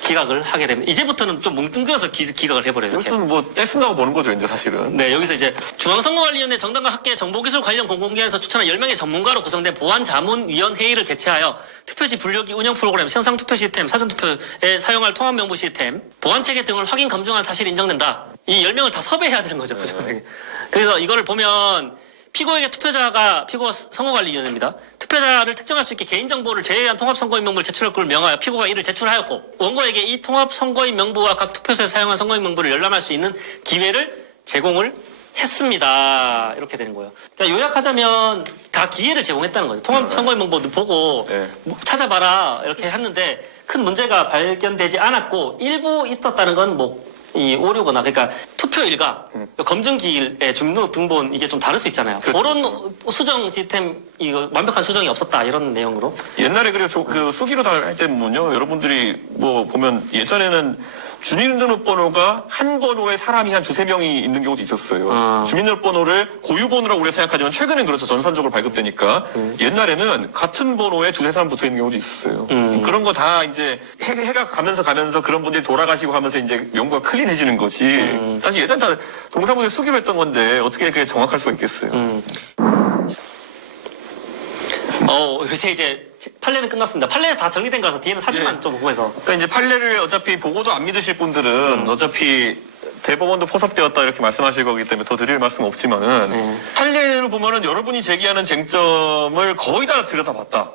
기각을 하게 됩니다. 이제부터는 좀 뭉뚱그려서 기각을 해버려요. 이렇게. 여기서는 뭐 떼쓴다고 보는 거죠, 이제 사실은. 네, 여기서 이제 중앙선거관리위원회 정당과 학계 정보기술 관련 공공기관에서 추천한 10명의 전문가로 구성된 보안자문위원회의를 개최하여 투표지 분류기 운영 프로그램, 현상투표 시스템, 사전투표에 사용할 통합명부 시스템, 보안체계 등을 확인 검증한 사실이 인정된다. 이 10명을 다 섭외해야 되는 거죠, 부정선거. 그래서 이거를 보면 피고에게 피고가 선거관리위원회입니다. 투표자를 특정할 수 있게 개인정보를 제외한 통합선거인 명부를 제출할 걸 명하여 피고가 이를 제출하였고 원고에게 이 통합선거인 명부와 각 투표소에 사용한 선거인 명부를 열람할 수 있는 기회를 제공을 했습니다. 이렇게 되는 거예요. 그러니까 요약하자면 다 기회를 제공했다는 거죠. 통합선거인 명부도 보고 찾아봐라 이렇게 했는데 큰 문제가 발견되지 않았고 일부 있었다는 건 이 오류거나 그러니까 투표일과 검증기일의 주민등록번호 이게 좀 다를 수 있잖아요. 그런 수정 시스템 이거 완벽한 수정이 없었다 이런 내용으로. 옛날에 그 수기로 할 때는요, 여러분들이 뭐 보면 예전에는 주민등록번호가 한 번호에 사람이 한 2-3명이 있는 경우도 있었어요. 주민등록번호를 고유번호라고 우리가 생각하지만 최근엔 그렇죠. 전산적으로 발급되니까. 옛날에는 같은 번호에 2-3사람 붙어 있는 경우도 있었어요. 그런 거 다 이제 해가 가면서 그런 분들이 돌아가시고 하면서 이제 명부가 클린해지는 거지. 사실 예전 다 동사무소에 수기로 했던 건데 어떻게 그게 정확할 수가 있겠어요. 이제 판례는 끝났습니다. 판례 다 정리된 거라서 뒤에는 사진만 좀 보고 해서. 그러니까 이제 판례를 어차피 보고도 안 믿으실 분들은 어차피 대법원도 포섭되었다 이렇게 말씀하실 거기 때문에 더 드릴 말씀은 없지만은 판례를 보면은 여러분이 제기하는 쟁점을 거의 다 들여다봤다.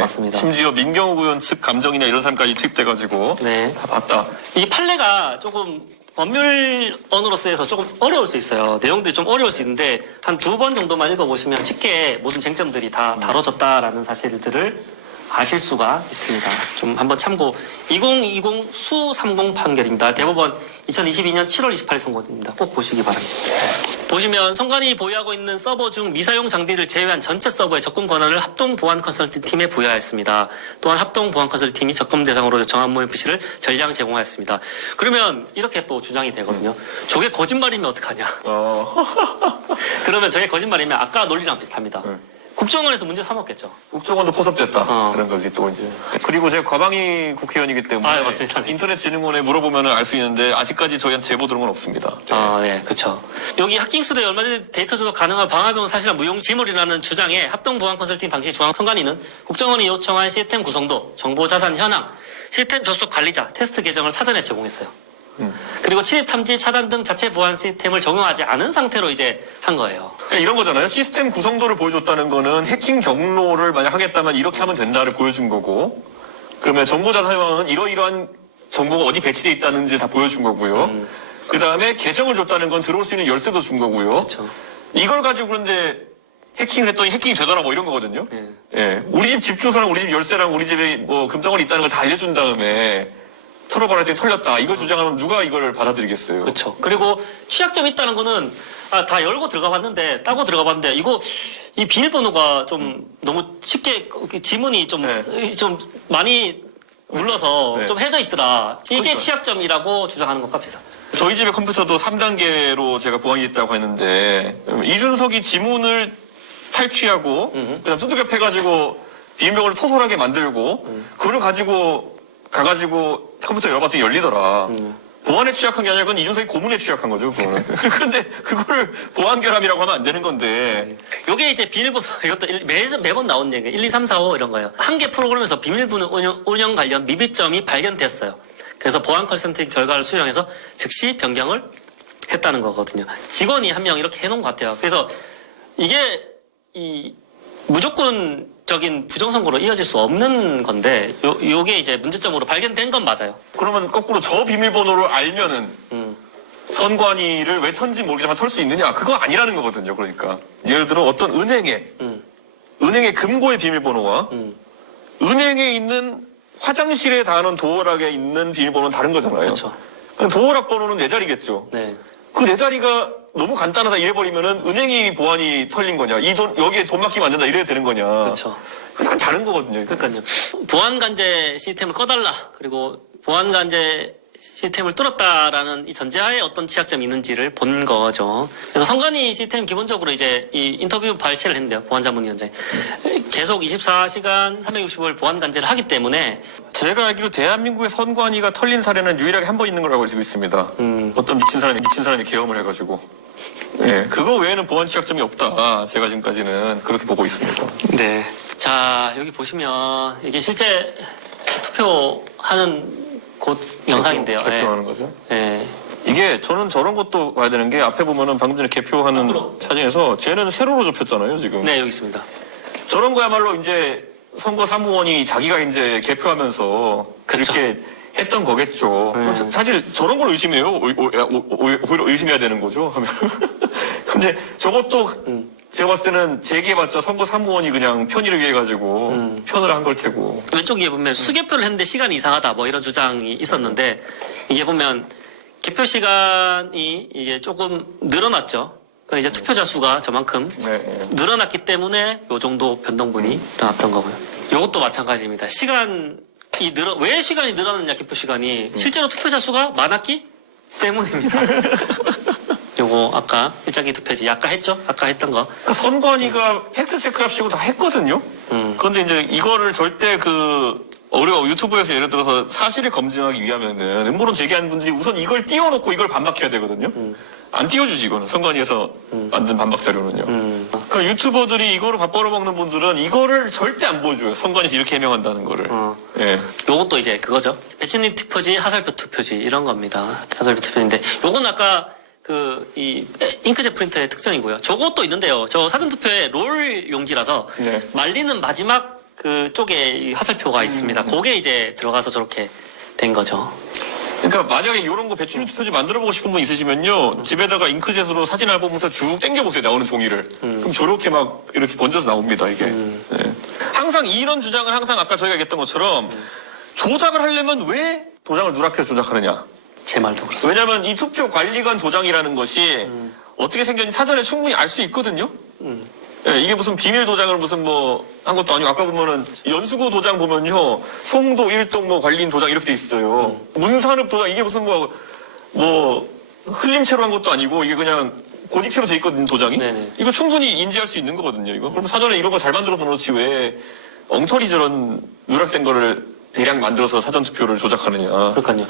맞습니다. 심지어 민경욱 의원 측 감정이나 이런 사람까지 투입돼가지고 다 봤다. 이 판례가 조금 법률 언어로서 해서 조금 어려울 수 있어요. 내용들이 좀 어려울 수 있는데 한 2번 정도만 읽어보시면 쉽게 모든 쟁점들이 다 다뤄졌다라는 사실들을 아실 수가 있습니다. 좀 한번 참고 2020 수30 판결입니다. 대법원 2022년 7월 28일 선고입니다. 꼭 보시기 바랍니다. 보시면 선관위 보유하고 있는 서버 중 미사용 장비를 제외한 전체 서버의 접근 권한을 합동보안 컨설팅팀에 부여하였습니다. 또한 합동보안 컨설팅팀이 접근 대상으로 요청한 모의 PC를 전량 제공하였습니다. 그러면 이렇게 또 주장이 되거든요. 저게 거짓말이면 어떡하냐. 그러면 저게 거짓말이면 아까 논리랑 비슷합니다. 국정원에서 문제 삼았겠죠. 국정원도 포섭됐다. 그런 거지 또 이제. 그리고 제가 과방위 국회의원이기 때문에 맞습니다. 인터넷진흥원에 물어보면 알 수 있는데 아직까지 저희한테 제보 들은 건 없습니다. 네, 그렇죠. 여기 하킹수도에 얼마 전에 데이터 조작 가능한 방화병 사실은 무용지물이라는 주장에 합동보안 컨설팅 당시 중앙선관위는 국정원이 요청한 시스템 구성도, 정보자산 현황, 시스템 접속 관리자, 테스트 계정을 사전에 제공했어요. 그리고 침입 탐지 차단 등 자체 보안 시스템을 적용하지 않은 상태로 이제 한 거예요. 그러니까 이런 거잖아요. 시스템 구성도를 보여줬다는 거는 해킹 경로를 만약 하겠다면 이렇게 하면 된다를 보여준 거고, 그러면 정보자산 현황은 이러이러한 정보가 어디 배치돼 있다는지 다 보여준 거고요. 그 다음에 계정을 줬다는 건 들어올 수 있는 열쇠도 준 거고요. 그렇죠. 이걸 가지고 그런데 해킹을 했더니 해킹이 되더라 뭐 이런 거거든요. 우리 집 주소랑 우리 집 열쇠랑 우리 집에 뭐 금덩어리 있다는 걸 다 알려준 다음에 털어버릴 때 털렸다. 이거 주장하면 누가 이걸 받아들이겠어요? 그렇죠. 그리고 취약점이 있다는 거는 다 열고 들어가 봤는데 따고 들어가 봤는데 이 비밀번호가 좀 너무 쉽게 지문이 좀 많이 눌러서 좀 해져 있더라. 이게 취약점이라고 주장하는 것과 비슷합니다. 저희 집의 컴퓨터도 3단계로 제가 보안이 됐다고 했는데 이준석이 지문을 탈취하고 그냥 두들겨 비밀번호를 토설하게 만들고 그걸 가지고 가가지고 컴퓨터 열어봤더니 열리더라. 보안에 취약한 게 아니라 그건 이준석이 고문에 취약한 거죠. 그런데 그거를 보안 결함이라고 하면 안 되는 건데. 요게 이제 비밀번호 이것도 매번 나오는 얘기예요. 1, 2, 3, 4, 5 이런 거예요. 한 개 프로그램에서 비밀번호 운영 관련 미비점이 발견됐어요. 그래서 보안 컨설팅 결과를 수정해서 즉시 변경을 했다는 거거든요. 직원이 한 명 이렇게 해놓은 것 같아요. 그래서 이게 무조건적인 부정선거로 이어질 수 없는 건데 요게 이제 문제점으로 발견된 건 맞아요. 그러면 거꾸로 저 비밀번호를 알면은 선관위를 왜 턴지 모르겠지만 털 수 있느냐? 그거 아니라는 거거든요. 그러니까 예를 들어 어떤 은행의 금고의 비밀번호와 은행에 있는 화장실에 닿는 도어락에 있는 비밀번호는 다른 거잖아요. 그렇죠. 그럼 도어락 번호는 4자리겠죠. 네. 그 4자리가 너무 간단하다 이래버리면은 은행이 보안이 털린 거냐, 이 돈 여기에 돈 맡기면 안 된다 이래야 되는 거냐. 그렇죠. 그건 다른 거거든요. 그러니까요. 보안 관제 시스템을 꺼달라. 그리고 보안 관제 시스템을 뚫었다라는 이 전제하에 어떤 취약점이 있는지를 본 거죠. 그래서 선관위 시스템 기본적으로 이제 이 인터뷰 발췌를 했는데요. 보안자문위원장이. 계속 24시간 365일 보안 관제를 하기 때문에 제가 알기로 대한민국의 선관위가 털린 사례는 유일하게 한 번 있는 걸로 알고 있습니다. 어떤 미친 사람이 계엄을 해가지고. 예, 그거 외에는 보안 취약점이 없다. 제가 지금까지는 그렇게 보고 있습니다. 네. 자, 여기 보시면 이게 실제 투표하는 곳 영상인데요. 개표하는 거죠. 예. 이게 저는 저런 것도 봐야 되는 게 앞에 보면은 방금 전에 개표하는 사진에서 쟤는 세로로 접혔잖아요, 지금. 네, 여기 있습니다. 저런 거야말로 이제 선거 사무원이 자기가 이제 개표하면서 그쵸. 그렇게 했던 거겠죠. 그럼 사실 저런 걸 의심해요. 오히려 의심해야 되는 거죠. 하면. 근데 저것도 제가 봤을 때는 재개봤자 선거 사무원이 그냥 편의를 위해 가지고 편을 한 걸 테고. 왼쪽에 보면 수개표를 했는데 시간이 이상하다 뭐 이런 주장이 있었는데 이게 보면 개표 시간이 이게 조금 늘어났죠. 그러니까 이제 투표자 수가 저만큼 네. 늘어났기 때문에 요 정도 변동분이 일어났던 거고요. 요것도 마찬가지입니다. 왜 시간이 늘어났냐 개표 시간이 실제로 투표자 수가 많았기 때문입니다. 요거 아까 일자기 투표지 아까 했죠? 아까 했던 거. 선관위가 팩트체크 합시고 다 했거든요. 그런데 이제 이거를 절대 우리가 유튜브에서 예를 들어서 사실을 검증하기 위하면은 음모론 제기하는 분들이 우선 이걸 띄워놓고 이걸 반박해야 되거든요. 안 띄워주지 이거는 선관위에서 만든 반박 자료는요. 그러니까 유튜버들이 이거를 밥 벌어먹는 분들은 이거를 절대 안 보여줘요. 선관위에서 이렇게 해명한다는 거를. 예. 요것도 이제 그거죠. 배치님 투표지, 하살표 투표지 이런 겁니다. 하살표 투표인데 요건 아까 이 잉크젯 프린터의 특성이고요. 저것도 있는데요. 저 사전투표에 롤 용지라서 네. 말리는 마지막 그 쪽에 이 화살표가 있습니다. 그게 이제 들어가서 저렇게 된 거죠. 그러니까 만약에 이런 거 배추님 투표지 만들어보고 싶은 분 있으시면요. 집에다가 잉크젯으로 사진 앨범에서 쭉 당겨보세요. 나오는 종이를. 그럼 저렇게 막 이렇게 번져서 나옵니다. 이게. 네. 항상 이런 주장을 항상 아까 저희가 얘기했던 것처럼 조작을 하려면 왜 도장을 누락해서 조작하느냐. 제 말도 그렇습니다. 왜냐하면 이 투표 관리관 도장이라는 것이 어떻게 생겼는지 사전에 충분히 알 수 있거든요. 예, 이게 무슨 비밀 도장을 무슨 한 것도 아니고 아까 보면은 연수구 도장 보면요 송도 일동 관리인 도장 이렇게 돼 있어요. 문산읍 도장 이게 무슨 흘림체로 한 것도 아니고 이게 그냥 고딕체로 돼 있거든요 도장이. 네네. 이거 충분히 인지할 수 있는 거거든요. 이거 그럼 사전에 이런 거 잘 만들어서 놓지 왜 엉터리 저런 누락된 거를 대량 만들어서 사전투표를 조작하느냐. 그러니까요.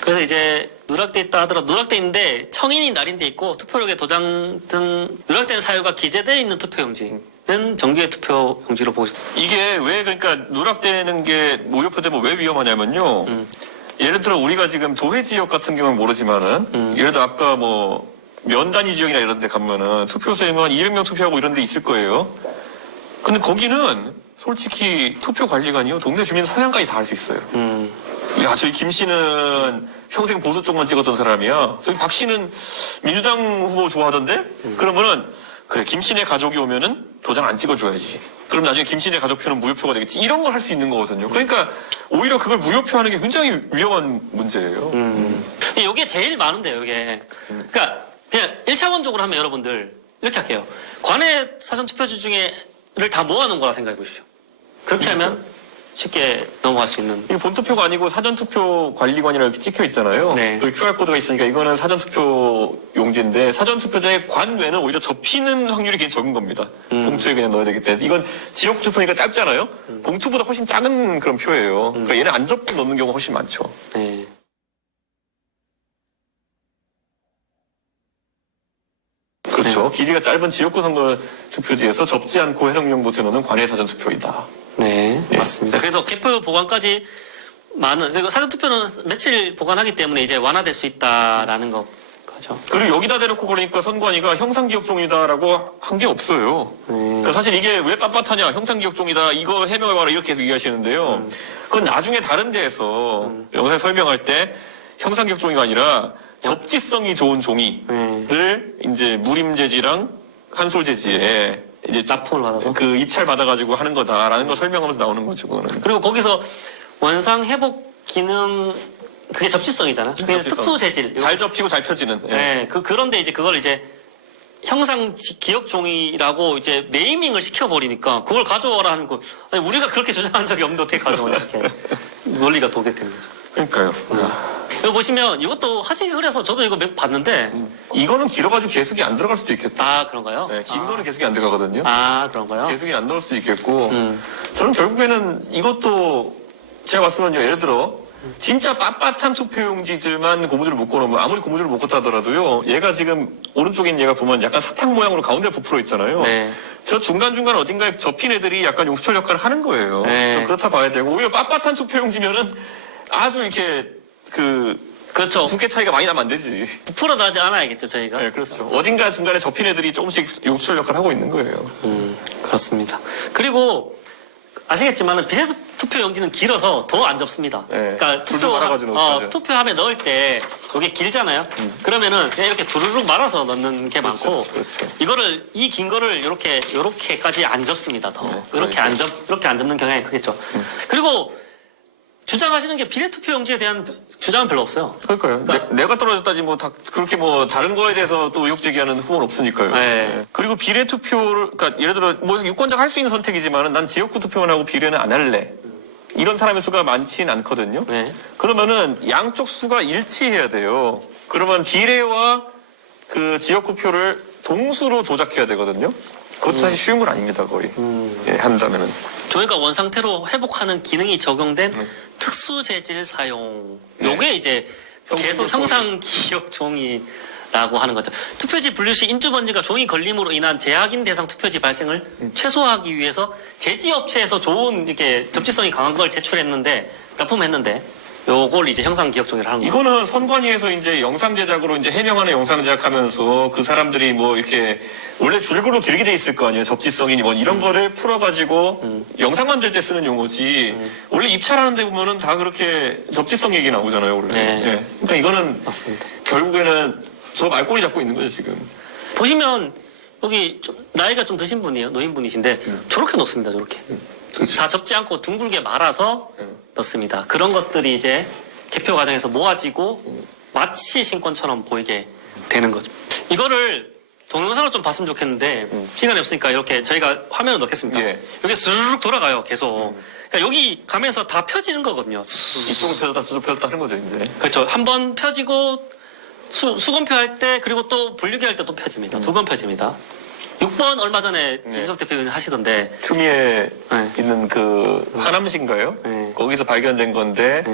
그래서 이제 누락돼 있다 하더라도 누락돼 있는데 청인이 날인돼 있고 투표록에 도장 등 누락된 사유가 기재되어 있는 투표용지는 정규의 투표용지로 보고 있습니다. 이게 왜 그러니까 누락되는 게 무효표되면 왜 위험하냐면요. 예를 들어 우리가 지금 도회 지역 같은 경우는 모르지만은 예를 들어 아까 면 단위 지역이나 이런 데 가면은 투표소에 한 200명 투표하고 이런 데 있을 거예요. 근데 거기는 솔직히 투표 관리관이요. 동네 주민 성향까지 다 알 수 있어요. 야, 저희 김 씨는 평생 보수 쪽만 찍었던 사람이야. 저기 박 씨는 민주당 후보 좋아하던데? 그러면은 그래 김 씨네 가족이 오면은 도장 안 찍어줘야지. 그럼 나중에 김 씨네 가족표는 무효표가 되겠지. 이런 걸 할 수 있는 거거든요. 그러니까 오히려 그걸 무효표하는 게 굉장히 위험한 문제예요. 이게 제일 많은데요, 이게. 그러니까 그냥 1차원적으로 하면 여러분들 이렇게 할게요. 관외 사전투표지 중에를 다 모아놓은 거라 생각해 보십시오. 그렇게 하면 쉽게 넘어갈 수 있는. 이게 본투표가 아니고 사전투표 관리관이라고 이렇게 찍혀 있잖아요. 네. 여기 QR코드가 있으니까 이거는 사전투표 용지인데 사전투표자의 관외는 오히려 접히는 확률이 굉장히 적은 겁니다. 봉투에 그냥 넣어야 되기 때문에. 이건 지역 투표니까 짧잖아요. 봉투보다 훨씬 작은 그런 표예요. 그러니까 얘는 안 접고 넣는 경우가 훨씬 많죠. 네. 그렇죠. 길이가 짧은 지역구 선거 투표지에서 접지 않고 해석용 보트 넣는 관외 사전투표이다. 네, 예. 맞습니다. 그래서 개표 보관까지 그리고 사전투표는 며칠 보관하기 때문에 이제 완화될 수 있다라는 거죠. 그리고 여기다 대놓고 그러니까 선관위가 형상기억종이다라고 한 게 없어요. 그러니까 사실 이게 왜 빳빳하냐, 형상기억종이다, 이거 해명해봐라 이렇게 계속 얘기하시는데요. 그건 나중에 다른 데에서 영상 설명할 때 형상기억종이가 아니라 접지성이 좋은 종이를 이제 무림재지랑 한솔재지에 이제 납품을 받아서 그 입찰 받아가지고 하는 거다라는 걸 설명하면서 나오는 거죠. 그거는. 그리고 거기서 원상 회복 기능 그게 접지성이잖아. 그게 접지성. 특수 재질. 잘 접히고 잘 펴지는. 예. 네, 그런데 이제 그걸 이제 형상 기억 종이라고 이제 네이밍을 시켜버리니까 그걸 가져와라 하는 거. 아니, 우리가 그렇게 주장한 적이 없는데 어떻게 가져오냐 이렇게 논리가 도개되는 거죠. 그러니까요. 여기 보시면 이것도 화질이 흐려서 저도 이거 몇 봤는데 이거는 길어가지고 계속이 안 들어갈 수도 있겠다. 아 그런가요? 네, 긴 거는 계속이 안 들어가거든요. 아 그런가요? 계속이 안 나올 수도 있겠고 저는 결국에는 이것도 제가 봤을 때는요, 예를 들어 진짜 빳빳한 투표용지들만 고무줄을 묶어놓으면 아무리 고무줄을 묶었다 하더라도요, 얘가 지금 오른쪽에 있는 얘가 보면 약간 사탕 모양으로 가운데 부풀어 있잖아요. 네. 저 중간중간 어딘가에 접힌 애들이 약간 용수철 역할을 하는 거예요. 네. 좀 그렇다 봐야 되고, 오히려 빳빳한 투표용지면은 아주 이렇게 그렇죠. 두께 차이가 많이 나면 안 되지. 풀어나지 않아야겠죠 저희가. 네, 그렇죠. 어딘가 중간에 접힌 애들이 조금씩 용수철 역할을 하고 있는 거예요. 그렇습니다. 그리고 아시겠지만은 비례투표용지는 길어서 더 안 접습니다. 네. 그러니까 줄줄 말아가지고 넣죠. 투표함에 넣을 때 이게 길잖아요. 그러면은 그냥 이렇게 두루룩 말아서 넣는 게 많고 그렇죠. 이거를 이 긴 거를 요렇게까지 안 접습니다. 더 네, 이렇게 안 접는 경향이 크겠죠. 그리고 주장하시는 게 비례투표용지에 대한 주장은 별로 없어요. 그러니까요. 내가 떨어졌다지 뭐 다 그렇게 뭐 다른 거에 대해서 또 의혹 제기하는 후보는 없으니까요. 네. 그리고 비례 투표를 그러니까 예를 들어 뭐 유권자가 할 수 있는 선택이지만은 난 지역구 투표만 하고 비례는 안 할래. 이런 사람의 수가 많지는 않거든요. 네. 그러면은 양쪽 수가 일치해야 돼요. 그러면 비례와 그 지역구 표를 동수로 조작해야 되거든요. 그것도 사실 쉬운 건 아닙니다, 거의. 예, 한다면은. 조회가 원상태로 회복하는 기능이 적용된 특수 재질 사용. 요게 이제 계속 형상 기억 종이라고 하는 거죠. 투표지 분류 시 인주 번지가 종이 걸림으로 인한 재확인 대상 투표지 발생을 최소화하기 위해서 제지업체에서 좋은 이렇게 접지성이 강한 걸 제출했는데 납품했는데 요걸 이제 형상 기억 종이를 하는 거예요. 이거는 선관위에서 이제 영상 제작으로 이제 해명하는 영상 제작하면서 그 사람들이 뭐 이렇게 원래 줄글로 길게 돼 있을 거 아니에요. 접지성이니 뭐 이런 거를 풀어가지고 영상 만들 때 쓰는 용어지. 원래 입찰하는 데 보면은 다 그렇게 접지성 얘기 나오잖아요. 원래. 네. 예. 그러니까 이거는 맞습니다. 결국에는 저 말꼬리 잡고 있는 거죠 지금. 보시면 여기 좀 나이가 좀 드신 분이에요. 노인분이신데 저렇게 넣습니다. 저렇게. 다 접지 않고 둥글게 말아서 넣습니다. 그런 것들이 이제 개표 과정에서 모아지고 마치 신권처럼 보이게 되는 거죠. 이거를 동영상을 좀 봤으면 좋겠는데 시간이 없으니까 이렇게 저희가 화면을 넣겠습니다. 예. 여기 스르륵 돌아가요. 계속. 그러니까 여기 가면서 다 펴지는 거거든요. 이쪽은 펴졌다 저쪽 펴졌다 하는 거죠 이제. 그렇죠. 한 번 펴지고 수검표 할 때 그리고 또 분류기 할 때 또 펴집니다. 두 번 펴집니다. 6번 얼마 전에 윤석 대표님 하시던데 추미애 네. 있는 그 하남시인가요? 네. 거기서 발견된 건데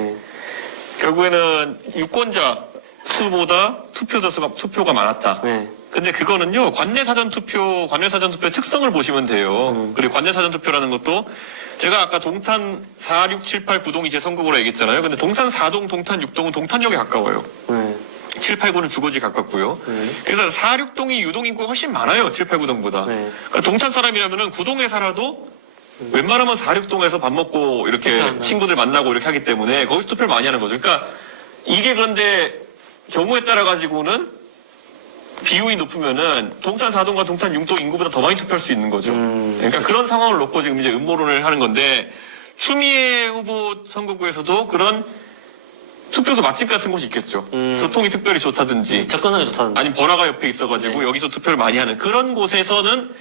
결국에는 유권자 수보다 투표가 많았다. 네. 근데 그거는요 관내 사전 투표 특성을 보시면 돼요. 그리고 관내 사전 투표라는 것도 제가 아까 동탄 4, 6, 7, 8, 9동이 제 선거구로 얘기했잖아요. 근데 동탄 4동, 동탄 6동은 동탄역에 가까워요. 7, 8, 9는 주거지 가깝고요. 그래서 4, 6동이 유동 인구가 훨씬 많아요. 7, 8, 9동보다. 그러니까 동탄 사람이라면은 9동에 살아도 웬만하면 4, 6동에서 밥 먹고 이렇게 친구들 만나고 이렇게 하기 때문에 거기서 투표를 많이 하는 거죠. 그러니까 이게 그런데 경우에 따라 가지고는 비율이 높으면은 동탄 4동과 동탄 6동 인구보다 더 많이 투표할 수 있는 거죠. 그러니까 그런 상황을 놓고 지금 이제 음모론을 하는 건데 추미애 후보 선거구에서도 그런 투표소 맛집 같은 곳이 있겠죠. 교통이 특별히 좋다든지 접근성이 좋다든지. 아니면 번화가 옆에 있어가지고 여기서 투표를 많이 하는 그런 곳에서는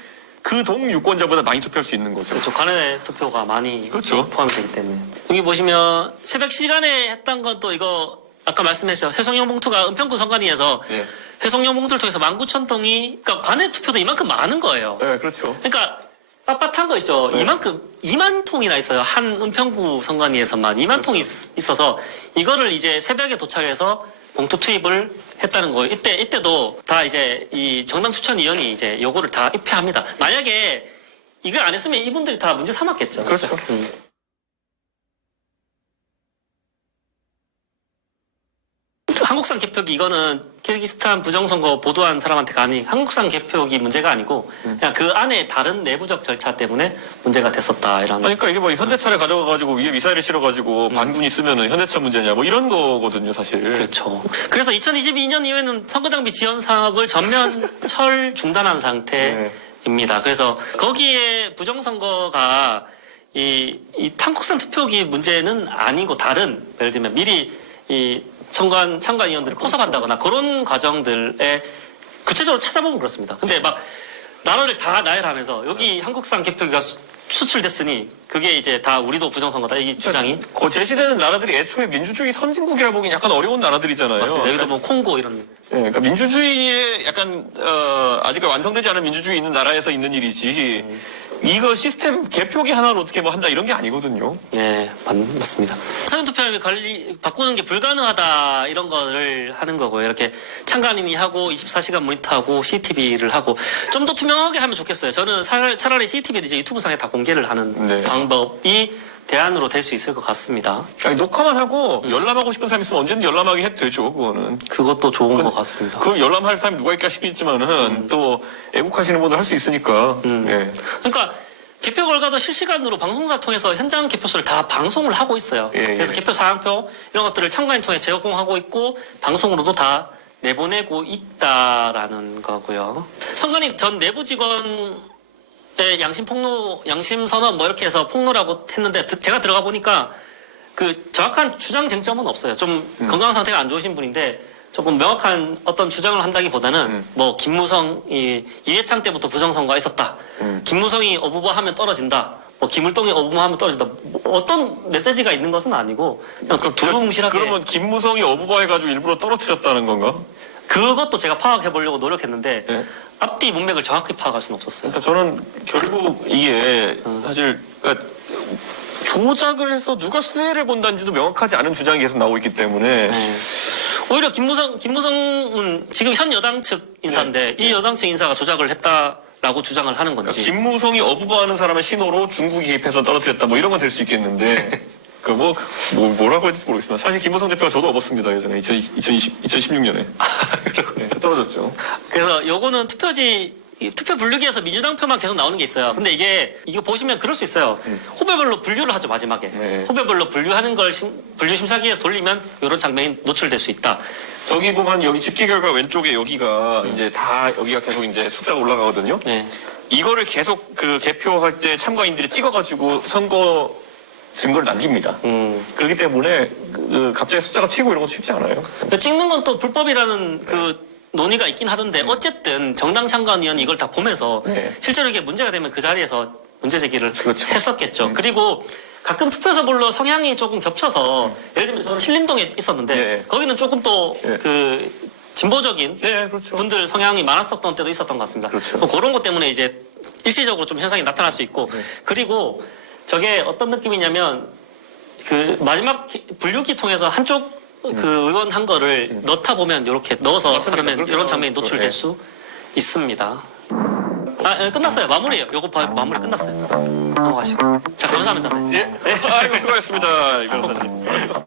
그 동 유권자보다 많이 투표할 수 있는 거죠. 그렇죠. 관내 투표가 많이 그렇죠. 포함이 되기 때문에. 여기 보시면 새벽 시간에 했던 건 또 이거 아까 말씀했죠. 회성용 봉투가 은평구 선관위에서 예. 회성용 봉투를 통해서 19,000통이 그러니까 관내 투표도 이만큼 많은 거예요. 네, 그렇죠. 그러니까 빳빳한 거 있죠. 이만큼 2만 통이나 있어요. 한 은평구 선관위에서만 2만 통이 있어서 이거를 이제 새벽에 도착해서 봉투 투입을 했다는 거예요. 이때도 다 이제 이 정당 추천위원이 이제 요거를 다 입회합니다. 만약에 이걸 안 했으면 이분들이 다 문제 삼았겠죠. 그렇죠. 한국산 개표기 이거는 키르기스탄 부정선거 보도한 사람한테가 아닌 한국산 개표기 문제가 아니고 그냥 그 안에 다른 내부적 절차 때문에 문제가 됐었다 이런. 그러니까 이게 뭐 현대차를 가져가가지고 위에 미사일을 실어가지고 반군이 쓰면은 현대차 문제냐 뭐 이런 거거든요 사실. 그렇죠. 그래서 2022년 이후에는 선거장비 지원 사업을 전면 중단한 상태입니다. 그래서 거기에 부정선거가 이 한국산 투표기 문제는 아니고 다른 예를 들면 미리 이 참관위원들을 포섭한다거나 그런 과정들에 구체적으로 찾아보면 그렇습니다. 근데 막 나라를 다 나열하면서 여기 한국산 개표기가 수출됐으니 그게 이제 다 우리도 부정선거다 이 주장이. 그 제시되는 나라들이 애초에 민주주의 선진국이라 보기엔 약간 어려운 나라들이잖아요. 맞습니다. 여기도 뭐 콩고 이런. 예, 그러니까 민주주의에 약간 아직 완성되지 않은 민주주의 있는 나라에서 있는 일이지 이거 시스템 개표기 하나로 어떻게 뭐 한다 이런 게 아니거든요. 네, 맞습니다. 사전투표함이 바꾸는 게 불가능하다 이런 거를 하는 거고요. 이렇게 참관인이 하고 24시간 모니터하고 CCTV를 하고 좀 더 투명하게 하면 좋겠어요. 저는 차라리 CCTV를 이제 유튜브상에 다 공개를 하는 네. 방법이 대안으로 될 수 있을 것 같습니다. 아니, 녹화만 하고 열람하고 싶은 사람 있으면 언제든 열람하게 해도 되죠. 그거는. 그것도 좋은 것 같습니다. 그 열람할 사람이 누가 있까 싶겠지만은 또 애국하시는 분들 할 수 있으니까. 예. 그러니까 개표 결과도 실시간으로 방송사를 통해서 현장 개표소를 다 방송을 하고 있어요. 예, 그래서 예. 개표 사항표 이런 것들을 참관인 통해 제공하고 있고 방송으로도 다 내보내고 있다라는 거고요. 선관위 전 내부 직원의 양심 선언 뭐 이렇게 해서 폭로라고 했는데 제가 들어가 보니까 그 정확한 주장 쟁점은 없어요. 좀 건강 상태가 안 좋으신 분인데 조금 명확한 어떤 주장을 한다기보다는 뭐 김무성이 이해창 때부터 부정선거가 있었다. 김무성이 어부바하면 떨어진다. 뭐 김을동이 어부바하면 떨어진다. 뭐 어떤 메시지가 있는 것은 아니고 그냥 두루뭉실하게. 그러면 김무성이 어부바 해가지고 일부러 떨어뜨렸다는 건가? 그것도 제가 파악해 보려고 노력했는데 네. 앞뒤 문맥을 정확히 파악할 수는 없었어요. 그러니까 저는 결국 이게 사실 그러니까 조작을 해서 누가 수혜를 본다는지도 명확하지 않은 주장이 계속 나오고 있기 때문에 네. 오히려 김무성은 지금 현 여당 측 인사인데 이 여당 측 인사가 조작을 했다라고 주장을 하는 건지. 그러니까 김무성이 어부바하는 사람의 신호로 중국이 개입해서 떨어뜨렸다 뭐 이런 건 될 수 있겠는데 그 뭐라고 했는지 모르겠지만 사실 김무성 대표가 저도 업었습니다 예전에 2016년에 네, 떨어졌죠. 그래서 요거는 투표 분류기에서 민주당 표만 계속 나오는 게 있어요. 근데 이거 보시면 그럴 수 있어요. 후배별로 분류를 하죠, 마지막에. 네. 후배별로 분류하는 걸 분류 심사기에서 돌리면 이런 장면이 노출될 수 있다. 저기 보면 여기 집계 결과 왼쪽에 여기가 이제 다 여기가 계속 이제 숫자가 올라가거든요. 네. 이거를 계속 그 개표할 때 참가인들이 찍어가지고 선거 증거를 남깁니다. 그렇기 때문에 갑자기 숫자가 튀고 이런 건 쉽지 않아요. 찍는 건 또 불법이라는 그 논의가 있긴 하던데 어쨌든 정당 참관위원이 이걸 다 보면서 네. 실제로 이게 문제가 되면 그 자리에서 문제 제기를 그렇죠. 했었겠죠. 그리고 가끔 투표소별로 성향이 조금 겹쳐서 예를 들면 저는 신림동에 있었는데 네. 거기는 조금 또 네. 그 진보적인 네, 그렇죠. 분들 성향이 많았었던 때도 있었던 것 같습니다. 그렇죠. 뭐 그런 것 때문에 이제 일시적으로 좀 현상이 나타날 수 있고 그리고 저게 어떤 느낌이냐면 그 마지막 분류기 통해서 한쪽 그 의원 한 거를 넣다 보면 이렇게 넣어서 맞습니다. 하면 그렇게 이런 장면이 노출될 네. 수 있습니다. 끝났어요. 마무리예요. 요거 마무리 끝났어요. 넘어가시고. 자, 감사합니다. 네. 아이고 수고하셨습니다. 이 변호사님.